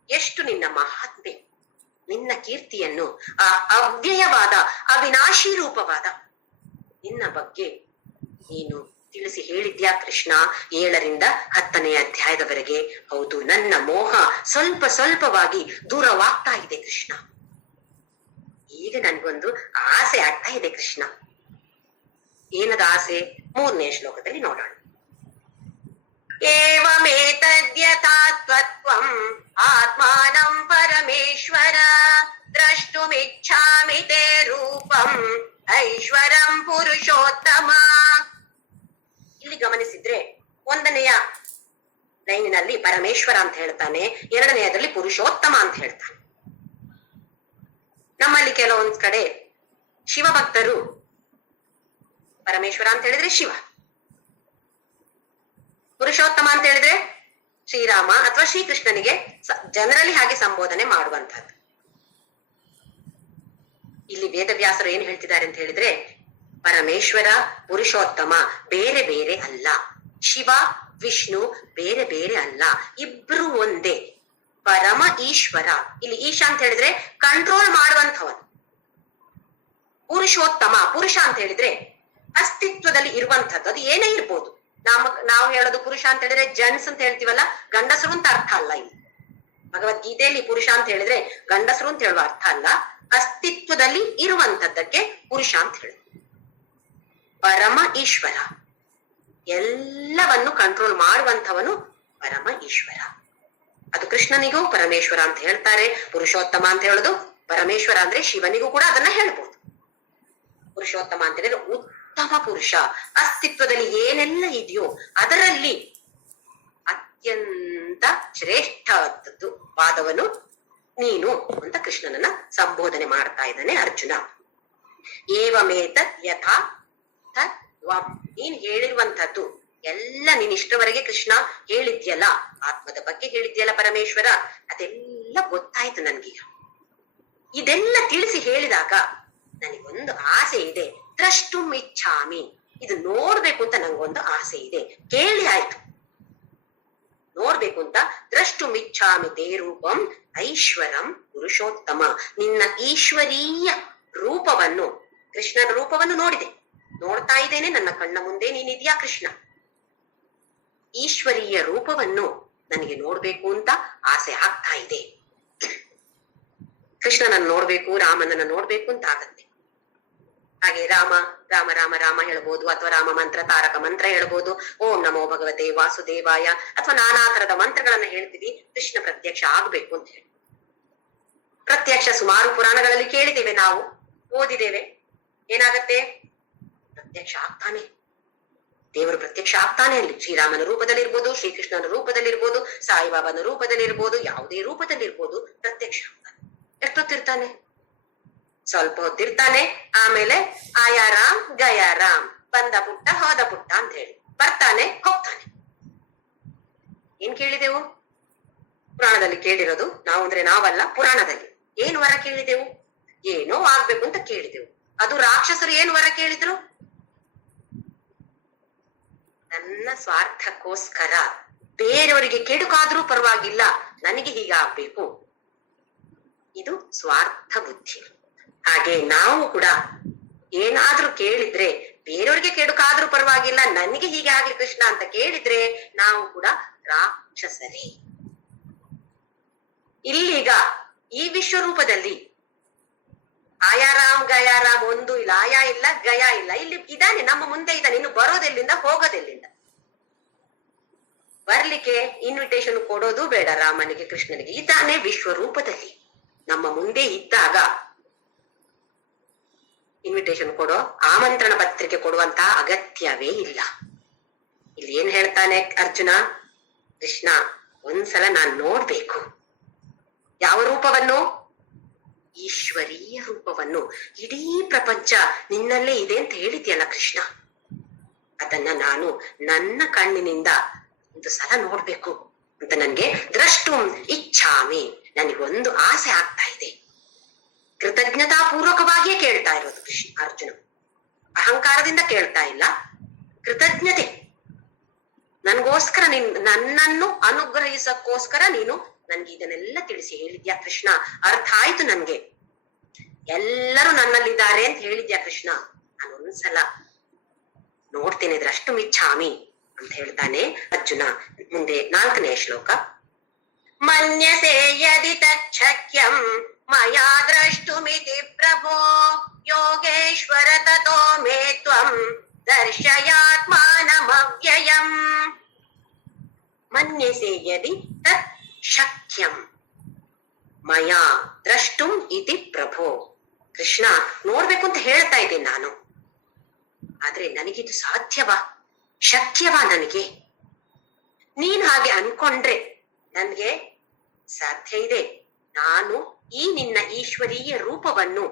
ಎಷ್ಟು ನಿನ್ನ ಮಹಾತ್ಮೆ, ನಿನ್ನ ಕೀರ್ತಿಯನ್ನು, ಆ ಅವ್ಯಯವಾದ ಅವಿನಾಶಿ ರೂಪವಾದ ನಿನ್ನ ಬಗ್ಗೆ ನೀನು ತಿಳಿಸಿ ಹೇಳಿದ್ಯಾ ಕೃಷ್ಣ 7ರಿಂದ 10ನೇ ಅಧ್ಯಾಯದವರೆಗೆ. ಹೌದು, ನನ್ನ ಮೋಹ ಸ್ವಲ್ಪ ಸ್ವಲ್ಪವಾಗಿ ದೂರವಾಗ್ತಾ ಇದೆ ಕೃಷ್ಣ. ಈಗ ನನ್ಗೊಂದು ಆಸೆ ಆಗ್ತಾ ಇದೆ ಕೃಷ್ಣ. ಏನದ ಆಸೆ? 3ನೇ ಶ್ಲೋಕದಲ್ಲಿ ನೋಡೋಣ. ಏವಮೇತದ್ಯಥಾ ತ್ವಂ ಆತ್ಮಾನಂ ಪರಮೇಶ್ವರ ದ್ರಷ್ಟುಮಿಚ್ಛಾಮಿ ತೇ ರೂಪಂ ಐಶ್ವರಂ ಪುರುಷೋತ್ತಮ. ಇಲ್ಲಿ ಗಮನಿಸಿದ್ರೆ 1ನೆಯ ಲೈನಿನಲ್ಲಿ ಪರಮೇಶ್ವರ ಅಂತ ಹೇಳ್ತಾನೆ, 2ನೇಯದಲ್ಲಿ ಪುರುಷೋತ್ತಮ ಅಂತ ಹೇಳ್ತಾನೆ. ನಮ್ಮಲ್ಲಿ ಕೆಲವೊಂದ್ ಕಡೆ ಶಿವಭಕ್ತರು ಪರಮೇಶ್ವರ ಅಂತ ಹೇಳಿದ್ರೆ ಶಿವ, ಪುರುಷೋತ್ತಮ ಅಂತ ಹೇಳಿದ್ರೆ ಶ್ರೀರಾಮ ಅಥವಾ ಶ್ರೀಕೃಷ್ಣನಿಗೆ ಜನರಲಿ ಹಾಗೆ ಸಂಬೋಧನೆ ಮಾಡುವಂತಹದ್ದು. ಇಲ್ಲಿ ವೇದವ್ಯಾಸರು ಏನ್ ಹೇಳ್ತಿದ್ದಾರೆ ಅಂತ ಹೇಳಿದ್ರೆ, ಪರಮೇಶ್ವರ ಪುರುಷೋತ್ತಮ ಬೇರೆ ಬೇರೆ ಅಲ್ಲ, ಶಿವ ವಿಷ್ಣು ಬೇರೆ ಬೇರೆ ಅಲ್ಲ, ಇಬ್ರು ಒಂದೇ. ಪರಮ ಈಶ್ವರ, ಇಲ್ಲಿ ಈಶಾ ಅಂತ ಹೇಳಿದ್ರೆ ಕಂಟ್ರೋಲ್ ಮಾಡುವಂಥವನು. ಪುರುಷೋತ್ತಮ, ಪುರುಷ ಅಂತ ಹೇಳಿದ್ರೆ ಅಸ್ತಿತ್ವದಲ್ಲಿ ಇರುವಂತದ್ದು, ಅದು ಏನೇ ಇರ್ಬೋದು. ನಾವು ಹೇಳೋದು ಪುರುಷ ಅಂತ ಹೇಳಿದ್ರೆ ಜೆಂಟ್ಸ್ ಅಂತ ಹೇಳ್ತೀವಲ್ಲ, ಗಂಡಸರು ಅಂತ ಅರ್ಥ ಅಲ್ಲ. ಇಲ್ಲಿ ಭಗವದ್ಗೀತೆಯಲ್ಲಿ ಪುರುಷ ಅಂತ ಹೇಳಿದ್ರೆ ಗಂಡಸರು ಅಂತ ಹೇಳುವ ಅರ್ಥ ಅಲ್ಲ, ಅಸ್ತಿತ್ವದಲ್ಲಿ ಇರುವಂತದ್ದಕ್ಕೆ ಪುರುಷ ಅಂತ ಹೇಳುದು. ಪರಮ ಈಶ್ವರ, ಎಲ್ಲವನ್ನು ಕಂಟ್ರೋಲ್ ಮಾಡುವಂಥವನು ಪರಮ ಈಶ್ವರ. ಅದು ಕೃಷ್ಣನಿಗೂ ಪರಮೇಶ್ವರ ಅಂತ ಹೇಳ್ತಾರೆ. ಪುರುಷೋತ್ತಮ ಅಂತ ಹೇಳುದು ಪರಮೇಶ್ವರ ಅಂದ್ರೆ ಶಿವನಿಗೂ ಕೂಡ ಅದನ್ನ ಹೇಳ್ಬೋದು. ಪುರುಷೋತ್ತಮ ಅಂತ ಹೇಳಿದ್ರೆ ಉತ್ತಮ ಪುರುಷ, ಅಸ್ತಿತ್ವದಲ್ಲಿ ಏನೆಲ್ಲ ಇದೆಯೋ ಅದರಲ್ಲಿ ಅತ್ಯಂತ ಶ್ರೇಷ್ಠವಾದದ್ದು ವಾದವನು ನೀನು ಅಂತ ಕೃಷ್ಣನನ್ನ ಸಂಬೋಧನೆ ಮಾಡ್ತಾ ಇದ್ದಾನೆ ಅರ್ಜುನ. ಏವಮೇತತ್ ಯಥಾ ತತ್ವಂ, ನೀನ್ ಹೇಳಿರುವಂತದ್ದು ಎಲ್ಲ ನೀನ್ ಇಷ್ಟವರೆಗೆ ಕೃಷ್ಣ ಹೇಳಿದ್ಯಲ್ಲ, ಆತ್ಮದ ಬಗ್ಗೆ ಹೇಳಿದ್ಯಲ್ಲ ಪರಮೇಶ್ವರ, ಅದೆಲ್ಲ ಗೊತ್ತಾಯ್ತು ನನ್ಗೀಗ. ಇದೆಲ್ಲ ತಿಳಿಸಿ ಹೇಳಿದಾಗ ನನಗೊಂದು ಆಸೆ ಇದೆ, ದ್ರಷ್ಟುಂ ಇಚ್ಛಾಮಿ, ಇದು ನೋಡ್ಬೇಕು ಅಂತ ನಂಗೊಂದು ಆಸೆ ಇದೆ. ಕೇಳಿ ಆಯ್ತು, ನೋಡ್ಬೇಕು ಅಂತ. ದ್ರಷ್ಟುಂ ಇಚ್ಛಾಮಿ ತೇ ರೂಪಂ ಐಶ್ವರಂ ಪುರುಷೋತ್ತಮ, ನಿನ್ನ ಈಶ್ವರೀಯ ರೂಪವನ್ನು, ಕೃಷ್ಣನ ರೂಪವನ್ನು ನೋಡಿದೆ, ನೋಡ್ತಾ ಇದ್ದೇನೆ, ನನ್ನ ಕಣ್ಣ ಮುಂದೆ ನೀನಿದ್ಯಾ ಕೃಷ್ಣ. ಈಶ್ವರೀಯ ರೂಪವನ್ನು ನನಗೆ ನೋಡ್ಬೇಕು ಅಂತ ಆಸೆ ಆಗ್ತಾ ಇದೆ. ಕೃಷ್ಣನನ್ನು ನೋಡ್ಬೇಕು, ರಾಮನನ್ನ ನೋಡ್ಬೇಕು ಅಂತ ಆಗತ್ತೆ. ಹಾಗೆ ರಾಮ ರಾಮ ರಾಮ ರಾಮ ಹೇಳ್ಬೋದು, ಅಥವಾ ರಾಮ ಮಂತ್ರ, ತಾರಕ ಮಂತ್ರ ಹೇಳ್ಬೋದು, ಓಂ ನಮೋ ಭಗವತೆ ವಾಸುದೇವಾಯ, ಅಥವಾ ನಾನಾ ತರದ ಮಂತ್ರಗಳನ್ನ ಹೇಳ್ತೀವಿ ಕೃಷ್ಣ ಪ್ರತ್ಯಕ್ಷ ಆಗ್ಬೇಕು ಅಂತ ಹೇಳಿ. ಪ್ರತ್ಯಕ್ಷ ಸುಮಾರು ಪುರಾಣಗಳಲ್ಲಿ ಕೇಳಿದ್ದೇವೆ, ನಾವು ಓದಿದ್ದೇವೆ. ಏನಾಗತ್ತೆ? ಪ್ರತ್ಯಕ್ಷ ಆಗ್ತಾನೆ, ದೇವರು ಪ್ರತ್ಯಕ್ಷ ಆಗ್ತಾನೆ. ಅಲ್ಲಿ ಶ್ರೀರಾಮನ ರೂಪದಲ್ಲಿರ್ಬೋದು, ಶ್ರೀಕೃಷ್ಣನ ರೂಪದಲ್ಲಿರ್ಬೋದು, ಸಾಯಿಬಾಬಾನ ರೂಪದಲ್ಲಿರ್ಬೋದು, ಯಾವುದೇ ರೂಪದಲ್ಲಿರ್ಬೋದು ಪ್ರತ್ಯಕ್ಷ ಆಗ್ತಾನೆ. ಎಷ್ಟೊತ್ತಿರ್ತಾನೆ? ಸ್ವಲ್ಪ ಹೊತ್ತಿರ್ತಾನೆ, ಆಮೇಲೆ ಆಯಾರಾಮ್ ಗಯಾರಾಮ್, ಬಂದ ಪುಟ್ಟ ಹೋದ ಪುಟ್ಟ ಅಂತ ಹೇಳಿ ಬರ್ತಾನೆ, ಹೋಗ್ತಾನೆ. ಏನ್ ಕೇಳಿದೆವು? ಪುರಾಣದಲ್ಲಿ ಕೇಳಿರೋದು ನಾವು, ಅಂದ್ರೆ ನಾವಲ್ಲ, ಪುರಾಣದಲ್ಲಿ ಏನ್ ವರ ಕೇಳಿದೆವು? ಏನೋ ಆಗ್ಬೇಕು ಅಂತ ಕೇಳಿದೆವು. ಅದು ರಾಕ್ಷಸರು ಏನ್ ವರ ಕೇಳಿದ್ರು? ನನ್ನ ಸ್ವಾರ್ಥಕ್ಕೋಸ್ಕರ, ಬೇರೆಯವರಿಗೆ ಕೆಡುಕಾದ್ರೂ ಪರವಾಗಿಲ್ಲ, ನನಗೆ ಹೀಗಾಗ್ಬೇಕು. ಇದು ಸ್ವಾರ್ಥ ಬುದ್ಧಿ. ಹಾಗೆ ನಾವು ಕೂಡ ಏನಾದ್ರೂ ಕೇಳಿದ್ರೆ, ಬೇರೆಯವ್ರಿಗೆ ಕೆಡುಕಾದ್ರೂ ಪರವಾಗಿಲ್ಲ, ನನಗೆ ಹೀಗೆ ಆಗ್ಲಿ ಕೃಷ್ಣ ಅಂತ ಕೇಳಿದ್ರೆ, ನಾವು ಕೂಡ ರಾಕ್ಷಸರೇ. ಇಲ್ಲೀಗ ಈ ವಿಶ್ವರೂಪದಲ್ಲಿ ಆಯಾರಾಮ್ ಗಯಾರಾಮ್ ಒಂದು ಇಲ್ಲ, ಆಯಾ ಇಲ್ಲ ಗಯಾ ಇಲ್ಲ, ಇಲ್ಲಿ ಇದಾನೆ, ನಮ್ಮ ಮುಂದೆ ಇದ್ದಾನೆ. ಇನ್ನು ಬರೋದೆಲ್ಲಿಂದ, ಹೋಗೋದೆಲ್ಲಿಂದ? ಬರ್ಲಿಕ್ಕೆ ಇನ್ವಿಟೇಷನ್ ಕೊಡೋದು ಬೇಡ ರಾಮನಿಗೆ, ಕೃಷ್ಣನಿಗೆ. ಇದ್ದಾನೆ ವಿಶ್ವರೂಪದಲ್ಲಿ ನಮ್ಮ ಮುಂದೆ ಇದ್ದಾಗ ಇನ್ವಿಟೇಷನ್ ಕೊಡೋ, ಆಮಂತ್ರಣ ಪತ್ರಿಕೆ ಕೊಡುವಂತಹ ಅಗತ್ಯವೇ ಇಲ್ಲ. ಇಲ್ಲಿ ಏನ್ ಹೇಳ್ತಾನೆ ಅರ್ಜುನ? ಕೃಷ್ಣ ಒಂದ್ಸಲ ನಾನ್ ನೋಡ್ಬೇಕು. ಯಾವ ರೂಪವನ್ನು? ಈಶ್ವರೀಯ ರೂಪವನ್ನು. ಇಡೀ ಪ್ರಪಂಚ ನಿನ್ನಲ್ಲೇ ಇದೆ ಅಂತ ಹೇಳಿದ್ಯಲ್ಲ ಕೃಷ್ಣ, ಅದನ್ನ ನಾನು ನನ್ನ ಕಣ್ಣಿನಿಂದ ಒಂದು ಸಲ ನೋಡ್ಬೇಕು ಅಂತ ನನ್ಗೆ ದ್ರಷ್ಟುಂ ಇಚ್ಛಾಮಿ, ನನಗೊಂದು ಆಸೆ ಆಗ್ತಾ ಇದೆ. ಕೃತಜ್ಞತಾ ಪೂರ್ವಕವಾಗಿಯೇ ಕೇಳ್ತಾ ಇರೋದು ಕೃಷ್ಣ, ಅರ್ಜುನ ಅಹಂಕಾರದಿಂದ ಕೇಳ್ತಾ ಇಲ್ಲ, ಕೃತಜ್ಞತೆ. ನನ್ಗೋಸ್ಕರ ನನ್ನನ್ನು ಅನುಗ್ರಹಿಸಕ್ಕೋಸ್ಕರ ನೀನು ನನ್ಗೆ ಇದನ್ನೆಲ್ಲ ತಿಳಿಸಿ ಹೇಳಿದ್ಯಾ ಕೃಷ್ಣ, ಅರ್ಥ ಆಯ್ತು ನನ್ಗೆ, ಎಲ್ಲರೂ ನನ್ನಲ್ಲಿದ್ದಾರೆ ಅಂತ ಹೇಳಿದ್ಯಾ ಕೃಷ್ಣ, ನಾನು ಒಂದ್ಸಲ ನೋಡ್ತೇನೆ, ದ್ರಷ್ಟುಂ ಇಚ್ಛಾಮಿ ಅಂತ ಹೇಳ್ತಾನೆ ಅರ್ಜುನ. ಮುಂದೆ 4ನೇ ಶ್ಲೋಕ. ಮನ್ಯಸೆ ಯದಿ ತಚ್ಛಕ್ಯಂ ಮಯಾ ದ್ರಷ್ಟುಮಿತಿ ಪ್ರಭೋ ಯೋಗೇಶ್ವರ ತತೋ ಮೇ ತ್ವಂ ದರ್ಶಯಾತ್ಮಾನಮವ್ಯಯಂ. ಮನ್ಯಸೆ ಯದಿ ತತ್ ಶಕ್ಯಂ ಮಯಾ ದ್ರಷ್ಟುಂ ಇತಿ ಪ್ರಭೋ. ಕೃಷ್ಣ ನೋಡ್ಬೇಕು ಅಂತ ಹೇಳ್ತಾ ಇದ್ದೀನಿ ನಾನು, ಆದ್ರೆ ನನಗಿದು ಸಾಧ್ಯವಾ, ಶಕ್ಯವಾ ನನಗೆ? ನೀನ್ ಹಾಗೆ ಅನ್ಕೊಂಡ್ರೆ ನನ್ಗೆ ಸಾಧ್ಯ ಇದೆ. ನಾನು ಈ ನಿನ್ನ ಈಶ್ವರೀಯ ರೂಪವನ್ನು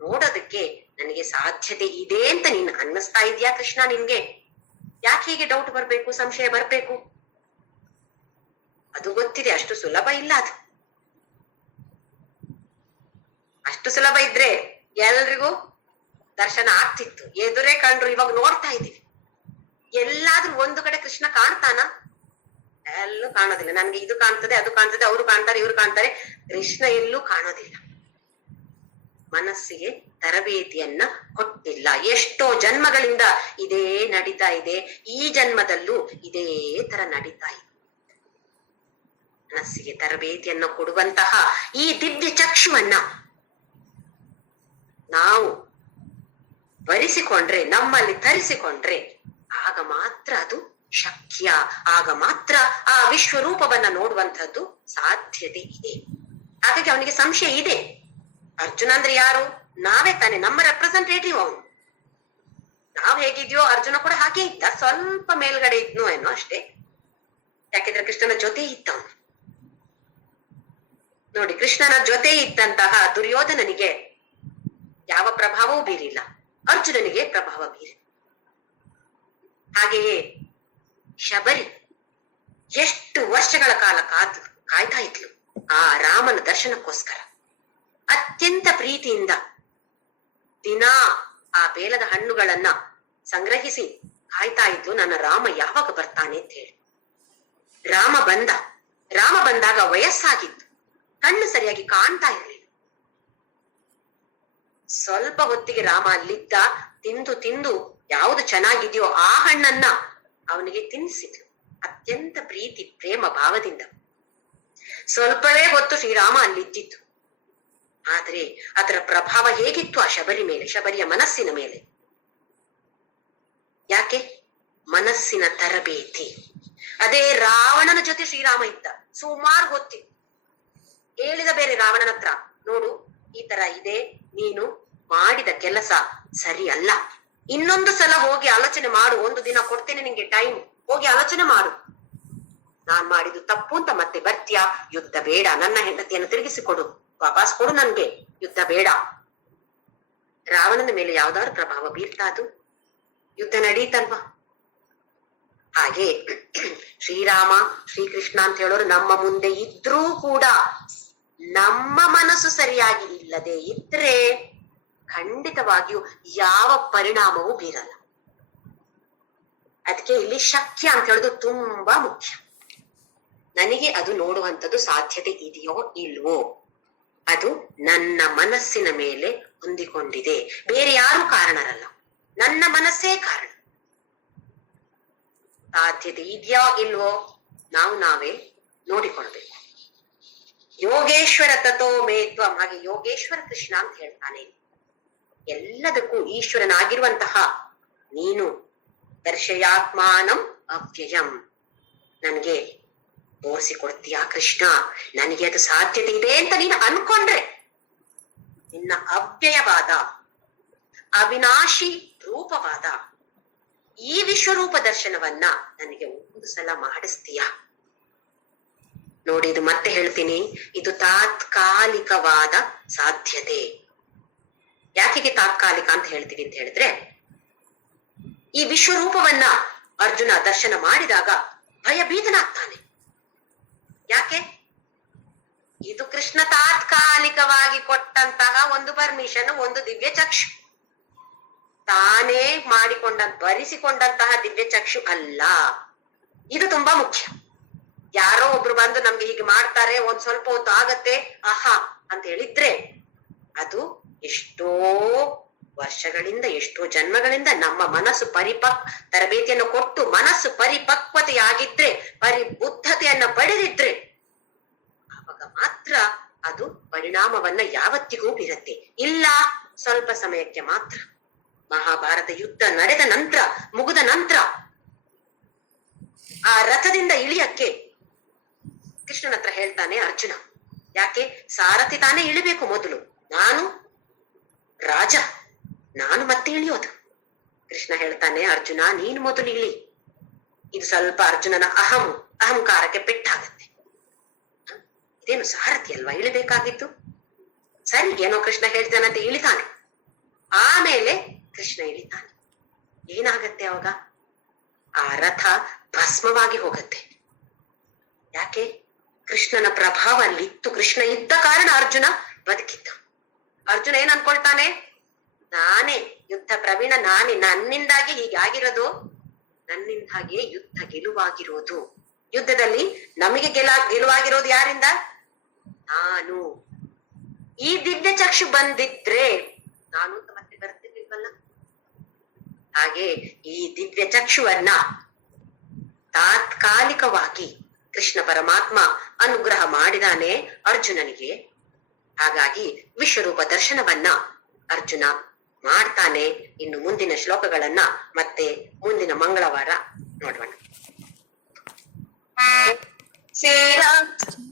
ನೋಡೋದಕ್ಕೆ ನನಗೆ ಸಾಧ್ಯತೆ ಇದೆ ಅಂತ ನೀನ್ ಅನ್ನಿಸ್ತಾ ಇದೆಯಾ ಕೃಷ್ಣ? ನಿನ್ಗೆ ಯಾಕೆ ಹೀಗೆ ಡೌಟ್ ಬರ್ಬೇಕು, ಸಂಶಯ ಬರ್ಬೇಕು? ಅದು ಗೊತ್ತಿದೆ, ಅಷ್ಟು ಸುಲಭ ಇಲ್ಲ ಅದು. ಅಷ್ಟು ಸುಲಭ ಇದ್ರೆ ಎಲ್ರಿಗೂ ದರ್ಶನ ಆಗ್ತಿತ್ತು, ಎದುರೇ ಕಂಡ್ರು. ಇವಾಗ ನೋಡ್ತಾ ಇದೀವಿ, ಎಲ್ಲಾದ್ರೂ ಒಂದು ಕಡೆ ಕೃಷ್ಣ ಕಾಣ್ತಾನ? ಎಲ್ಲೂ ಕಾಣೋದಿಲ್ಲ. ನನ್ಗೆ ಇದು ಕಾಣ್ತದೆ, ಅದು ಕಾಣ್ತದೆ, ಅವ್ರು ಕಾಣ್ತಾರೆ, ಇವ್ರು ಕಾಣ್ತಾರೆ, ಕೃಷ್ಣ ಎಲ್ಲೂ ಕಾಣೋದಿಲ್ಲ. ಮನಸ್ಸಿಗೆ ತರಬೇತಿಯನ್ನ ಕೊಟ್ಟಿಲ್ಲ. ಎಷ್ಟೋ ಜನ್ಮಗಳಿಂದ ಇದೇ ನಡೀತಾ ಇದೆ, ಈ ಜನ್ಮದಲ್ಲೂ ಇದೇ ತರ ನಡೀತಾ ಇದೆ. ಮನಸ್ಸಿಗೆ ತರಬೇತಿಯನ್ನ ಕೊಡುವಂತಹ ಈ ದಿವ್ಯ ಚಕ್ಷುವನ್ನ ನಾವು ಬರಿಸಿಕೊಂಡ್ರೆ, ನಮ್ಮಲ್ಲಿ ತರಿಸಿಕೊಂಡ್ರೆ, ಆಗ ಮಾತ್ರ ಅದು ಶಕ್ಯ, ಆಗ ಮಾತ್ರ ಆ ವಿಶ್ವರೂಪವನ್ನ ನೋಡುವಂತಹದ್ದು ಸಾಧ್ಯತೆ ಇದೆ. ಹಾಗಾಗಿ ಅವನಿಗೆ ಸಂಶಯ ಇದೆ. ಅರ್ಜುನ ಅಂದ್ರೆ ಯಾರು? ನಾವೇ ತಾನೆ, ನಮ್ಮ ರೆಪ್ರೆಸೆಂಟೇಟಿವ್ ಅವನು. ನಾವ್ ಹೇಗಿದ್ಯೋ ಅರ್ಜುನ ಕೂಡ ಹಾಗೆ ಇದ್ದ, ಸ್ವಲ್ಪ ಮೇಲ್ಗಡೆ ಇದ್ನೋ ಏನೋ ಅಷ್ಟೇ. ಯಾಕೆಂದ್ರೆ ಕೃಷ್ಣನ ಜೊತೆ ಇದ್ದವನು. ನೋಡಿ, ಕೃಷ್ಣನ ಜೊತೆ ಇದ್ದಂತಹ ದುರ್ಯೋಧನನಿಗೆ ಯಾವ ಪ್ರಭಾವವೂ ಬೀರಿಲ್ಲ, ಅರ್ಜುನನಿಗೆ ಪ್ರಭಾವ ಬೀರಿ. ಹಾಗೆಯೇ ಶಬರಿ ಎಷ್ಟು ವರ್ಷಗಳ ಕಾಲ ಕಾಯ್ತಾ ಇದ್ಲು ಆ ರಾಮನ ದರ್ಶನಕ್ಕೋಸ್ಕರ. ಅತ್ಯಂತ ಪ್ರೀತಿಯಿಂದ ದಿನಾ ಆ ಬೇಲದ ಹಣ್ಣುಗಳನ್ನ ಸಂಗ್ರಹಿಸಿ ಕಾಯ್ತಾ ಇದ್ಲು, ನನ್ನ ರಾಮ ಯಾವಾಗ ಬರ್ತಾನೆ ಅಂತ ಹೇಳಿ. ರಾಮ ಬಂದಾಗ ವಯಸ್ಸಾಗಿತ್ತು, ಕಣ್ಣು ಸರಿಯಾಗಿ ಕಾಣ್ತಾ ಇರಲಿಲ್ಲ. ಸ್ವಲ್ಪ ಹೊತ್ತಿಗೆ ರಾಮ ಅಲ್ಲಿದ್ದ, ತಿಂದು ಯಾವುದು ಚೆನ್ನಾಗಿದೆಯೋ ಆ ಹಣ್ಣನ್ನ ಅವನಿಗೆ ತಿನ್ನಿಸಿದ್ರು, ಅತ್ಯಂತ ಪ್ರೀತಿ ಪ್ರೇಮ ಭಾವದಿಂದ. ಸ್ವಲ್ಪವೇ ಹೊತ್ತು ಶ್ರೀರಾಮ ಅಲ್ಲಿದ್ದಿತ್ತು. ಆದ್ರೆ ಅದರ ಪ್ರಭಾವ ಹೇಗಿತ್ತು ಆ ಶಬರಿ ಮೇಲೆ, ಶಬರಿಯ ಮನಸ್ಸಿನ ಮೇಲೆ? ಯಾಕೆ? ಮನಸ್ಸಿನ ತರಬೇತಿ. ಅದೇ ರಾವಣನ ಜೊತೆ ಶ್ರೀರಾಮ ಇದ್ದ ಸುಮಾರು ಹೊತ್ತಿತ್ತು. ಹೇಳಿದ ಬೇರೆ ರಾವಣನ ಹತ್ರ, ನೋಡು ಈ ತರ ಇದೆ, ನೀನು ಮಾಡಿದ ಕೆಲಸ ಸರಿ ಅಲ್ಲ, ಇನ್ನೊಂದು ಸಲ ಹೋಗಿ ಆಲೋಚನೆ ಮಾಡು, ಒಂದು ದಿನ ಕೊಡ್ತೇನೆ ನಿಂಗೆ ಟೈಮ್, ಹೋಗಿ ಆಲೋಚನೆ ಮಾಡು, ನಾನ್ ಮಾಡಿದ್ದು ತಪ್ಪು ಅಂತ ಮತ್ತೆ ಬರ್ತೀಯಾ, ಯುದ್ಧ ಬೇಡ, ನನ್ನ ಹೆಂಡತಿಯನ್ನು ತಿರುಗಿಸಿಕೊಡು, ವಾಪಸ್ ಕೊಡು ನನ್ಗೆ, ಯುದ್ಧ ಬೇಡ. ರಾವಣನ ಮೇಲೆ ಯಾವ್ದಾದ್ರು ಪ್ರಭಾವ ಬೀರ್ತಾ ಅದು? ಯುದ್ಧ ನಡೀತಲ್ವಾ? ಹಾಗೆ ಶ್ರೀರಾಮ ಶ್ರೀಕೃಷ್ಣ ಅಂತ ಹೇಳೋರು ನಮ್ಮ ಮುಂದೆ ಇದ್ರೂ ಕೂಡ ನಮ್ಮ ಮನಸ್ಸು ಸರಿಯಾಗಿ ಇಲ್ಲದೆ ಇದ್ರೆ ಖಂಡಿತವಾಗಿಯೂ ಯಾವ ಪರಿಣಾಮವೂ ಬೀರಲ್ಲ. ಅದಕ್ಕೆ ಇಲ್ಲಿ ಶಕ್ಯ ಅಂತ ಹೇಳೋದು ತುಂಬಾ ಮುಖ್ಯ. ನನಗೆ ಅದು ನೋಡುವಂಥದ್ದು ಸಾಧ್ಯತೆ ಇದೆಯೋ ಇಲ್ವೋ, ಅದು ನನ್ನ ಮನಸ್ಸಿನ ಮೇಲೆ ಹೊಂದಿಕೊಂಡಿದೆ, ಬೇರೆ ಯಾರು ಕಾರಣರಲ್ಲ, ನನ್ನ ಮನಸ್ಸೇ ಕಾರಣ. ಸಾಧ್ಯತೆ ಇದೆಯೋ ಇಲ್ವೋ ನಾವೇ ನೋಡಿಕೊಳ್ಬೇಕು. ಯೋಗೇಶ್ವರ ತಥೋ ಮೇತ್ವಂ, ಹಾಗೆ ಯೋಗೇಶ್ವರ ಕೃಷ್ಣ ಅಂತ ಹೇಳ್ತಾನೆ. ಎಲ್ಲದಕ್ಕೂ ಈಶ್ವರನಾಗಿರುವಂತಹ ನೀನು ದರ್ಶಯಾತ್ಮಾನಂ ಅವ್ಯಯಂ, ನನಗೆ ತೋರಿಸಿಕೊಡ್ತೀಯಾ ಕೃಷ್ಣ, ನನಗೆ ಅದು ಸಾಧ್ಯತೆ ಇದೆ ಅಂತ ನೀನು ಅನ್ಕೊಂಡ್ರೆ ನಿನ್ನ ಅವ್ಯಯವಾದ ಅವಿನಾಶಿ ರೂಪವಾದ ಈ ವಿಶ್ವರೂಪ ದರ್ಶನವನ್ನ ನನಗೆ ಒಂದು ಸಲ ಮಾಡಿಸ್ತೀಯ. ನೋಡಿ, ಇದು ಮತ್ತೆ ಹೇಳ್ತೀನಿ, ಇದು ತಾತ್ಕಾಲಿಕವಾದ ಸಾಧ್ಯತೆ. ಯಾಕೆ ತಾತ್ಕಾಲಿಕ ಅಂತ ಹೇಳ್ತೀವಿ ಅಂತ ಹೇಳಿದ್ರೆ, ಈ ವಿಶ್ವರೂಪವನ್ನ ಅರ್ಜುನ ದರ್ಶನ ಮಾಡಿದಾಗ ಭಯಭೀತನಾಗ್ತಾನೆ. ಯಾಕೆ? ಇದು ಕೃಷ್ಣ ತಾತ್ಕಾಲಿಕವಾಗಿ ಕೊಟ್ಟಂತಹ ಒಂದು ಪರ್ಮಿಷನ್, ಒಂದು ದಿವ್ಯ ಚಕ್ಷು, ತಾನೇ ಬರಿಸಿಕೊಂಡಂತಹ ದಿವ್ಯ ಚಕ್ಷು ಅಲ್ಲ. ಇದು ತುಂಬಾ ಮುಖ್ಯ. ಯಾರೋ ಒಬ್ರು ಬಂದು ನಮ್ಗೆ ಹೀಗೆ ಮಾಡ್ತಾರೆ, ಒಂದ್ ಸ್ವಲ್ಪ ಹೊತ್ತು ಆಗತ್ತೆ, ಆಹಾ ಅಂತ ಹೇಳಿದ್ರೆ ಅದು ಎಷ್ಟೋ ವರ್ಷಗಳಿಂದ, ಎಷ್ಟೋ ಜನ್ಮಗಳಿಂದ ನಮ್ಮ ಮನಸ್ಸು ತರಬೇತಿಯನ್ನು ಕೊಟ್ಟು ಮನಸ್ಸು ಪರಿಪಕ್ವತೆಯಾಗಿದ್ರೆ, ಪರಿಬುದ್ಧತೆಯನ್ನ ಪಡೆದಿದ್ರೆ ಆವಾಗ ಮಾತ್ರ ಅದು ಪರಿಣಾಮವನ್ನ ಯಾವತ್ತಿಗೂ ಬೀರತ್ತೆ. ಇಲ್ಲ, ಸ್ವಲ್ಪ ಸಮಯಕ್ಕೆ ಮಾತ್ರ. ಮಹಾಭಾರತ ಯುದ್ಧ ನಡೆದ ನಂತರ, ಮುಗಿದ ನಂತರ ಆ ರಥದಿಂದ ಇಳಿಯಕ್ಕೆ ಕೃಷ್ಣನ ಹತ್ರ ಹೇಳ್ತಾನೆ ಅರ್ಜುನ. ಯಾಕೆ? ಸಾರಥಿ ತಾನೇ ಇಳಿಬೇಕು ಮೊದಲು, ನಾನು ರಾಜ, ನಾನು ಮತ್ತೆ ಇಳಿಯೋದು. ಕೃಷ್ಣ ಹೇಳ್ತಾನೆ, ಅರ್ಜುನ ನೀನು ಮೊದಲು ಇಳಿ. ಇದು ಸ್ವಲ್ಪ ಅರ್ಜುನನ ಅಹಂಕಾರಕ್ಕೆ ಪೆಟ್ಟಾಗತ್ತೆ. ಇದೇನು ಸಾರಥಿ ಅಲ್ವಾ ಇಳಿಬೇಕಾಗಿತ್ತು? ಸರಿ, ಏನೋ ಕೃಷ್ಣ ಹೇಳ್ತಾನಂತೆ ಇಳಿತಾನೆ. ಆಮೇಲೆ ಕೃಷ್ಣ ಇಳಿತಾನೆ. ಏನಾಗತ್ತೆ ಅವಾಗ? ಆ ರಥ ಭಸ್ಮವಾಗಿ ಹೋಗತ್ತೆ. ಯಾಕೆ? ಕೃಷ್ಣನ ಪ್ರಭಾವ ಅಲ್ಲಿತ್ತು. ಕೃಷ್ಣ ಇದ್ದ ಕಾರಣ ಅರ್ಜುನ ಬದುಕಿದ್ದ. ಅರ್ಜುನ ಏನ್ ಅನ್ಕೊಳ್ತಾನೆ? ನಾನೇ ಯುದ್ಧ ಪ್ರವೀಣ, ನಾನೇ, ನನ್ನಿಂದಾಗಿ ಹೀಗಾಗಿರೋದು, ನನ್ನಿಂದಾಗೆ ಯುದ್ಧ ಗೆಲುವಾಗಿರೋದು. ಯುದ್ಧದಲ್ಲಿ ನಮಗೆ ಗೆಲುವಾಗಿರೋದು ಯಾರಿಂದ? ನಾನು. ಈ ದಿವ್ಯ ಚಕ್ಷು ಬಂದಿದ್ರೆ ನಾನು ಮತ್ತೆ ಬರ್ತಿರ್ಲಿಲ್ವಲ್ಲ. ಹಾಗೆ ಈ ದಿವ್ಯ ಚಕ್ಷುವನ್ನ ತಾತ್ಕಾಲಿಕವಾಗಿ ಕೃಷ್ಣ ಪರಮಾತ್ಮ ಅನುಗ್ರಹ ಮಾಡಿದಾನೆ ಅರ್ಜುನನಿಗೆ. ಹಾಗಾಗಿ ವಿಶ್ವರೂಪ ದರ್ಶನವನ್ನ ಅರ್ಜುನ ಮಾಡ್ತಾನೆ. ಇನ್ನು ಮುಂದಿನ ಶ್ಲೋಕಗಳನ್ನ ಮತ್ತೆ ಮುಂದಿನ ಮಂಗಳವಾರ ನೋಡೋಣ.